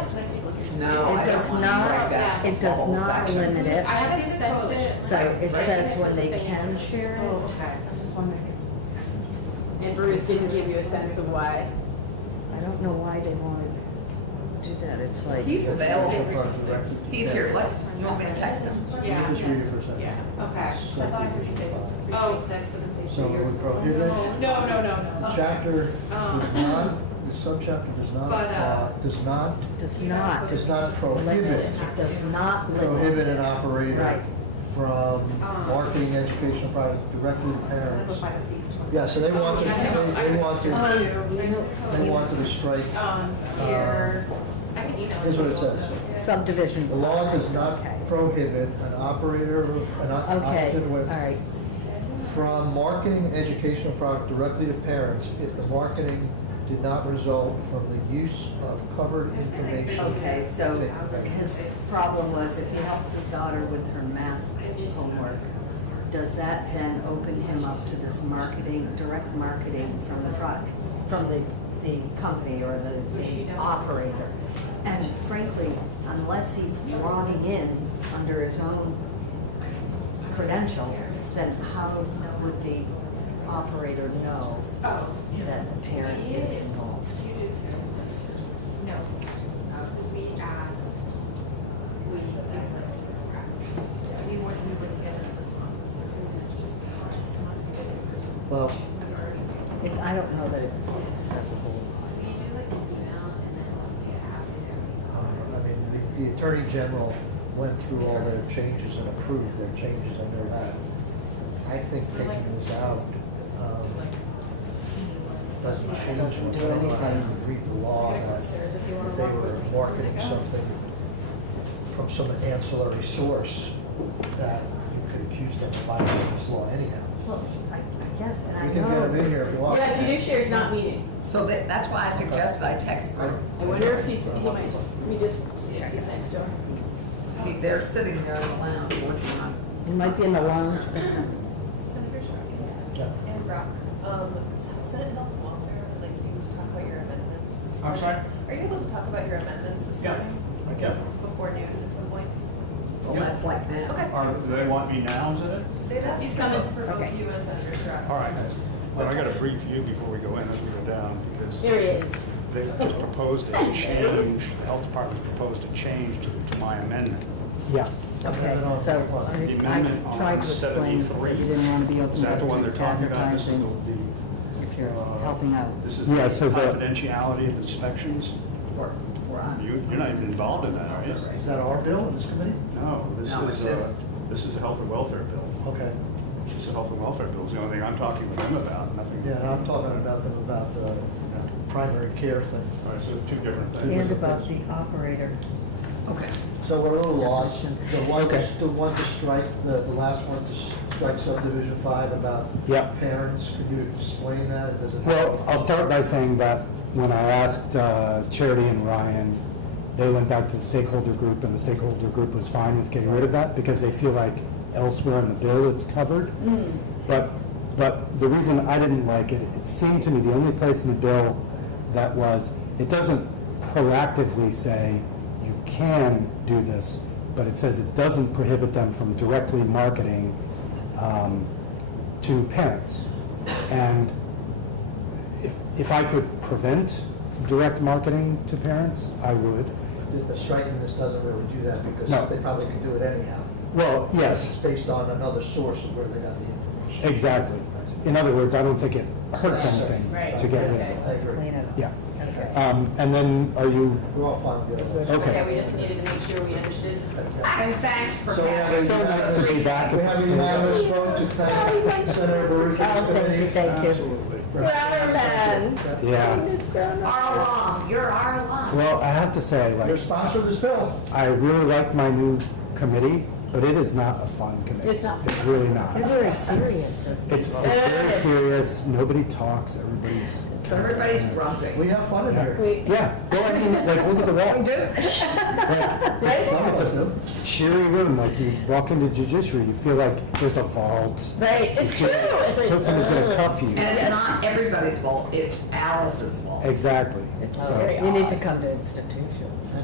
but I think look at. no, I It don't does want to not, strike that. it does whole not section. limit it. I haven't sent it. So it says when they can share Oh, it. okay. I'm just wondering, 'cause And Bruce didn't give you a sense of why. I don't know why they want to do that. It's like. He's available. Directed- He's here, you want me to text him? Yeah. Just read it for a second. Yeah, okay. So I thought I heard you say this. Oh, that's for the same. So it would prohibit, No. chapter does not, the subchapter does not, But, Does not does not limit, prohibit, it does not limit. prohibit an operator Right. from marketing educational products directly to parents. Yeah, so they wanted, they wanted, they wanted to strike, Here, I can Here's what it says. Subdivision. The law does not Okay. prohibit an operator, an Okay, applicant all with right. from marketing an educational product directly to parents if the marketing did not result from the use of covered information. Okay, so his problem was if he helps his daughter with her math homework, does that then open him up to this marketing, direct marketing from the product, from the company or the operator? And frankly, unless he's logging in under his own credential, then how would the operator know Oh. that the parent is involved? You do, sir. No, we asked, we wouldn't get any responses, so we would just, unless we get a person. Well, I don't know that it's accessible. We do like an email and then once we get after I mean, the Attorney General went through all their changes and approved their changes, I know that. I think taking this out doesn't change Doesn't what do I anything. read the law that if they were marketing something from some ancillary source, that you could accuse them of violating this law anyhow. Well, I guess, and I You can get them in here if you want. Yeah, judiciary's not meeting. So that's why I suggested I text I- her. I wonder if he might just, we just see if he's next door. They're sitting there in the lounge working on. it might be in the lounge. Senator Sharkey Yeah. and Brock, Senate Health and Welfare, like, you need to talk about your amendments this I'm morning. sorry? Are you able to talk about your amendments this Yeah. morning? Like, Yeah. before noon at some point? Well, that's like that. Okay. Do they want me now, is it? They've asked He's for coming. both- for both Okay. you and Senator Sharkey. All right. Well, I got to brief you before we go in as we go down, because Here he is. they just proposed a change, the health department proposed a change to my amendment. Yeah. Okay, so The I amendment on tried to explain, 73. you didn't want to be open Is that the one to they're talking about? This is advertising if you're helping out. This is Yeah, the so the- confidentiality of inspections. We're on. You're not even involved in that, are you? Is that our bill in this committee? No, No, it's his. this is a health and welfare bill. Okay. This is a health and welfare bill. It's the only thing I'm talking with them about, nothing. Yeah, and I'm talking about them about the primary care thing. All right, so two different things. And about the operator. Okay. So we're a little lost. The one, Okay. the one to strike, the last one to strike subdivision 5 about Yeah. parents, could you explain that? Does it? Well, I'll start by saying that when I asked Charity and Ryan, they went back to the stakeholder group, and the stakeholder group was fine with getting rid of that because they feel like elsewhere in the bill it's covered. But the reason I didn't like it, it seemed to me the only place in the bill that was, it doesn't proactively say you can do this, but it says it doesn't prohibit them from directly marketing to parents. And if I could prevent direct marketing to parents, I would. Striking this doesn't really do that because No. they probably could do it anyhow. Well, It's yes, based on another source of where they got the information. exactly. In other words, I don't think it hurts Right. anything Right. to get rid of Okay. it. I agree. Clean it up. Yeah. Okay. And then are you, We're all fine with the other ones. okay. Okay, we just needed to make sure we understood. Okay. And thanks for So we have a passing. So nice to be back We at have this a table. unanimous vote to thank Senator Baruch's committee. Thank you. Absolutely. Louder, man. Yeah. Our alum, you're our alum. Well, I have to say, Your like, sponsor of this bill. I really like my new committee, but it is not a fun committee. It's not fun. It's really not. They're very serious. It's very serious, nobody talks, everybody's. So everybody's grumpy. We have fun in here. Yeah, well, I mean, like, look at the wall. We do. Like, it's a cheery room, like you walk into judiciary, you feel like there's a vault. Right, it's true. It's like, Someone's gonna cuff you. And it's not everybody's fault, it's Alice's fault. Exactly. It's So, very You need odd. to come to institutions.